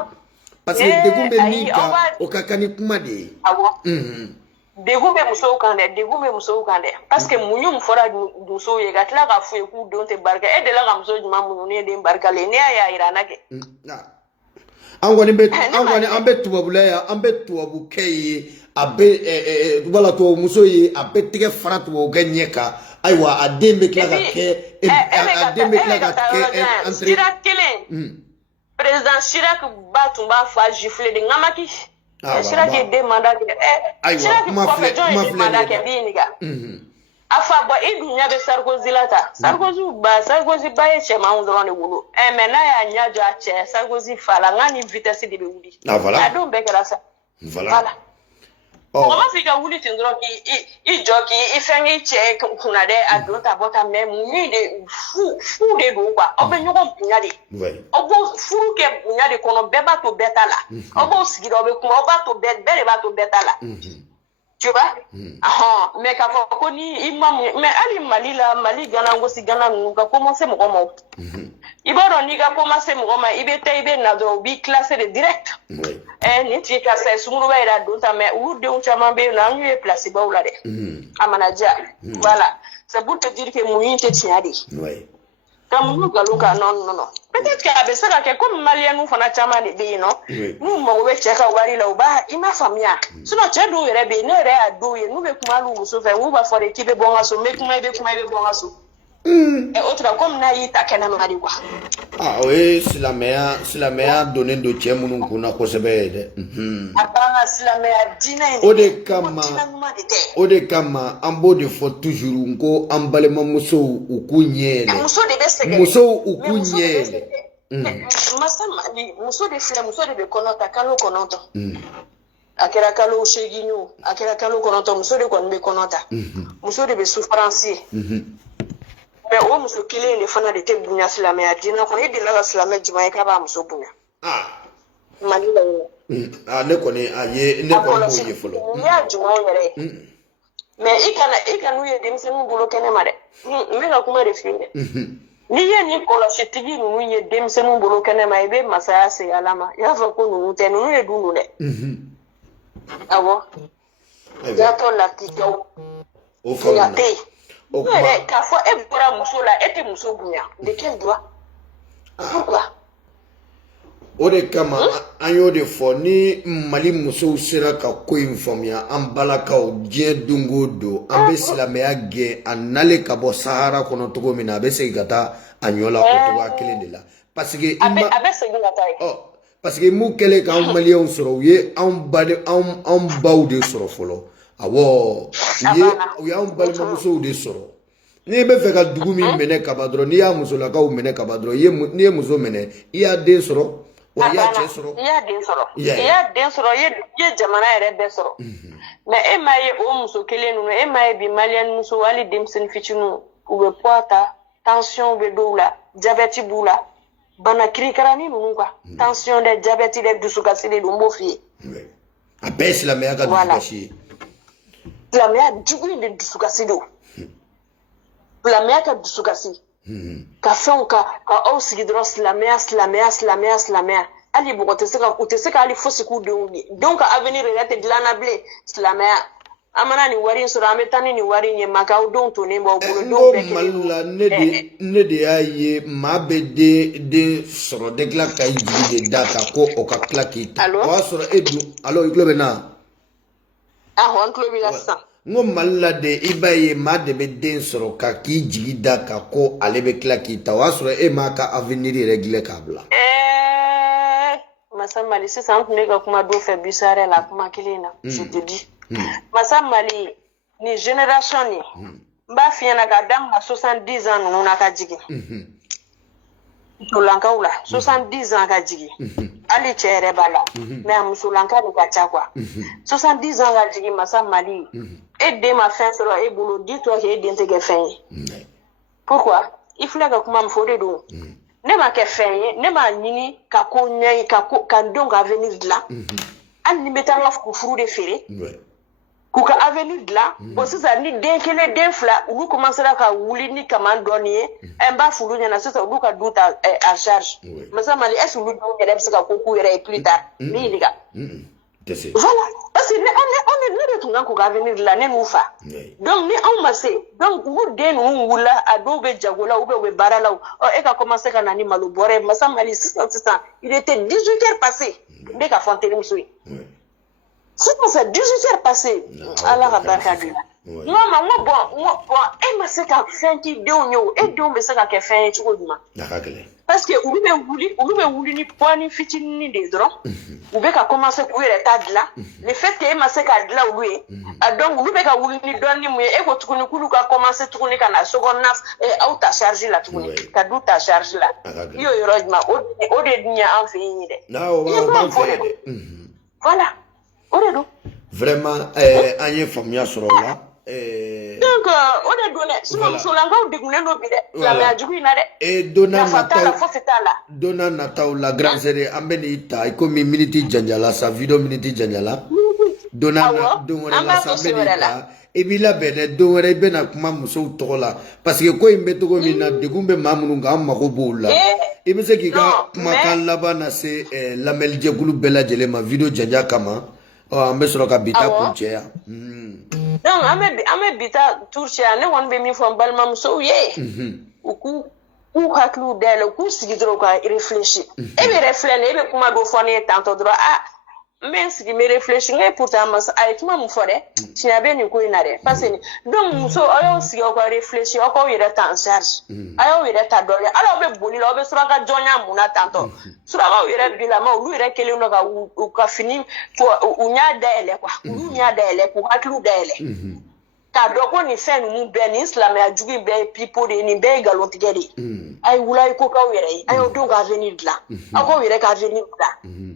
parce que degun bɛ min kan o ka kan ni kuma de ye degun bɛ musow kan dɛ parce que muɲu min fɔra musow ye ka tila k'a f'u ye k'u denw tɛ barika e delila ka muso jumɛn muɲu ne ye den barikalen ne y'a yira an na kɛ an kɔni an bɛ tubabula yan an bɛ tubabukɛ ye a bɛ wala tubabumuso ye a bɛ tɛgɛ fara tubabukɛ ɲɛ kan ayiwa a den bɛ tila ka kɛ sira kelen président Chirac ba tun b'a fa gifler de ngamaki Chirac ye den mandat kɛ Chirac kɔfɛ jɔn ye den mandat kɛ bi ɲininka a fa bɔ I dun ɲɛ bɛ Sarkozy la ta Sarkozy ba ye cɛmanw dɔrɔn de wolo mais n'a y'a ɲɛ jɔ a cɛ Sarkozy fa la n ka ni vitesse de bɛ wuli a don bɛɛ kɛra sa voilà mɔgɔ ma f'i ka wuli ten dɔrɔn k'i jɔ k'i fɛn k'i cɛ kunna dɛ a don ta bɔ ta mais mun de fu de don quoi aw bɛ ɲɔgɔn bonya de aw b'o furu kɛ bonya de kɔnɔ bɛɛ b'a to bɛɛ ta la aw b'o sigi aw bɛ kuma aw b'a to bɛɛ de b'a to bɛɛ ta la tu vois mais k'a fɔ ko ni I ma mais hali Mali la Mali Gana Ngosi Gana ninnu ka commencer mɔgɔ ma I Ibaro ni ka commencer mo ma ibe tay be na do bi classé de direct. Oui. Ni ti ka sai sumuru ba ira do ta mais ou de un chama be na ñu placé ba wala de. Amana ja. Voilà. C'est pour te dire que moyen te tiari. Oui. Comme nous galuka non. Peut-être que abe saka ke comme malien nous fana chama de be no. Nous mo we cheka wari la uba ima famia. Sino che do yere be ne re ado ye nous be kuma lu so fe u ba for équipe bonga so me kuma be bonga so. Et autre comme na yita kena mari kwa. Ah oui, silamea donné do che munu kuna ko sebe de. Abanga silamea dina ode kama ambo de fo toujours ngo ambalema muso ukunyele. Muso de besege. Muso ukunyele. Masama di muso de frère muso de be konota kalo konota. Akera kalo sheginyo, akera kalo konota muso de kon be konota. Muso de be souffrance. Mais o muso kile ne fana de te bunya silamea dina ko e de la silamea jima ka ba muso bunya. Manila ne koni aye ne ko mo ye folo. Ya juma yere. Mais ikanu ye demsenu bolo kene mare. Me ka kuma de finde. Ni ye ni ko la setigi nu ye demsenu bolo kene ma ebe masaya se alama. Ya fa ko nu te nu ye dunu de. Awo. Ya to la tikyo. O fona. Ouais, parfois elle pourra muso la était muso bunya. De quel droit? Pourquoi? Ode kama anyo de fo ni mali muso sera ka ko informia an balakaw die dungo do an be silamea ge anale ka bo sahara kono togo mina be se gata anyola ko to akele de la parce que parce que mu kele ka malien soro ye an bade an bawde soro folo awo ye an balma muso de soro ni be fe ka dugu mi mene kabadro ni ya muso la ka o mene kabadro ye ni ye muso mene iya de soro iya den soro ye jamana ere be soro mais e maye o muso kele nu e maye bi malian muso wali demsen fitinu ube poata tension be doula diabète bula bana krikarani nu kwa tension de diabète de dusukasi de mbo fi abes la meaka dusukasi la mea dugu de dusukasi do la meaka dusukasi ka fɛnw ka aw sigi dɔrɔn silamɛya hali mɔgɔ tɛ se ka hali fosi k'u denw ye denw ka avenir yɛrɛ tɛ dilan na bilen silamɛya an mana nin wari in sɔrɔ an bɛ taa ni nin wari in ye ma k'aw denw tonen b'aw bolo denw bɛɛ kelen la ne de y'a ye maa bɛ den sɔrɔ de tila ka i jigi de da kan ko o ka tila k'i ta o y'a sɔrɔ e dun alo i tulo bɛ na an tulo b'i la sisan ngo malila de iba ye ma de be den soro ka ki jigi da ka ko ale be kila ki ta wa soro e ma ka avenir régler ka bla Massamali sisan tun ka kuma do fe bisare la kuma kilina je te dis Massamali ni génération ni ba fiena ka dam na 70 ans nunu na ka jigi Musolankaw 70 ans ka jigi ali chere bala mais musolanka de ka cha quoi 70 ans ka jigi Massamali et de ma fin sera et boulot dis-toi que et d'intégrer fin pourquoi il faut que kuma mfode do ne ma ke fin ne ma nyini ka ko nyai ka ko kan donc avenir de là an ni metanga ku furu de fere ku ka avenir de là bo sisa ni den kele den fla u commencera ka wuli ni kaman donier en ba fulu nyana sisa u ka douta à charge Massamali est ce lu do ngere bisa ko ku yere plus tard ni liga voilà parce que on est de tunga ko avenir la ne nufa donc ni on ma se donc vous den wula ado be jagola ou be barala o e ka commencer kana ni malobore Massamali sisan il était 18h passé be ka fontaine musui c'est 18h passé Allah va baraka non bon e ma se ka fenti de onyo e de on be se ka ke fen ti ko duma parce que ulu be wuli ni point fitini de dron ou be ka commencer ku yere ta de là le fait que e ma se ka de là ulu e donc ulu be ka wuli ni doni mu e ko tukuni kulu ka commencer tukuni kana seconde naf auto charge la tukuni ka du ta charge la yo yorojma o de dunya en fait ni de na o ba fait voilà o de do vraiment anye famia soro la donc on est donné so langa o degunle no bi de la ma jugu ina de et dona nataw la grande série ambeni ita iko mi minute janjala sa video minute janjala donna don wɛrɛ la sa bɛ n'i ta i b'i labɛn dɛ don wɛrɛ i bɛna kuma musow tɔgɔ la parce que ko in bɛ cogo min na degun bɛ maa minnu kan an mago b'o la i bɛ se k'i ka kumakan laban na se lamɛnlijɛkulu bɛɛ lajɛlen ma video janja kama an bɛ sɔrɔ ka bi ta kun cɛ yan. donc an bɛ bi ta tour cɛ yan ne kɔni bɛ min fɔ n balimamusow ye u k'u hakiliw dayɛlɛ u k'u sigi dɔrɔn ka réfléchir e bɛ yɛrɛ filɛ nin ye e bɛ kuma dɔ fɔ ne ye tantɔ dɔrɔn n bɛ n sigi n bɛ réfléchir n ko pourtant masa a ye kuma min fɔ dɛ tiɲɛ bɛ nin ko in na dɛ parce que donc muso aw y'aw sigi aw ka réfléchir aw k'aw yɛrɛ ta en charge a y'aw yɛrɛ ta dɔ ye hali aw bɛ boli la aw bɛ suraka jɔnya mun na tantɔ surakaw yɛrɛ bilama olu yɛrɛ kelen don ka u ka fini u ɲa dayɛlɛ quoi olu ɲa dayɛlɛ k'u hakiliw dayɛlɛ k'a dɔn ko nin fɛn ninnu bɛɛ nin silamɛya jugu in bɛɛ ye pipo de ye nin bɛɛ ye nkalontigɛ de ye a ye wula i ko k'aw yɛrɛ ye a y'aw denw ka avenir dilan aw k'aw yɛrɛ ka avenir dilan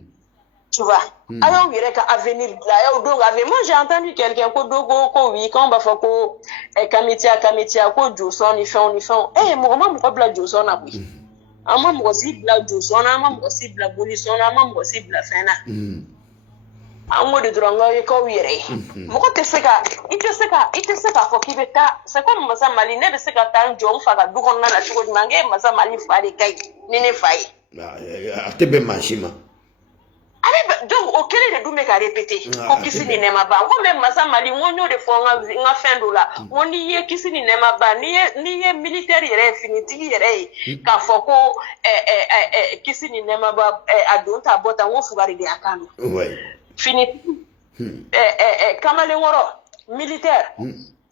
tu vois a y'aw yɛrɛ ka avenir dilan a y'aw denw ka avenir moi j'ai entendu quelqu'un ko dɔ ko oui k'anw b'a fɔ ko kamitiya ko josɔn ni fɛnw mɔgɔ ma mɔgɔ bila josɔn na koyi an ma mɔgɔ si bila josɔn na an ma mɔgɔ si bila bolisɔn na an ma mɔgɔ si bila fɛn na an ko de dɔrɔn k'aw ye k'aw yɛrɛ ye mɔgɔ tɛ se ka i tɛ se k'a fɔ k'i bɛ taa c'est comme masa mali ne bɛ se ka taa n jɔ n fa ka du kɔnɔna la cogo jumɛn k'e masa mali fa de ka ɲi ni ne fa ye a tɛ bɛn maa si ma donc o kelen de dun bɛ ka répéter ko kisi ni nɛɛma ban ko mɛ masa mali n ko n y'o de fɔ n ka fɛn dɔ la n ko n'i ye kisi ni nɛɛma ban n'i ye militaire yɛrɛ ye finitigi yɛrɛ ye k'a fɔ ko kisi ni nɛɛma ban a don ta bɔ ta n ko fugari de y'a kan don finitigi kamalenkɔrɔ militaire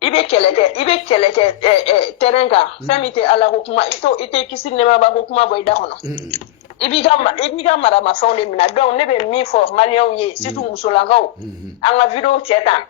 i bɛ kɛlɛ kɛ terrain kan fɛn min tɛ ala ko kuma i tɛ kisi ni nɛɛma ban ko kuma bɔ i da kɔnɔ i b'i ka maramafɛnw de minɛ donc ne bɛ min fɔ maliyɛnw ye surtout musolakaw an ka video cɛ tan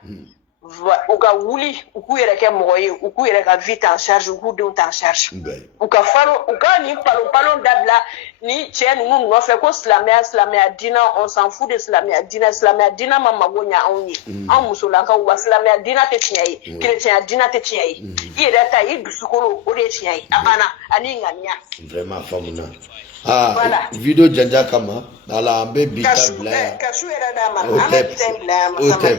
u ka wuli u k'u yɛrɛ kɛ mɔgɔ ye u k'u yɛrɛ ka vie ta en charge u k'u denw ta en charge u ka nin palon dabila ni cɛ ninnu nɔfɛ ko silamɛya diinɛ on s'en fout de silamɛya diinɛ ma mago ɲɛ anw ye anw musolakaw wa silamɛya diinɛ tɛ tiɲɛ ye chrétien diinɛ tɛ tiɲɛ ye i yɛrɛ ta i dusukolo o de ye tiɲɛ ye a banna ani ŋaniya. vraiment faamuna video janja kama ala an bɛ bi ta bila yan kasu yɛrɛ d'a ma an bɛ thème bila yan o tɛ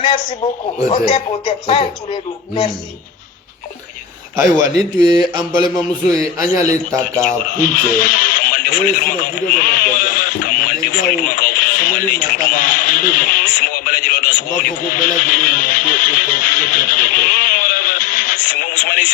merci beaucoup o tɛ fɛn ture don merci. ayiwa nin tun ye an balimamuso ye an y'ale ta ka kun cɛ Semua bala jelo dan semua di